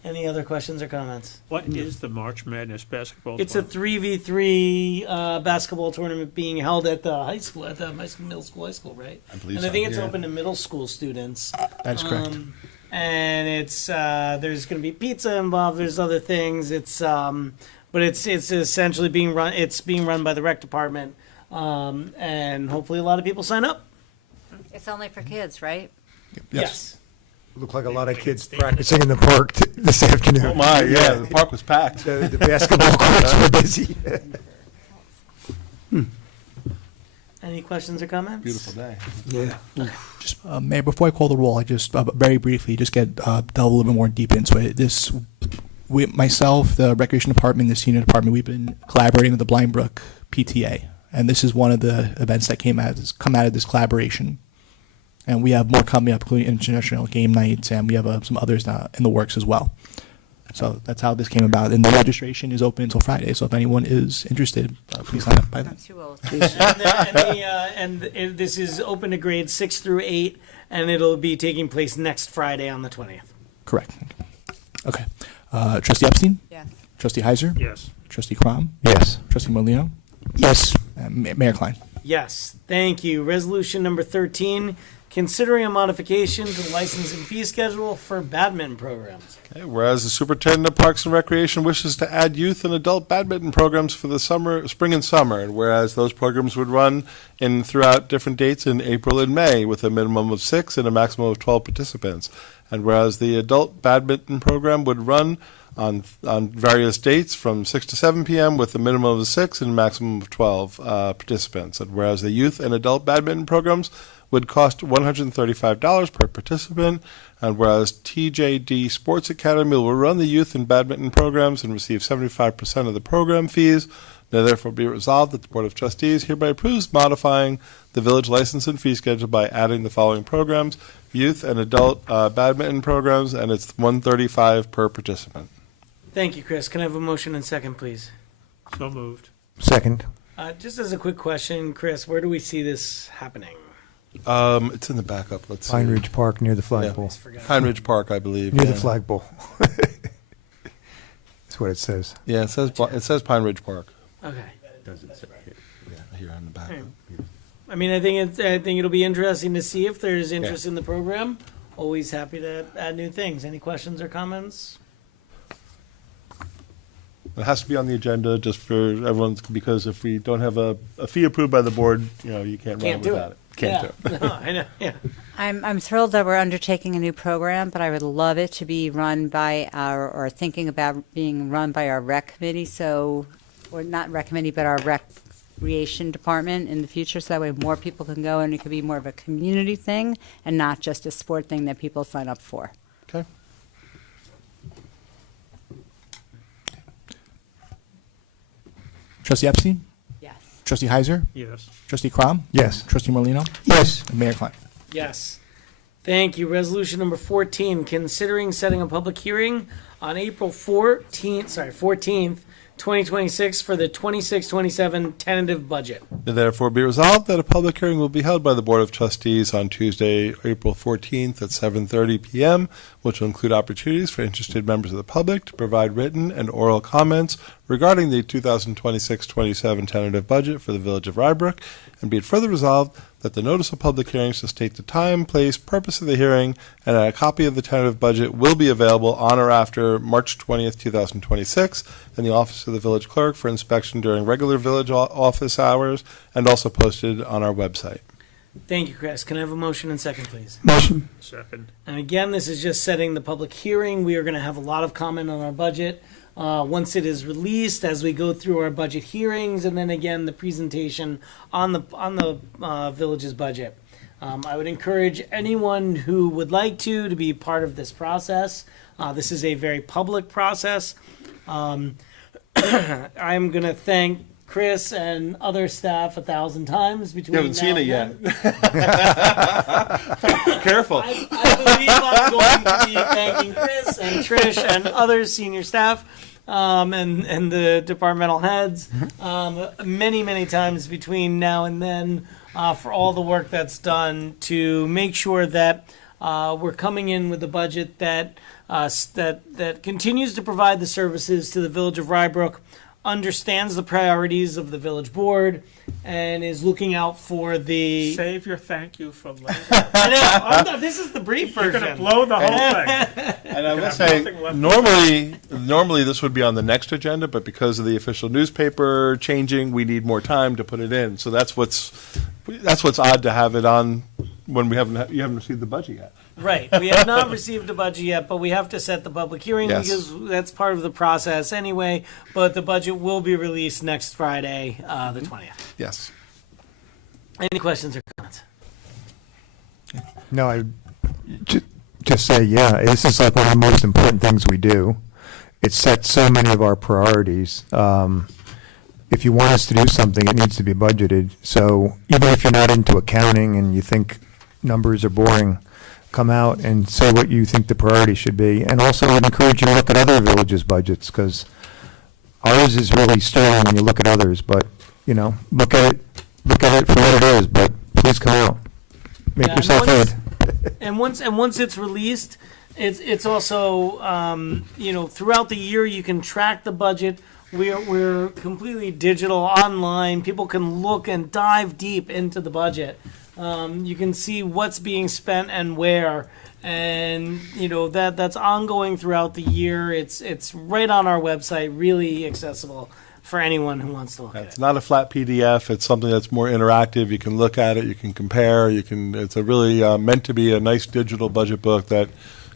Any other questions or comments? What is the March Madness basketball? It's a tournament? 3v3 basketball tournament being held at the high school, at the middle school, high school, right? I believe and I so, think it's yeah. open to middle school students. That's correct. And it's there's going to be pizza involved. There's other things. But it's essentially being run. It's being run by the rec department, and hopefully a lot of people sign up. It's only for kids, right? Yes. Look like a lot of kids practicing in the park this afternoon. Oh my, yeah, the park was packed. The basketball courts were busy. Any questions or comments? Beautiful day. Yeah. Just Mayor, before I call the roll, I just very briefly just get delve a little bit more deep into it. Myself, the recreation department, the senior department, we've been collaborating with the Blind Brook PTA, and this is one of the events that come out of this collaboration. And we have more coming up, including international game nights, and we have some others in the works as well. So that's how this came about. And the registration is open until Friday. So if anyone is interested, please sign up by then. Not too old. This is open to grades 6 through 8, and it'll be taking place next Friday on the 20th. Correct. Okay. Trustee Epstein? Yes. Trustee Heiser? Yes. Trustee Crom? Yes. Trustee Molino? Yes. Mayor Klein? Yes, thank you. Resolution number 13, considering a modification to the license and fee schedule for badminton programs. Okay, whereas the Superintendent of Parks and Recreation wishes to add youth and adult badminton programs for the spring and summer, and whereas those programs would run throughout different dates in April and May with a minimum of 6 and a maximum of 12 participants, and whereas the adult badminton program would run on various dates from 6 to 7 p.m. with a minimum of 6 and a maximum of 12 participants, and whereas the youth and adult badminton programs would cost $135 per participant, and whereas TJD Sports Academy will run the youth and badminton programs and receive 75% of the program fees, now therefore be resolved that the Board of Trustees hereby approves modifying the village license and fee schedule by adding the following programs: youth and adult badminton programs, and it's $135 per participant. Thank you, Chris. Can I have a motion and second, please? So moved. Second. Just as a quick question, Chris, where do we see this happening? It's in the backup. Let's Pine see. Ridge Park near the flagpole. Pine Ridge Park, I believe. Near the yeah. flagpole. That's what it says. Yeah, it says Pine Ridge Park. Okay. Here on the back. I mean, I think it'll be interesting to see if there's interest in the program. Always happy to add new things. Any questions or comments? It has to be on the agenda just for everyone's, because if we don't have a fee approved by the board, you can't run it do without it. Can't do it. No, I know. Yeah. I'm thrilled that we're undertaking a new program, but I would love it to be run by or thinking about being run by our rec committee. Or not rec committee, but our recreation department in the future. So that way more people can go and it could be more of a community thing and not just a sport thing that people sign up for. Okay. Trustee Epstein? Yes. Trustee Heiser? Yes. Trustee Crom? Yes. Trustee Molino? Yes. And Mayor Klein? Yes. Thank you. Resolution number 14, considering setting a public hearing on April 14th, 2026 for the 26-27 tentative budget. Therefore be resolved that a public hearing will be held by the Board of Trustees on Tuesday, April 14th at 7:30 p.m., which will include opportunities for interested members of the public to provide written and oral comments regarding the 2026-27 tentative budget for the Village of Rybrook, and be it further resolved that the notice of public hearing shall state the time, place, purpose of the hearing, and that a copy of the tentative budget will be available on or after March 20th, 2026 in the office of the village clerk for inspection during regular village office hours, and also posted on our website. Thank you, Chris. Can I have a motion and second, please? Motion. Second. And again, this is just setting the public hearing. We are going to have a lot of comment on our budget once it is released, as we go through our budget hearings, and then again the presentation on the village's budget. I would encourage anyone who would like to be part of this process. This is a very public process. I'm going to thank Chris and other staff 1,000 times between You haven't now seen it and yet. then. Careful. I believe I'm going to be thanking Chris and Trish and other senior staff and the departmental heads many times between now and then for all the work that's done to make sure that we're coming in with a budget that that continues to provide the services to the village of Rybrook, understands the priorities of the village board, and is looking out for the. Save your thank you for later. I know. This is the brief You're version. going to blow the whole thing. And I will have say, nothing left. normally this would be on the next agenda, but because of the official newspaper changing, we need more time to put it in. So that's what's odd to have it on when you haven't received the budget yet. Right. We have not received a budget yet, but we have to set the public hearing Yes. because that's part of the process anyway. But the budget will be released next Friday, the 20th. Yes. Any questions or comments? No, I just say, yeah, this is like one of the most important things we do. It sets so many of our priorities. If you want us to do something, it needs to be budgeted. So even if you're not into accounting and you think numbers are boring, come out and say what you think the priority should be. And also I'd encourage you to look at other villages' budgets, because ours is really sterling when you look at others. But, look at it for what it is. But please come out. Make Yeah, yourself heard. And once it's released, it's also throughout the year you can track the budget. We're completely digital online. People can look and dive deep into the budget. You can see what's being spent and where, and that's ongoing throughout the year. It's right on our website, really accessible for anyone who wants to look at It's it. not a flat PDF. It's something that's more interactive. You can look at it. You can compare. It's a really meant to be a nice digital budget book that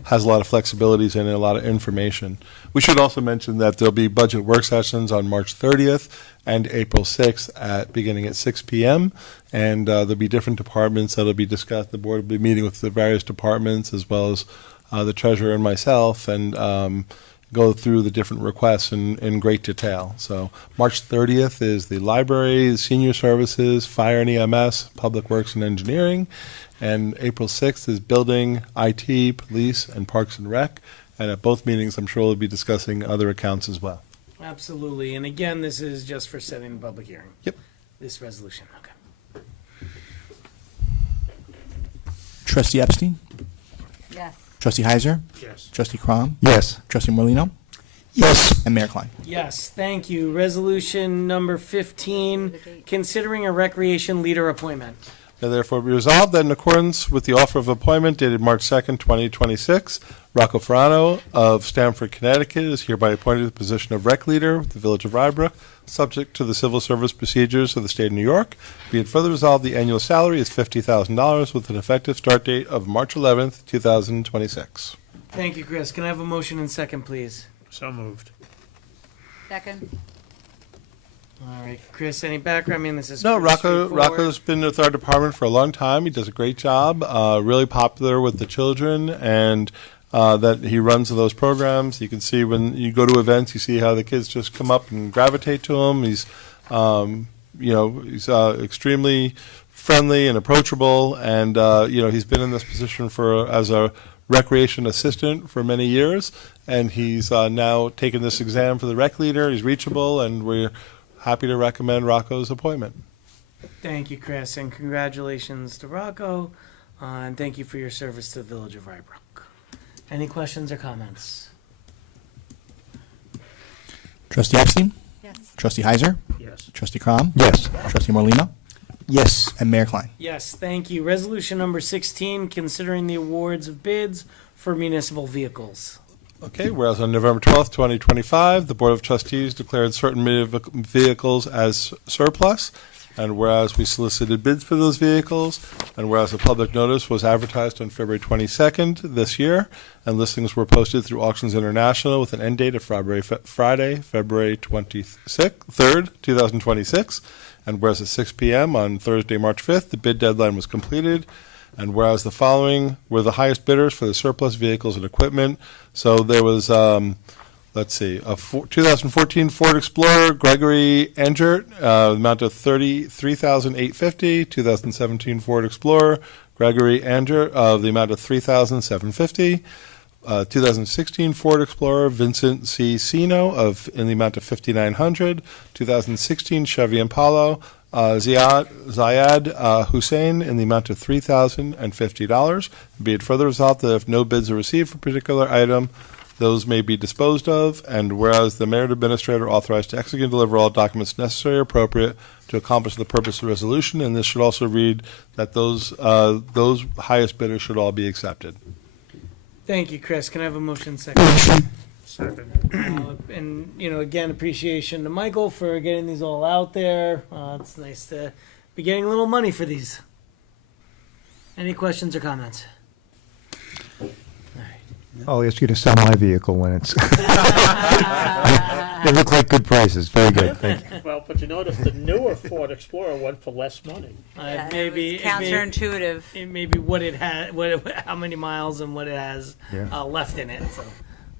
has a lot of flexibilities in it, a lot of information. We should also mention that there'll be budget work sessions on March 30th and April 6th beginning at 6 p.m. And there'll be different departments that'll be discussed. The board will be meeting with the various departments as well as the treasurer and myself, and go through the different requests in great detail. So March 30th is the library, senior services, fire and EMS, public works and engineering. And April 6th is building, IT, police, and parks and rec. And at both meetings, I'm sure we'll be discussing other accounts as well. Absolutely. And again, this is just for setting the public hearing. Yep. This resolution. Okay. Trustee Epstein? Yes. Trustee Heiser? Yes. Trustee Crom? Yes. Trustee Morlino, Yes. and Mayor Klein. Yes, thank you. Resolution number 15, considering a recreation leader appointment. Now therefore be resolved that in accordance with the offer of appointment dated March 2nd, 2026, Rocco Ferrano of Stamford, Connecticut is hereby appointed to the position of rec leader with the Village of Rybrook, subject to the civil service procedures of the state of New York. Be it further resolved, the annual salary is $50,000 with an effective start date of March 11th, 2026. Thank you, Chris. Can I have a motion and second, please? So moved. Second? All right, Chris, any background? I mean, this is No, pretty straightforward. Rocco's been with our department for a long time. He does a great job, really popular with the children, and that he runs those programs. You can see when you go to events, you see how the kids just come up and gravitate to him. He's, he's extremely friendly and approachable, and he's been in this position as a recreation assistant for many years, and he's now taken this exam for the rec leader. He's reachable, and we're happy to recommend Rocco's appointment. Thank you, Chris, and congratulations to Rocco, and thank you for your service to the Village of Rybrook. Any questions or comments? Trustee Epstein? Yes. Trustee Heiser? Yes. Trustee Crom? Yes. Trustee Morlino, Yes. and Mayor Klein. Yes, thank you. Resolution number 16, considering the awards of bids for municipal vehicles. Okay, whereas on November 12th, 2025, the Board of Trustees declared certain vehicles as surplus, and whereas we solicited bids for those vehicles, and whereas a public notice was advertised on February 22nd this year, and listings were posted through Auctions International with an end date of Friday, February 3rd, 2026, and whereas at 6 p.m. on Thursday, March 5th, the bid deadline was completed, and whereas the following were the highest bidders for the surplus vehicles and equipment. So there was let's see, a 2014 Ford Explorer, Gregory Engert, amount of $33,850. 2017 Ford Explorer, Gregory Engert, of the amount of $3,750. 2016 Ford Explorer, Vincent C. Sino, in the amount of $5,900. 2016 Chevy Impala, Zayad Hussein, in the amount of $3,050. Be it further resolved that if no bids are received for a particular item, those may be disposed of, and whereas the mayor and administrator are authorized to execute and deliver all documents necessary or appropriate to accomplish the purpose of the resolution, and this should also read that those highest bidders should all be accepted. Thank you, Chris. Can I have a motion second? Second. And, again, appreciation to Michael for getting these all out there. It's nice to be getting a little money for these. Any questions or comments? I'll ask you to sell my vehicle when it's. They look like good prices. Very good. Thank you. Well, but you notice the newer Ford Explorer went for less money. Maybe counterintuitive. It may be what it had, how many miles and what it has left in it. So,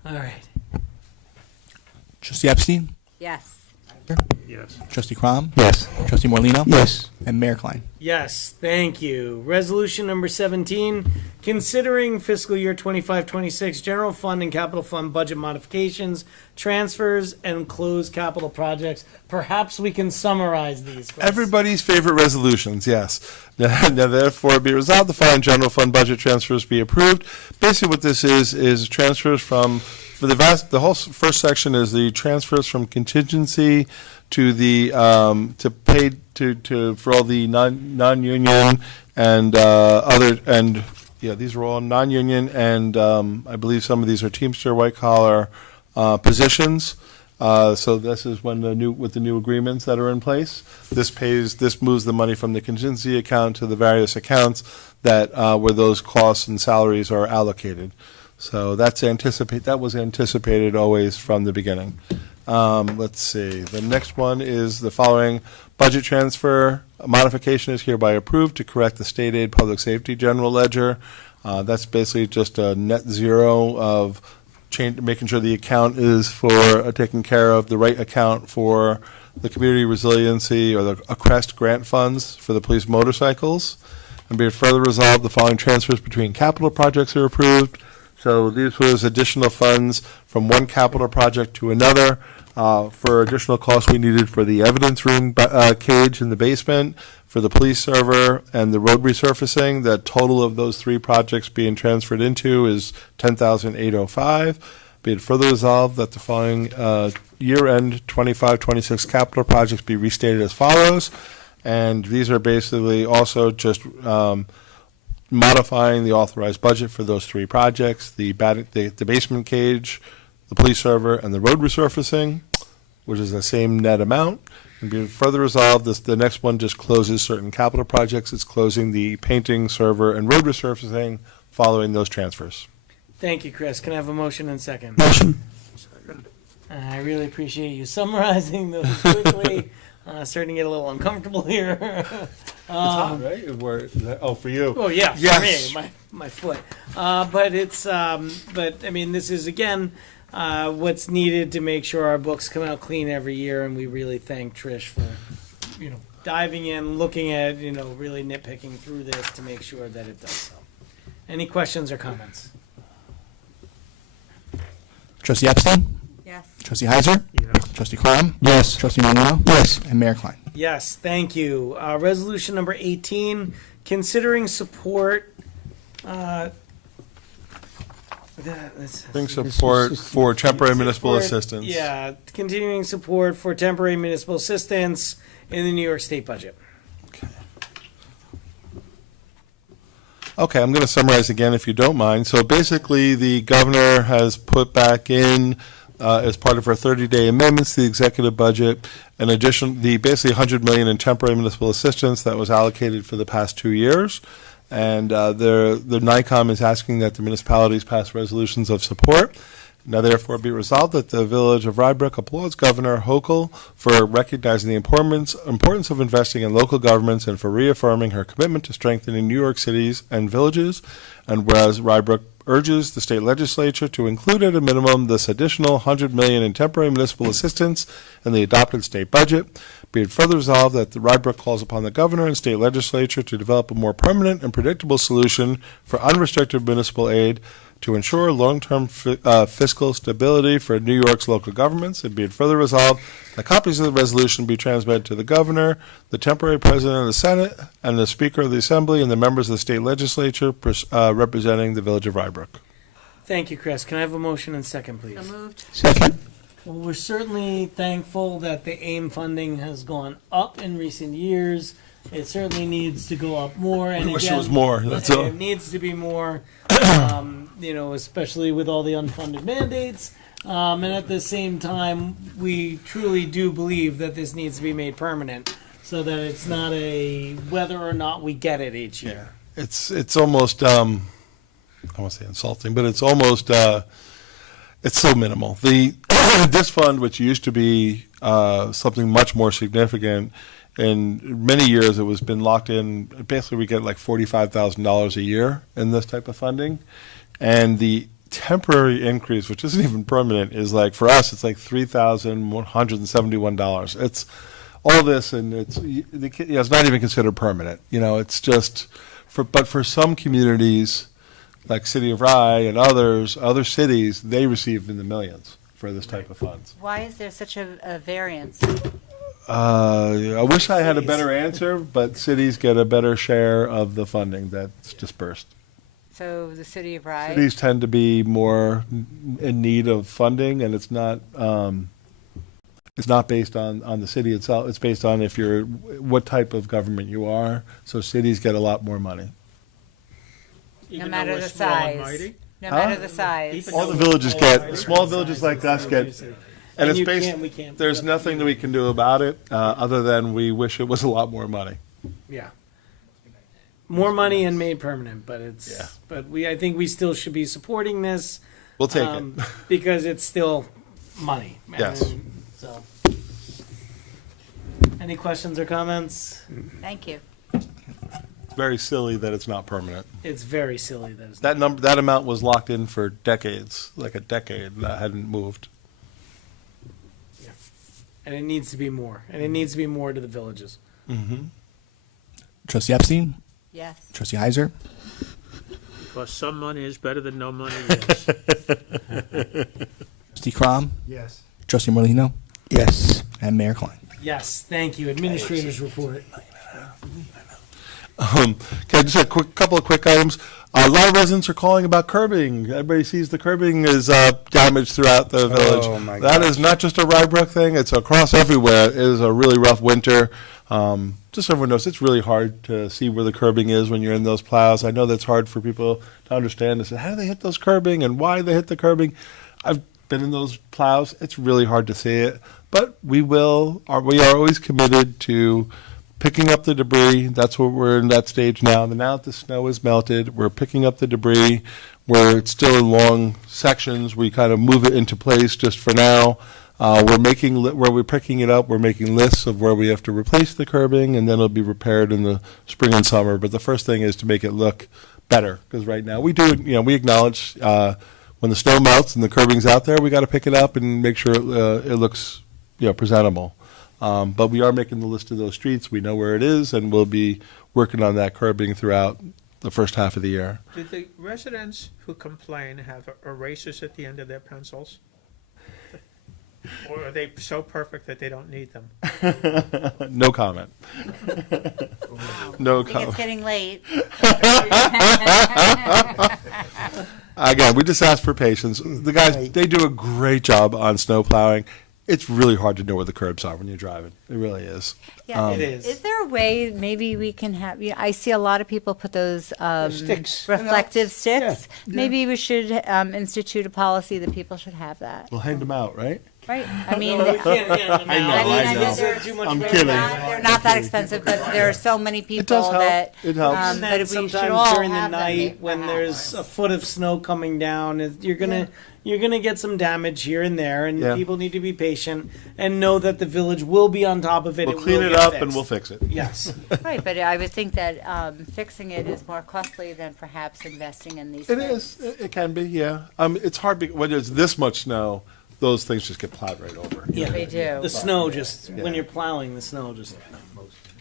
all right. Trustee Epstein? Yes. Yes. Trustee Crom? Yes. Trustee Morlino? Yes. And Mayor Klein. Yes, thank you. Resolution number 17, considering fiscal year 25-26 general fund and capital fund budget modifications, transfers, and closed capital projects. Perhaps we can summarize these. Chris. Everybody's favorite resolutions, yes. Now, therefore, be resolved the following general fund budget transfers be approved. Basically, what this is transfers from, for the whole first section is the transfers from contingency to the to pay to for all the non-union and these are all non-union and I believe some of these are Teamster white collar positions. So this is when with the new agreements that are in place. This moves the money from the contingency account to the various accounts that where those costs and salaries are allocated. So that was anticipated always from the beginning. Let's see. The next one is the following budget transfer modification is hereby approved to correct the state aid public safety general ledger. That's basically just a net zero of making sure the account is for taking care of the right account for the community resiliency or the CREST grant funds for the police motorcycles. And be it further resolved, the following transfers between capital projects are approved. So these was additional funds from one capital project to another for additional costs we needed for the evidence room cage in the basement, for the police server, and the road resurfacing. The total of those three projects being transferred into is $10,805. Be it further resolved that the following year-end 25-26 capital projects be restated as follows. And these are basically also just modifying the authorized budget for those three projects, the basement cage, the police server, and the road resurfacing, which is the same net amount. And be further resolved, the next one just closes certain capital projects. It's closing the painting, server, and road resurfacing following those transfers. Thank you, Chris. Can I have a motion and second? Motion. I really appreciate you summarizing those quickly. Starting to get a little uncomfortable here. It's hot, right? For you. Oh yeah, yes. for me, my foot. But I mean, this is again what's needed to make sure our books come out clean every year, and we really thank Trish for diving in, looking at really nitpicking through this to make sure that it does so. Any questions or comments? Trustee Epstein? Yes. Trustee Heiser? Yes. Trustee Crom? Yes. Trustee Morlino? Yes. And Mayor Klein. Yes, thank you. Resolution number 18, considering support. Bring support for temporary municipal assistance. Yeah, continuing support for temporary municipal assistance in the New York State budget. Okay, I'm going to summarize again if you don't mind. So basically, the governor has put back in, as part of her 30-day amendments to the executive budget, in addition, basically $100 million in temporary municipal assistance that was allocated for the past 2 years. And the NICOM is asking that the municipalities pass resolutions of support. Now therefore be resolved that the Village of Rybrook applauds Governor Hochul for recognizing the importance of investing in local governments and for reaffirming her commitment to strengthening New York cities and villages. And whereas Rybrook urges the state legislature to include at a minimum this additional $100 million in temporary municipal assistance in the adopted state budget, be it further resolved that the Rybrook calls upon the governor and state legislature to develop a more permanent and predictable solution for unrestricted municipal aid to ensure long-term fiscal stability for New York's local governments. And be it further resolved that copies of the resolution be transmitted to the governor, the temporary president of the Senate, and the Speaker of the Assembly, and the members of the state legislature representing the Village of Rybrook. Thank you, Chris. Can I have a motion and second, please? So moved. Second. Well, we're certainly thankful that the AIM funding has gone up in recent years. It certainly needs to go up more. And I wish it again, was more. That's all. It needs to be more, especially with all the unfunded mandates. And at the same time, we truly do believe that this needs to be made permanent so that it's not a whether or not we get it each year. Yeah. It's almost, I won't say insulting, but it's almost, it's so minimal. This fund, which used to be something much more significant, in many years it was been locked in. Basically, we get like $45,000 a year in this type of funding, and the temporary increase, which isn't even permanent, is like for us it's like $3,171. It's all this, and it's not even considered permanent. It's just for some communities like City of Rye and other cities, they receive in the millions for this type of funds. Why is there such a variance? I wish I had a better answer, but cities get a better share of the funding that's dispersed. So the City of Rye? Cities tend to be more in need of funding, and it's not based on the city itself. It's based on what type of government you are. So cities get a lot more money. No matter the size. No matter the size. All the villages small villages like us get. And it's based, there's nothing that we can do about it other than we wish it was a lot more money. Yeah. More money and made permanent, but I think we still should be supporting this. We'll take it. Because it's still money. Yes. So, any questions or comments? Thank you. It's very silly that it's not permanent. It's very silly that it's that amount was locked in for decades, like a decade, that hadn't moved. And it needs to be more. And it needs to be more to the villages. Mm-hmm. Trustee Epstein? Yes. Trustee Heiser? Because some money is better than no money, yes. Trustee Crom? Yes. Trustee Morlino? Yes. And Mayor Klein. Yes, thank you. Administrator's report. Okay, just a couple of quick items. A lot of residents are calling about curbing. Everybody sees the curbing is damaged throughout the village. Oh, my That gosh. is not just a Rybrook thing. It's across everywhere. It is a really rough winter. Just so everyone knows, it's really hard to see where the curbing is when you're in those plows. I know that's hard for people to understand. How do they hit those curbing and why they hit the curbing? I've been in those plows. It's really hard to see it. But we are always committed to picking up the debris. That's what we're in that stage now. Now that the snow is melted, we're picking up the debris. Where it's still in long sections, we kind of move it into place just for now. Where we're picking it up, we're making lists of where we have to replace the curbing, and then it'll be repaired in the spring and summer. But the first thing is to make it look better, because right now we we acknowledge when the snow melts and the curbing's out there, we got to pick it up and make sure it looks presentable. But we are making the list of those streets. We know where it is, and we'll be working on that curbing throughout the first half of the year. Do the residents who complain have erasers at the end of their pencils? Or are they so perfect that they don't need them? No comment. No I think comment. it's getting late. Again, we just ask for patience. The guys, they do a great job on snow plowing. It's really hard to know where the curbs are when you're driving. It really is. Yeah, It is. Is there a way maybe we can have? I see a lot of people put those sticks. reflective sticks. Yeah. Maybe we should institute a policy that people should have that. We'll hand them out, right? Right, I mean, No, we can't handle I know, now. I mean, I know. They're too much I'm money. kidding. they're not that expensive, but there are so many people does help. that, It helps. And but then if we should sometimes all during the have them, night when perhaps. there's a foot of snow coming down, you're gonna get some damage here and there, and Yeah. people need to be patient and know that the village will be on top of it. We'll It clean will it get up fixed. and we'll fix it. Yes. Right, but I would think that fixing it is more costly than perhaps investing in these It things. is. It can be, yeah. It's hard when there's this much snow, those things just get plowed right over. Yeah, They do. The snow just Yeah. when you're plowing, the snow just.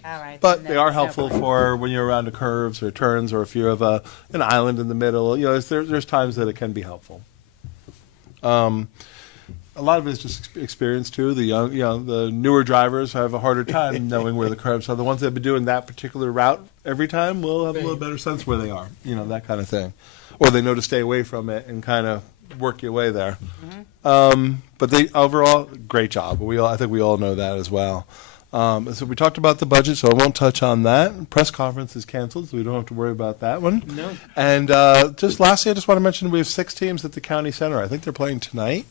All right. But then they are that's no helpful problem. for when you're around the curves or turns, or if you have an island in the middle. You know, there's times that it can be helpful. A lot of it is just experience too. The young, the newer drivers have a harder time knowing where the curves are. The ones that have been doing that particular route every time will have a little better sense where they are. You know, that kind of thing, or they know to stay away from it and kind of work your way there. But they overall great job. I think we all know that as well. So we talked about the budget, so I won't touch on that. Press conference is canceled, so we don't have to worry about that one. No. And just lastly, I just want to mention we have 6 teams at the county center. I think they're playing tonight,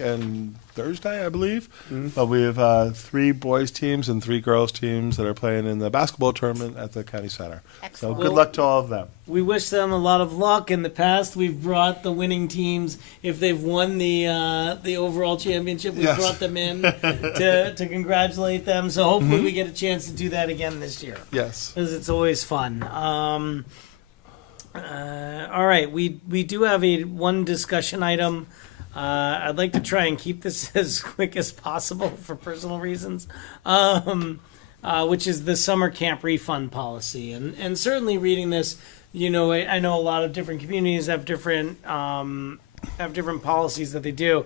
and Thursday, I believe. But we have 3 boys teams and 3 girls teams that are playing in the basketball tournament at the county center. Excellent. So good luck to all of them. We wish them a lot of luck. In the past, we've brought the winning teams, if they've won the overall championship, we've Yes. brought them in to congratulate them. So hopefully we get a chance to do that again this year, Yes. because it's always fun. All right, we do have one discussion item. I'd like to try and keep this as quick as possible for personal reasons. Which is the summer camp refund policy. And certainly reading this, I know a lot of different communities have different policies that they do,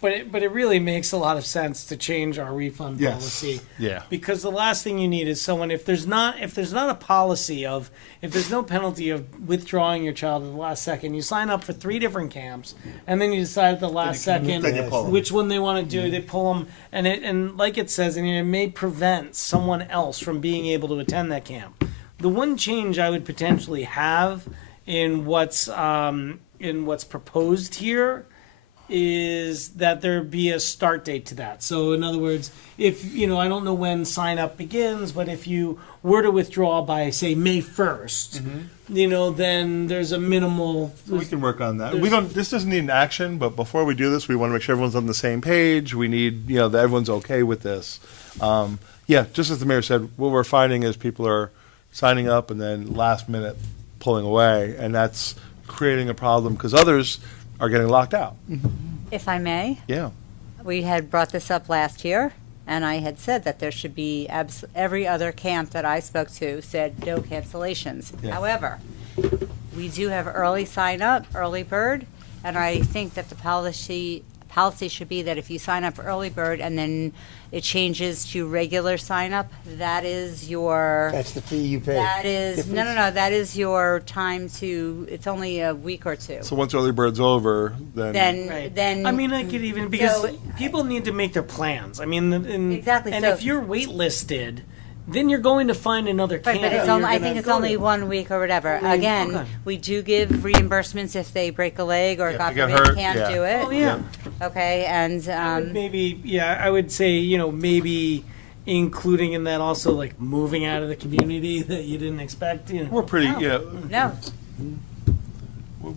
but it really makes a lot of sense to change our refund Yes. policy. Yeah. Because the last thing you need is someone, if there's not a policy of, if there's no penalty of withdrawing your child at the last second, you sign up for 3 different camps, and then you decide at the last second then you pull 'em. which one they want to do. They pull them, and like it says, and it may prevent someone else from being able to attend that camp. The one change I would potentially have in what's proposed here is that there be a start date to that. So in other words, if, I don't know when sign up begins, but if you were to withdraw by, say, May 1st, then there's a minimal. We can work on that. there's- This doesn't need an action, but before we do this, we want to make sure everyone's on the same page. We need, that everyone's okay with this. Just as the mayor said, what we're finding is people are signing up and then last minute pulling away, and that's creating a problem because others are getting locked out. If I may, Yeah. we had brought this up last year, and I had said that there should be every other camp that I spoke to said no cancellations. Yeah. However, we do have early sign up, early bird, and I think that the policy should be that if you sign up for early bird and then it changes to regular sign up, that is your. That's the fee you pay. That is, Difference? no, that is your time to, it's only a week or 2. So once early bird's over, then. Right. Then. I mean, I could even, because So- people need to make their plans. I mean, Exactly, and so- if you're waitlisted, then you're going to find another Right, camp. but it's that only, you're I gonna think it's go only to. 1 week or whatever. Okay. Again, we do give reimbursements if they break a leg or Yeah, God if you get forbid hurt, can't yeah. do it. Oh, yeah. Okay, and, I would say, maybe including in that also like moving out of the community that you didn't expect. We're pretty, no,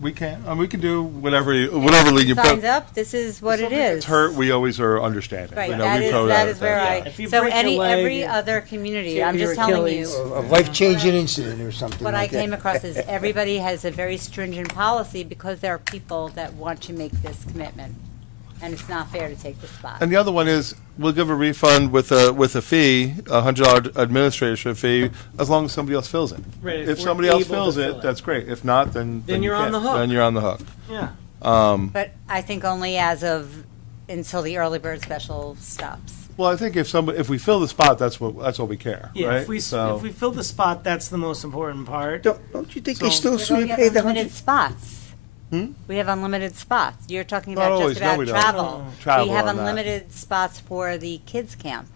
we can, we can do whatever league you put. signs up, this is what it is. It's hurt, we always are understanding. Right, You know, that we is, totally that is where understand. Yeah, if you so break your leg, every other community, tear I'm your just telling you. Achilles. A life-changing incident or something What I like that. came across is everybody has a very stringent policy because there are people that want to make this commitment. And it's not fair to take the spot. And the other one is, we'll give a refund with a fee, $100 administration fee, as long as somebody else fills it. Right, if If we're somebody else able to fills fill it, it. that's great. If not, then Then you you're on can't. the hook. Then you're on the hook. Yeah. But I think only as of, until the early bird special stops. Well, I think if we fill the spot, that's what we care, Yeah, right? if we So- fill the spot, that's the most important part. Don't you think they So- still We should have pay the unlimited 100? spots. We have unlimited spots. You're talking Not about always. just No, about we don't. travel. Travel We have on that. unlimited spots for the kids camp.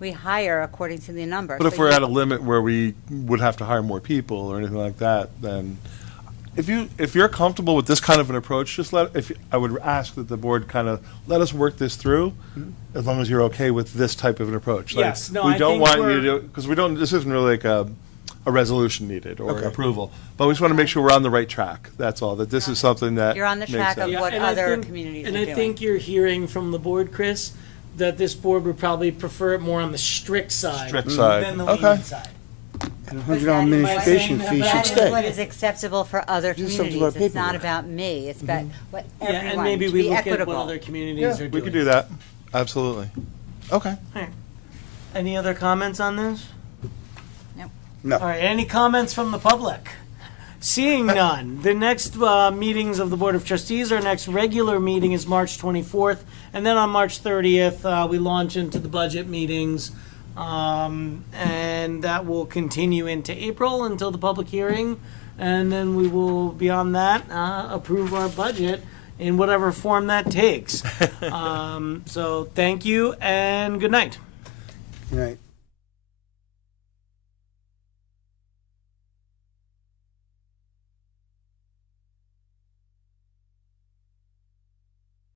We hire according to the number. But if So we're you- at a limit where we would have to hire more people or anything like that, then if you're comfortable with this kind of an approach, I would ask that the board kind of let us work this through, as long as you're okay with this type of an approach. Like, Yes, no, we I don't think want you we're- to, because this isn't really like a resolution needed or Okay. approval, but we just want to make sure we're on the right track. That's all. That this is something that You're on the makes track of sense. what and I other think- communities And are I doing. think you're hearing from the board, Chris, that this board would probably prefer it more on the strict side. Strict side. Than the Okay. lenient side. And $100 administration But fee should That is what stay. is acceptable for other Just something about communities. It's not paperwork. about me. It's about what Yeah, everyone, and maybe to we be look at equitable. what other communities Yeah, are doing. we could do that. Absolutely. Okay. Any other comments on this? Nope. No. All right, any comments from the public? Seeing none, the next meetings of the Board of Trustees, our next regular meeting is March 24th, and then on March 30th, we launch into the budget meetings, and that will continue into April until the public hearing, and then we will, beyond that, approve our budget in whatever form that takes. So thank you, and good night. Right.